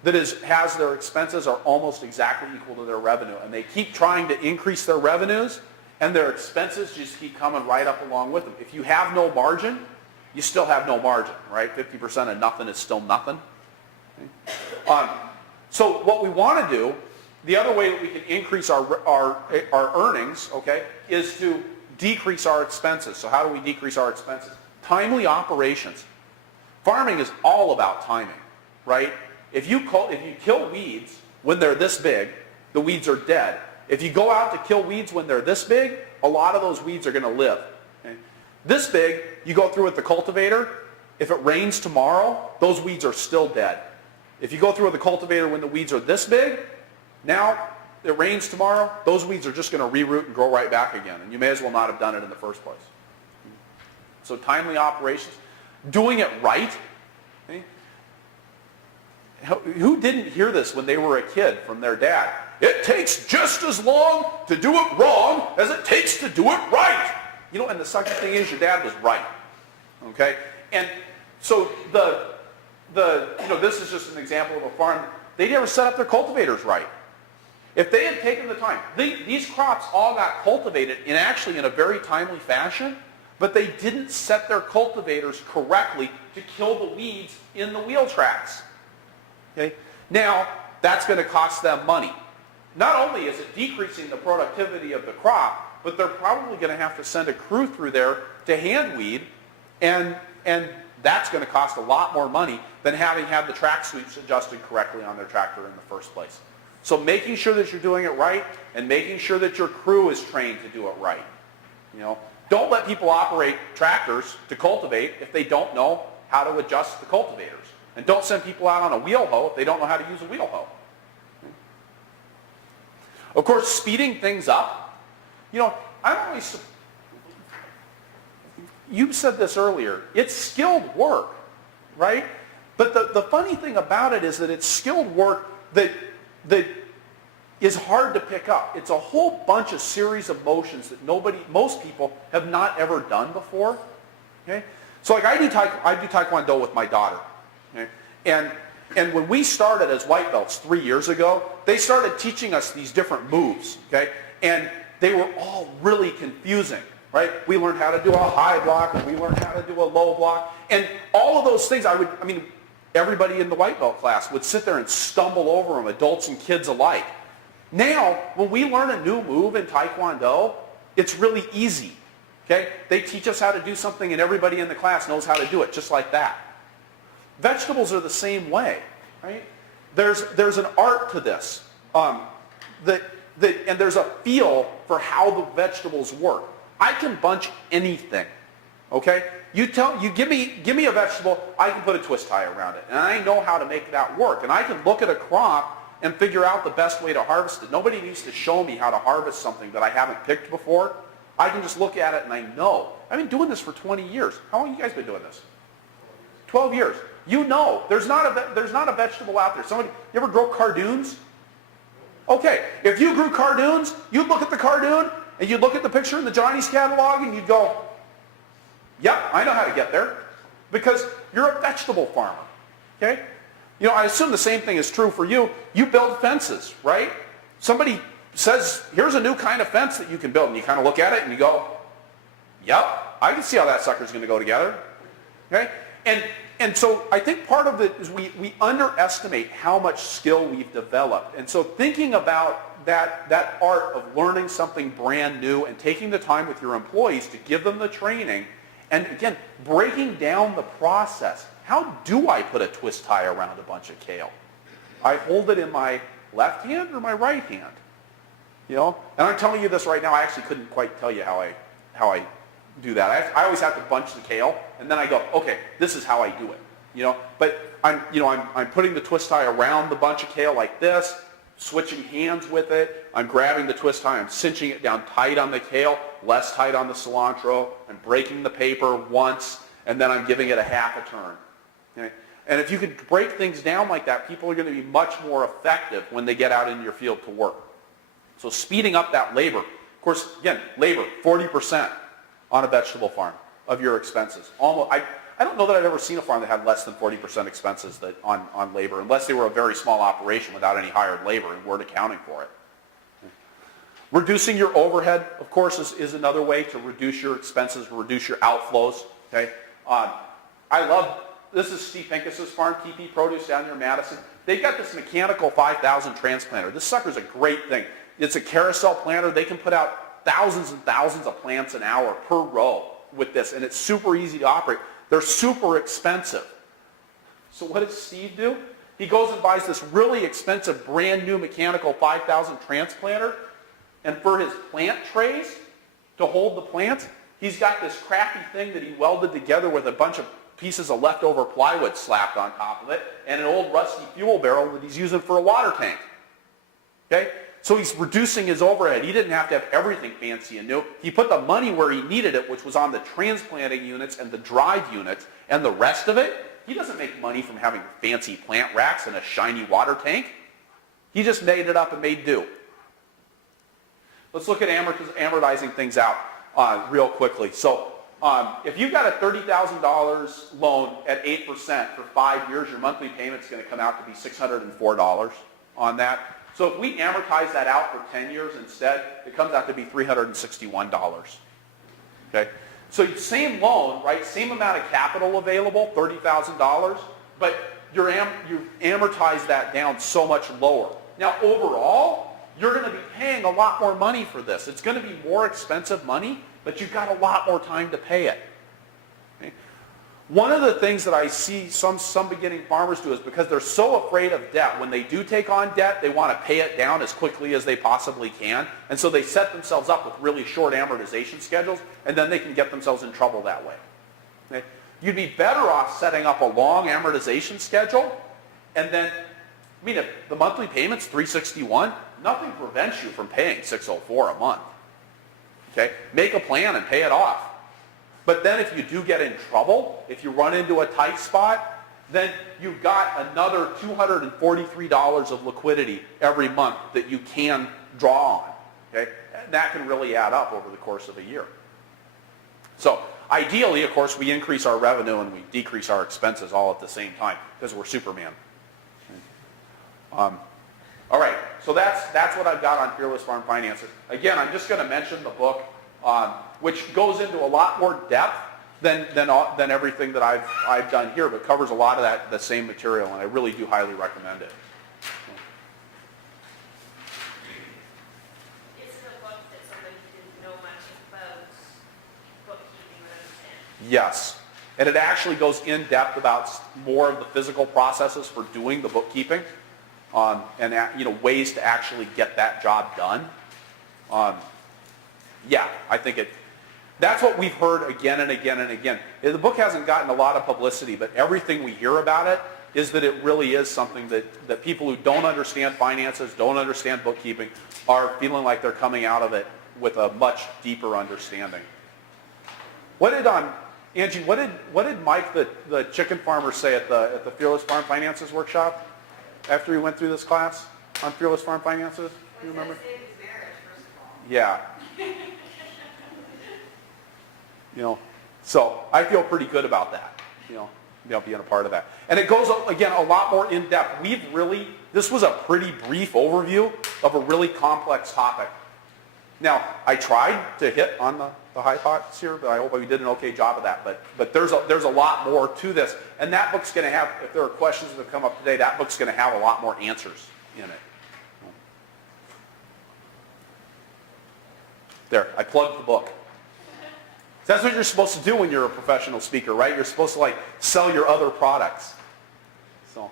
that has their expenses are almost exactly equal to their revenue, and they keep trying to increase their revenues, and their expenses just keep coming right up along with them. If you have no margin, you still have no margin, right? 50% of nothing is still nothing. So what we want to do, the other way that we can increase our earnings, okay, is to decrease our expenses. So how do we decrease our expenses? Timely operations. Farming is all about timing, right? If you kill weeds when they're this big, the weeds are dead. If you go out to kill weeds when they're this big, a lot of those weeds are going to live. Okay? This big, you go through with the cultivator, if it rains tomorrow, those weeds are still dead. If you go through with the cultivator when the weeds are this big, now it rains tomorrow, those weeds are just going to reroot and grow right back again. And you may as well not have done it in the first place. So timely operations, doing it right. Okay? Who didn't hear this when they were a kid from their dad? It takes just as long to do it wrong as it takes to do it right. You know, and the second thing is your dad was right. Okay? And so this is just an example of a farm. They never set up their cultivators right. If they had taken the time, these crops all got cultivated in a very timely fashion, but they didn't set their cultivators correctly to kill the weeds in the wheel tracks. Okay? Now, that's going to cost them money. Not only is it decreasing the productivity of the crop, but they're probably going to have to send a crew through there to hand weed, and that's going to cost a lot more money than having had the track sweeps adjusted correctly on their tractor in the first place. So making sure that you're doing it right and making sure that your crew is trained to do it right. You know, don't let people operate tractors to cultivate if they don't know how to adjust the cultivators. And don't send people out on a wheel hoe if they don't know how to use a wheel hoe. Of course, speeding things up. You know, you said this earlier. It's skilled work, right? But the funny thing about it is that it's skilled work that is hard to pick up. It's a whole bunch of series of motions that most people have not ever done before. Okay? So like I do Taekwondo with my daughter. Okay? And when we started as white belts 3 years ago, they started teaching us these different moves. Okay? And they were all really confusing. Right? We learned how to do a high block, and we learned how to do a low block. And all of those things, everybody in the white belt class would sit there and stumble over them, adults and kids alike. Now, when we learn a new move in Taekwondo, it's really easy. Okay? They teach us how to do something, and everybody in the class knows how to do it, just like that. Vegetables are the same way. Right? There's an art to this. And there's a feel for how the vegetables work. I can bunch anything, okay? You give me a vegetable, I can put a twist tie around it, and I know how to make that work. And I can look at a crop and figure out the best way to harvest it. Nobody needs to show me how to harvest something that I haven't picked before. I can just look at it and I know. I've been doing this for 20 years. How long have you guys been doing this? 12 years. You know, there's not a vegetable out there. You ever grow cardoons? Okay, if you grew cardoons, you'd look at the cardoon, and you'd look at the picture in the Johnny's catalog and you'd go, yep, I know how to get there. Because you're a vegetable farmer. Okay? You know, I assume the same thing is true for you. You build fences, right? Somebody says, here's a new kind of fence that you can build. And you kind of look at it and you go, yep, I can see how that sucker's going to go together. Okay? And so I think part of it is we underestimate how much skill we've developed. And so thinking about that art of learning something brand new and taking the time with your employees to give them the training, and again, breaking down the process. How do I put a twist tie around a bunch of kale? I hold it in my left hand or my right hand? You know? And I'm telling you this right now, I actually couldn't quite tell you how I do that. I always have to bunch the kale, and then I go, okay, this is how I do it. But I'm putting the twist tie around the bunch of kale like this, switching hands with it. I'm grabbing the twist tie, I'm cinching it down tight on the kale, less tight on the cilantro. I'm breaking the paper once, and then I'm giving it a half a turn. Okay? And if you could break things down like that, people are going to be much more effective when they get out into your field to work. So speeding up that labor. Of course, again, labor, 40% on a vegetable farm of your expenses. Almost, I don't know that I've ever seen a farm that had less than 40% expenses on labor, unless they were a very small operation without any hired labor and weren't accounting for it. Reducing your overhead, of course, is another way to reduce your expenses, reduce your outflows. Okay, this is Steve Pincus's farm, TP Produce down near Madison. They've got this mechanical 5000 transplanter. This sucker's a great thing. It's a carousel planter. They can put out thousands and thousands of plants an hour per row with this, and it's super easy to operate. They're super expensive. So what does Steve do? He goes and buys this really expensive brand new mechanical 5000 transplanter, and for his plant trays to hold the plants, he's got this crappy thing that he welded together with a bunch of pieces of leftover plywood slapped on top of it and an old rusty fuel barrel that he's using for a water tank. Okay? So he's reducing his overhead. He didn't have to have everything fancy and new. He put the money where he needed it, which was on the transplanting units and the drive units, and the rest of it, he doesn't make money from having fancy plant racks and a shiny water tank. He just made it up and made do. Let's look at amortizing things out real quickly. So if you've got a $30,000 loan at 8% for 5 years, your monthly payment's going to come out to be $604 on that. So if we amortize that out for 10 years instead, it comes out to be $361. Okay? So same loan, right? Same amount of capital available, $30,000, but you amortize that down so much lower. Now overall, you're going to be paying a lot more money for this. It's going to be more expensive money, but you've got a lot more time to pay it. Okay? One of the things that I see some beginning farmers do is because they're so afraid of debt, when they do take on debt, they want to pay it down as quickly as they possibly can. And so they set themselves up with really short amortization schedules, and then they can get themselves in trouble that way. Okay? You'd be better off setting up a long amortization schedule, and then, if the monthly payment's $361, nothing prevents you from paying $604 a month. Okay? Make a plan and pay it off. But then if you do get in trouble, if you run into a tight spot, then you've got another $243 of liquidity every month that you can draw on. Okay? And that can really add up over the course of a year. So ideally, of course, we increase our revenue and we decrease our expenses all at the same time because we're Superman. All right, so that's what I've got on Fearless Farm Finances. Again, I'm just going to mention the book, which goes into a lot more depth than everything that I've done here, but covers a lot of the same material, and I really do highly recommend it. It's a book that somebody who didn't know much about bookkeeping would understand. Yes, and it actually goes in depth about more of the physical processes for doing the bookkeeping, and ways to actually get that job done. Yeah, I think that's what we've heard again and again and again. The book hasn't gotten a lot of publicity, but everything we hear about it is that it really is something that people who don't understand finances, don't understand bookkeeping, are feeling like they're coming out of it with a much deeper understanding. Angie, what did Mike, the chicken farmer, say at the Fearless Farm Finances workshop after he went through this class on Fearless Farm Finances? Do you remember? Saved his marriage, first of all. Yeah. So I feel pretty good about that, being a part of that. And it goes, again, a lot more in depth. This was a pretty brief overview of a really complex topic. Now, I tried to hit on the high points here, but I hope we did an okay job of that. But there's a lot more to this. And that book's going to have, if there are questions that have come up today, that book's going to have a lot more answers in it. There, I plugged the book. That's what you're supposed to do when you're a professional speaker, right? You're supposed to sell your other products. So,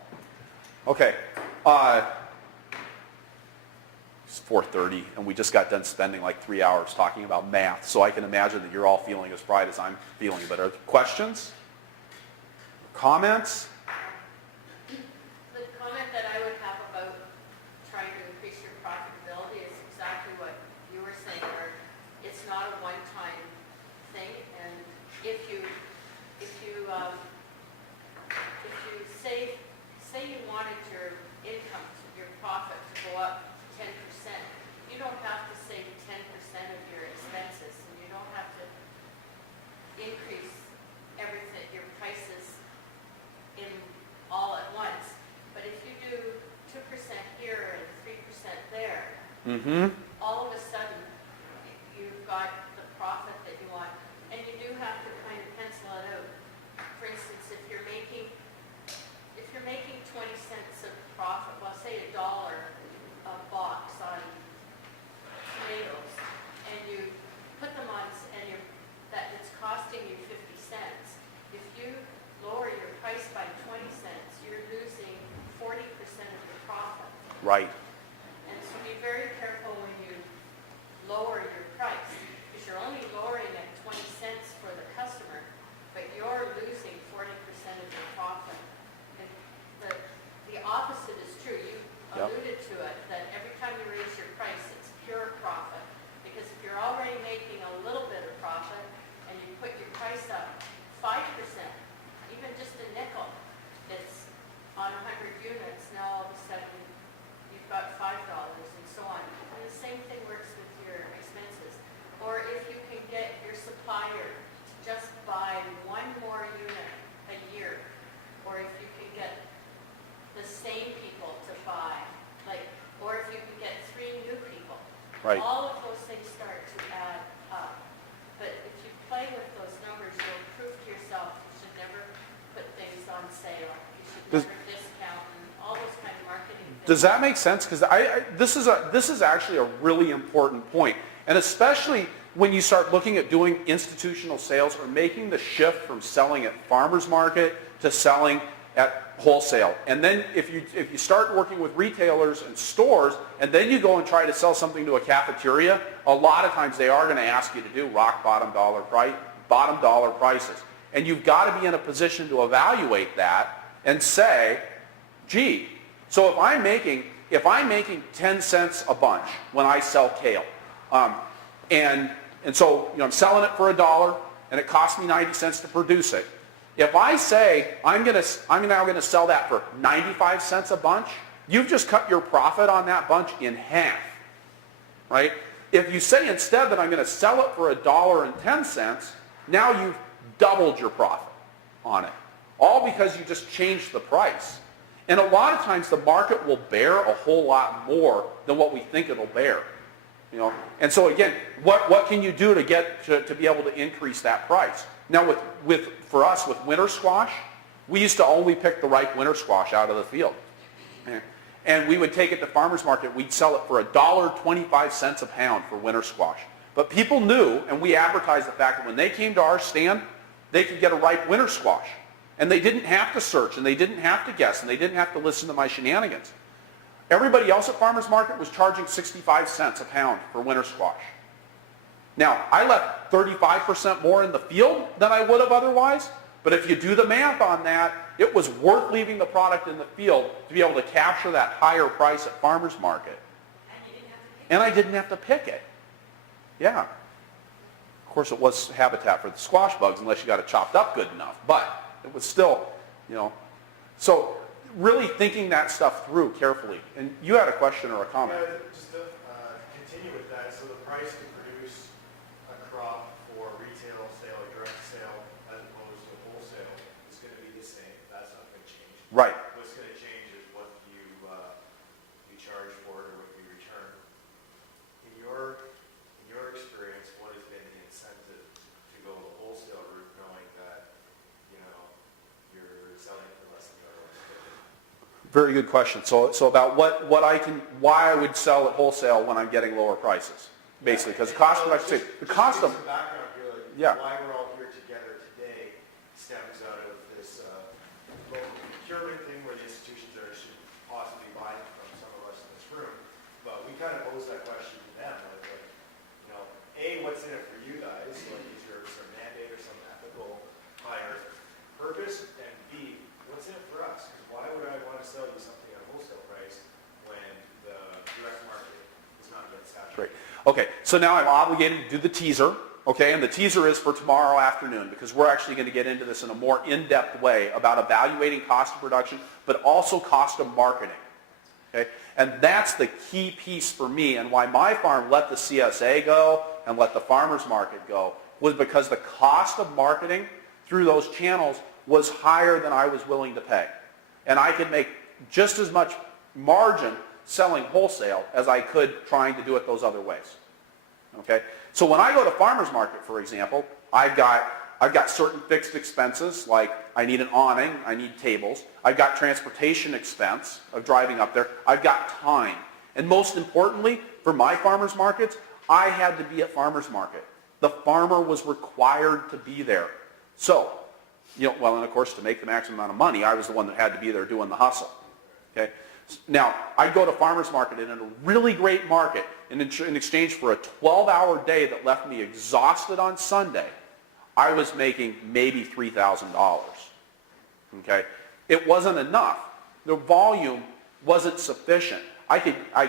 okay. It's 4:30, and we just got done spending 3 hours talking about math, so I can imagine that you're all feeling as fried as I'm feeling. But are there questions? Comments? The comment that I would have about trying to increase your profitability is exactly what you were saying, where it's not a one-time thing, and if you say you wanted your income, your profit to go up 10%, you don't have to save 10% of your expenses, and you don't have to increase everything, your prices in all at once. But if you do 2% here and 3% there, Mm-hmm. all of a sudden, you've got the profit that you want. And you do have to kind of pencil it out. For instance, if you're making 20 cents of profit, well, say $1 a box on tomatoes, and you put them on, that it's costing you 50 cents. If you lower your price by 20 cents, you're losing 40% of your profit. Right. And so be very careful when you lower your price, because you're only lowering at 20 cents for the customer, but you're losing 40% of your profit. And the opposite is true. You Yep. alluded to it, that every time you raise your price, it's pure profit. Because if you're already making a little bit of profit, and you put your price up 5%, even just a nickel, it's on 100 units, now all of a sudden you've got $5 and so on. And the same thing works with your expenses. Or if you can get your supplier to just buy one more unit a year, or if you can get the same people to buy, or if you can get 3 new people. Right. All of those things start to add up. But if you play with those numbers, you'll prove to yourself you should never put things on sale. You should never discount and all those kind of marketing things. Does that make sense? Because this is actually a really important point. And especially when you start looking at doing institutional sales or making the shift from selling at farmers market to selling at wholesale. And then if you start working with retailers and stores, and then you go and try to sell something to a cafeteria, a lot of times they are going to ask you to do rock bottom dollar prices. And you've got to be in a position to evaluate that and say, gee, so if I'm making 10 cents a bunch when I sell kale, and so I'm selling it for $1, and it costs me 90 cents to produce it. If I say I'm now going to sell that for 95 cents a bunch, you've just cut your profit on that bunch in half, right? If you say instead that I'm going to sell it for $1.10, now you've doubled your profit on it, all because you just changed the price. And a lot of times the market will bear a whole lot more than what we think it'll bear. And so again, what can you do to get to be able to increase that price? Now for us with winter squash, we used to only pick the ripe winter squash out of the field. And we would take it to farmers market, we'd sell it for $1.25 a pound for winter squash. But people knew, and we advertised the fact that when they came to our stand, they could get a ripe winter squash. And they didn't have to search, and they didn't have to guess, and they didn't have to listen to my shenanigans. Everybody else at farmers market was charging 65 cents a pound for winter squash. Now, I left 35% more in the field than I would have otherwise, but if you do the math on that, it was worth leaving the product in the field to be able to capture that higher price at farmers market. And I didn't have to pick it. Yeah. Of course, it was habitat for the squash bugs unless you got it chopped up good enough, but it was still, So really thinking that stuff through carefully. And you had a question or a comment. Yeah, just to continue with that, so the price to produce a crop for retail sale or direct sale as opposed to wholesale is going to be the same. That's not going to change. Right. What's going to change is what you charge for it or what you return. In your experience, what has been the incentive to go the wholesale route, knowing that you're selling for less than the other ones? Very good question. So about why I would sell at wholesale when I'm getting lower prices, basically, because the cost of Some background here, Yeah. why we're all here together today stems out of this local procurement thing where the institutions should possibly buy from some of us in this room. But we kind of pose that question to them, A, what's in it for you guys? Is there some mandate or some ethical higher purpose? And B, Okay, so now I'm obligated to do the teaser, okay, and the teaser is for tomorrow afternoon because we're actually going to get into this in a more in-depth way about evaluating cost of production, but also cost of marketing, okay? And that's the key piece for me and why my farm let the CSA go and let the farmer's market go was because the cost of marketing through those channels was higher than I was willing to pay. And I could make just as much margin selling wholesale as I could trying to do it those other ways. Okay? So when I go to farmer's market, for example, I've got certain fixed expenses, like I need an awning, I need tables. I've got transportation expense of driving up there. I've got time. And most importantly, for my farmer's markets, I had to be at farmer's market. The farmer was required to be there. So, well, and of course, to make the maximum amount of money, I was the one that had to be there doing the hustle. Okay? Now, I'd go to farmer's market in a really great market in exchange for a 12-hour day that left me exhausted on Sunday. I was making maybe $3,000. Okay? It wasn't enough. The volume wasn't sufficient.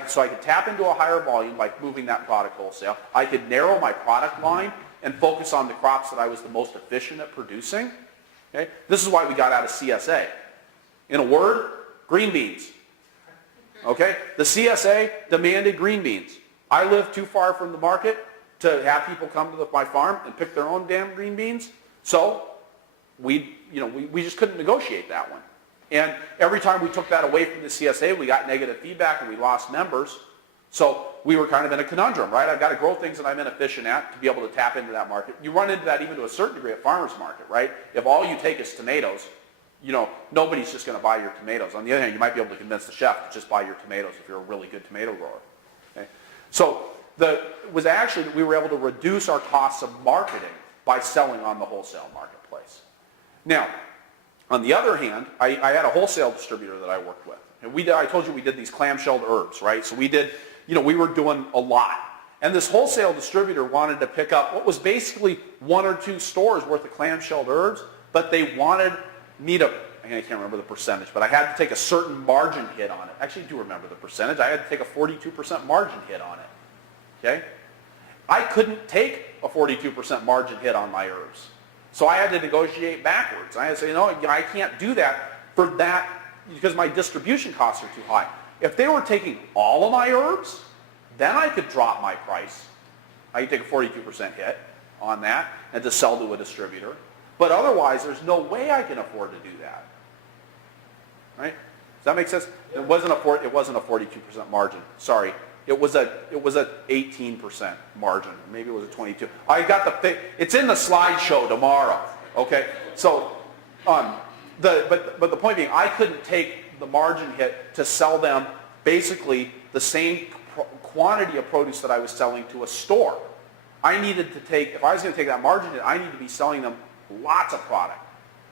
So I could tap into a higher volume by moving that product wholesale. I could narrow my product line and focus on the crops that I was the most efficient at producing. Okay? This is why we got out of CSA. In a word, green beans. Okay? The CSA demanded green beans. I live too far from the market to have people come to my farm and pick their own damn green beans. So we just couldn't negotiate that one. And every time we took that away from the CSA, we got negative feedback and we lost members. So we were kind of in a conundrum, right? I've got to grow things that I'm inefficient at to be able to tap into that market. You run into that even to a certain degree at farmer's market, right? If all you take is tomatoes, nobody's just going to buy your tomatoes. On the other hand, you might be able to convince the chef to just buy your tomatoes if you're a really good tomato grower. Okay? So it was actually that we were able to reduce our costs of marketing by selling on the wholesale marketplace. Now, on the other hand, I had a wholesale distributor that I worked with. And I told you we did these clamshelled herbs, right? So we were doing a lot. And this wholesale distributor wanted to pick up what was basically 1 or 2 stores worth of clamshelled herbs, but they wanted me to, I can't remember the percentage, but I had to take a certain margin hit on it. Actually, I do remember the percentage. I had to take a 42% margin hit on it. Okay? I couldn't take a 42% margin hit on my herbs. So I had to negotiate backwards. I had to say, no, I can't do that for that because my distribution costs are too high. If they were taking all of my herbs, then I could drop my price. I could take a 42% hit on that and to sell to a distributor. But otherwise, there's no way I can afford to do that. Right? Does that make sense? It wasn't a 42% margin. Sorry. It was a 18% margin. Maybe it was a 22. I got it's in the slideshow tomorrow. Okay? So, but the point being, I couldn't take the margin hit to sell them basically the same quantity of produce that I was selling to a store. I needed to take, if I was going to take that margin hit, I needed to be selling them lots of product.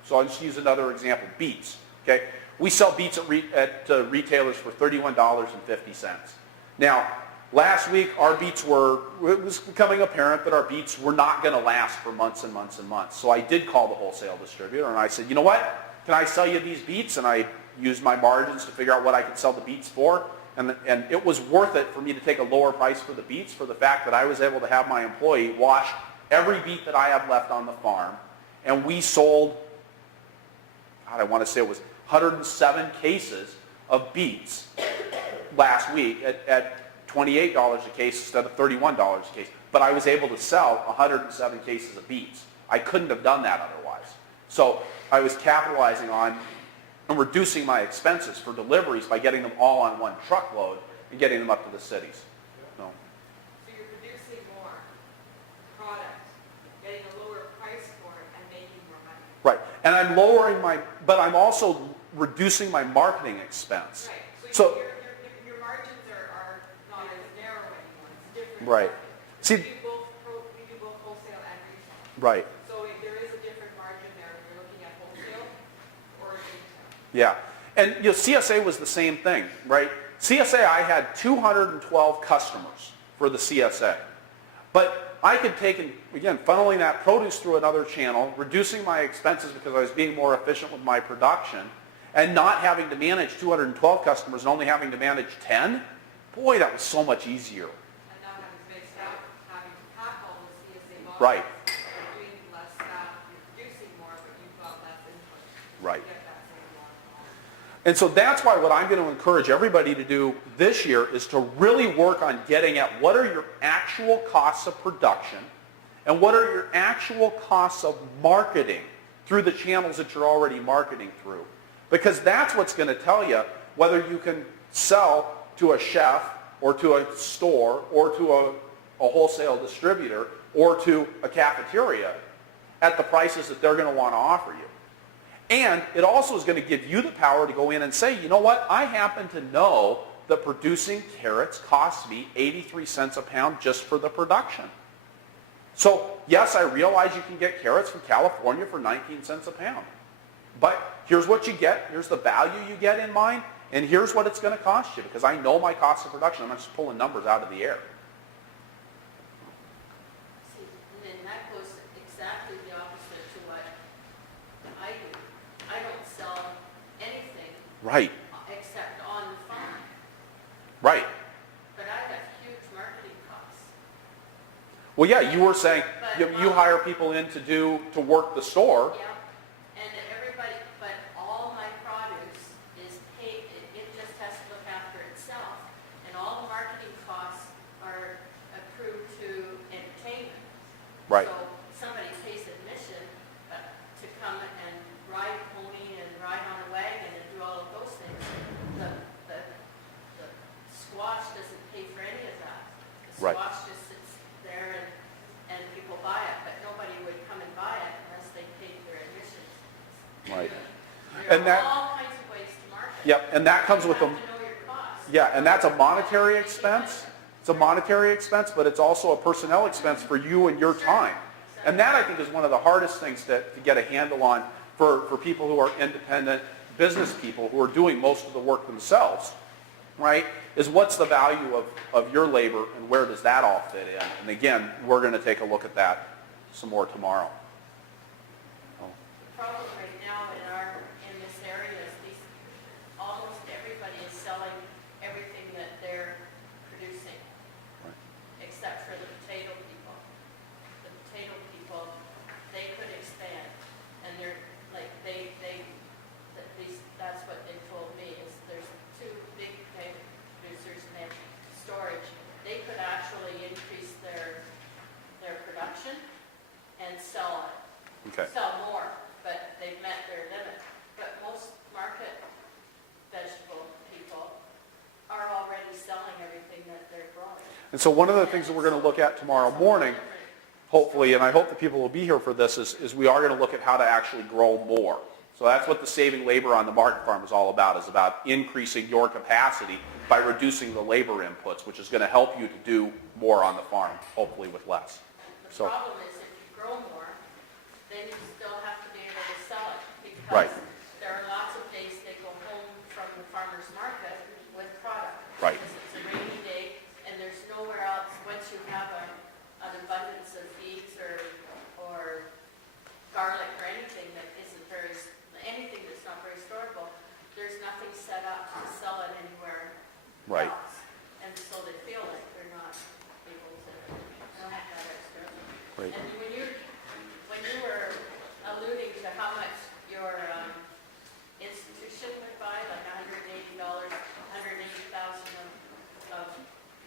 So I'll just use another example, beets. Okay? We sell beets at retailers for $31.50. Now, last week, it was becoming apparent that our beets were not going to last for months and months and months. So I did call the wholesale distributor and I said, you know what? Can I sell you these beets? And I used my margins to figure out what I could sell the beets for. And it was worth it for me to take a lower price for the beets for the fact that I was able to have my employee wash every beet that I have left on the farm. And we sold, I want to say it was 107 cases of beets last week at $28 a case instead of $31 a case. But I was able to sell 107 cases of beets. I couldn't have done that otherwise. So I was capitalizing on and reducing my expenses for deliveries by getting them all on one truckload and getting them up to the cities. So So you're producing more product, getting a lower price for it, and making more money. right. And I'm but I'm also reducing my marketing expense. Right. So Your margins are not as narrow anymore. It's different. right. See, We do both wholesale and retail. right. So if there is a different margin there, if you're looking at wholesale or retail. Yeah. And CSA was the same thing, right? CSA, I had 212 customers for the CSA. But I could take, again, funneling that produce through another channel, reducing my expenses because I was being more efficient with my production, and not having to manage 212 customers and only having to manage 10. Boy, that was so much easier. And not having space to Right. You're doing less staff, you're producing more, but you've got less input. Right. To get that same amount of volume. And so that's why what I'm going to encourage everybody to do this year is to really work on getting at what are your actual costs of production and what are your actual costs of marketing through the channels that you're already marketing through. Because that's what's going to tell you whether you can sell to a chef or to a store or to a wholesale distributor or to a cafeteria at the prices that they're going to want to offer you. And it also is going to give you the power to go in and say, you know what, I happen to know that producing carrots costs me 83 cents a pound just for the production. So yes, I realize you can get carrots from California for 19 cents a pound. But here's what you get, here's the value you get in mind, and here's what it's going to cost you because I know my cost of production. I'm not just pulling numbers out of the air. See, and then that goes exactly the opposite to what I do. I don't sell anything Right, except on the farm, right. but I have huge marketing costs. Well, yeah, you were saying you hire people in to work the store. Yeah, and everybody, but all my produce is paid, it just has to look after itself. And all the marketing costs are accrued to entertainment. Right. So somebody pays admission to come and ride pony and ride on a wagon and do all of those things. The squash doesn't pay for any of that. The Right. squash just sits there and people buy it, but nobody would come and buy it unless they paid their admission. Right. There And are that- all kinds of ways to market. Yep, and that comes with You the, have to know your costs. yeah, and that's a monetary expense. It's a monetary expense, but it's also a personnel expense for you and your time. And that, I think, is one of the hardest things to get a handle on for people who are independent business people who are doing most of the work themselves, right? Is what's the value of your labor and where does that all fit in? And again, we're going to take a look at that some more tomorrow. The problem right now in this area is almost everybody is selling everything that they're producing, except for the potato people. The potato people, they could expand, and they're, like, at least that's what they told me, is there's two big potato producers and they have storage. They could actually increase their production and sell it. Okay. Sell more, but they've met their limit. But most market vegetable people are already selling everything that they're growing. And so one of the things that we're going to look at tomorrow morning, hopefully, and I hope that people will be here for this, is we are going to look at how to actually grow more. So that's what the saving labor on the market farm is all about, is about increasing your capacity by reducing the labor inputs, which is going to help you to do more on the farm, hopefully with less. The So, problem is if you grow more, then you still have to be able to sell it. Right. Because there are lots of days they go home from the farmer's market with product. Right. Because it's a rainy day and there's nowhere else, once you have an abundance of beets or garlic or anything that isn't anything that's not very storable, there's nothing set up to sell it anywhere Right. else. And so they feel like they're not able to have that extra. Right. And when you were alluding to how much your institution would buy, like $180, $180,000 of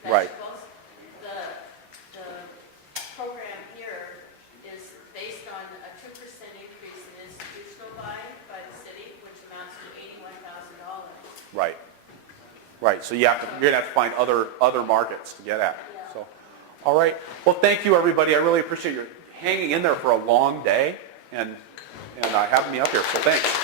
Right. vegetables, the program here is based on a 2% increase in institutional buying by the city, which amounts to $81,000. right. Right. So you're going to have to find other markets to get at. Yeah. So, all right. Well, thank you, everybody. I really appreciate you hanging in there for a long day and having me up here. So thanks.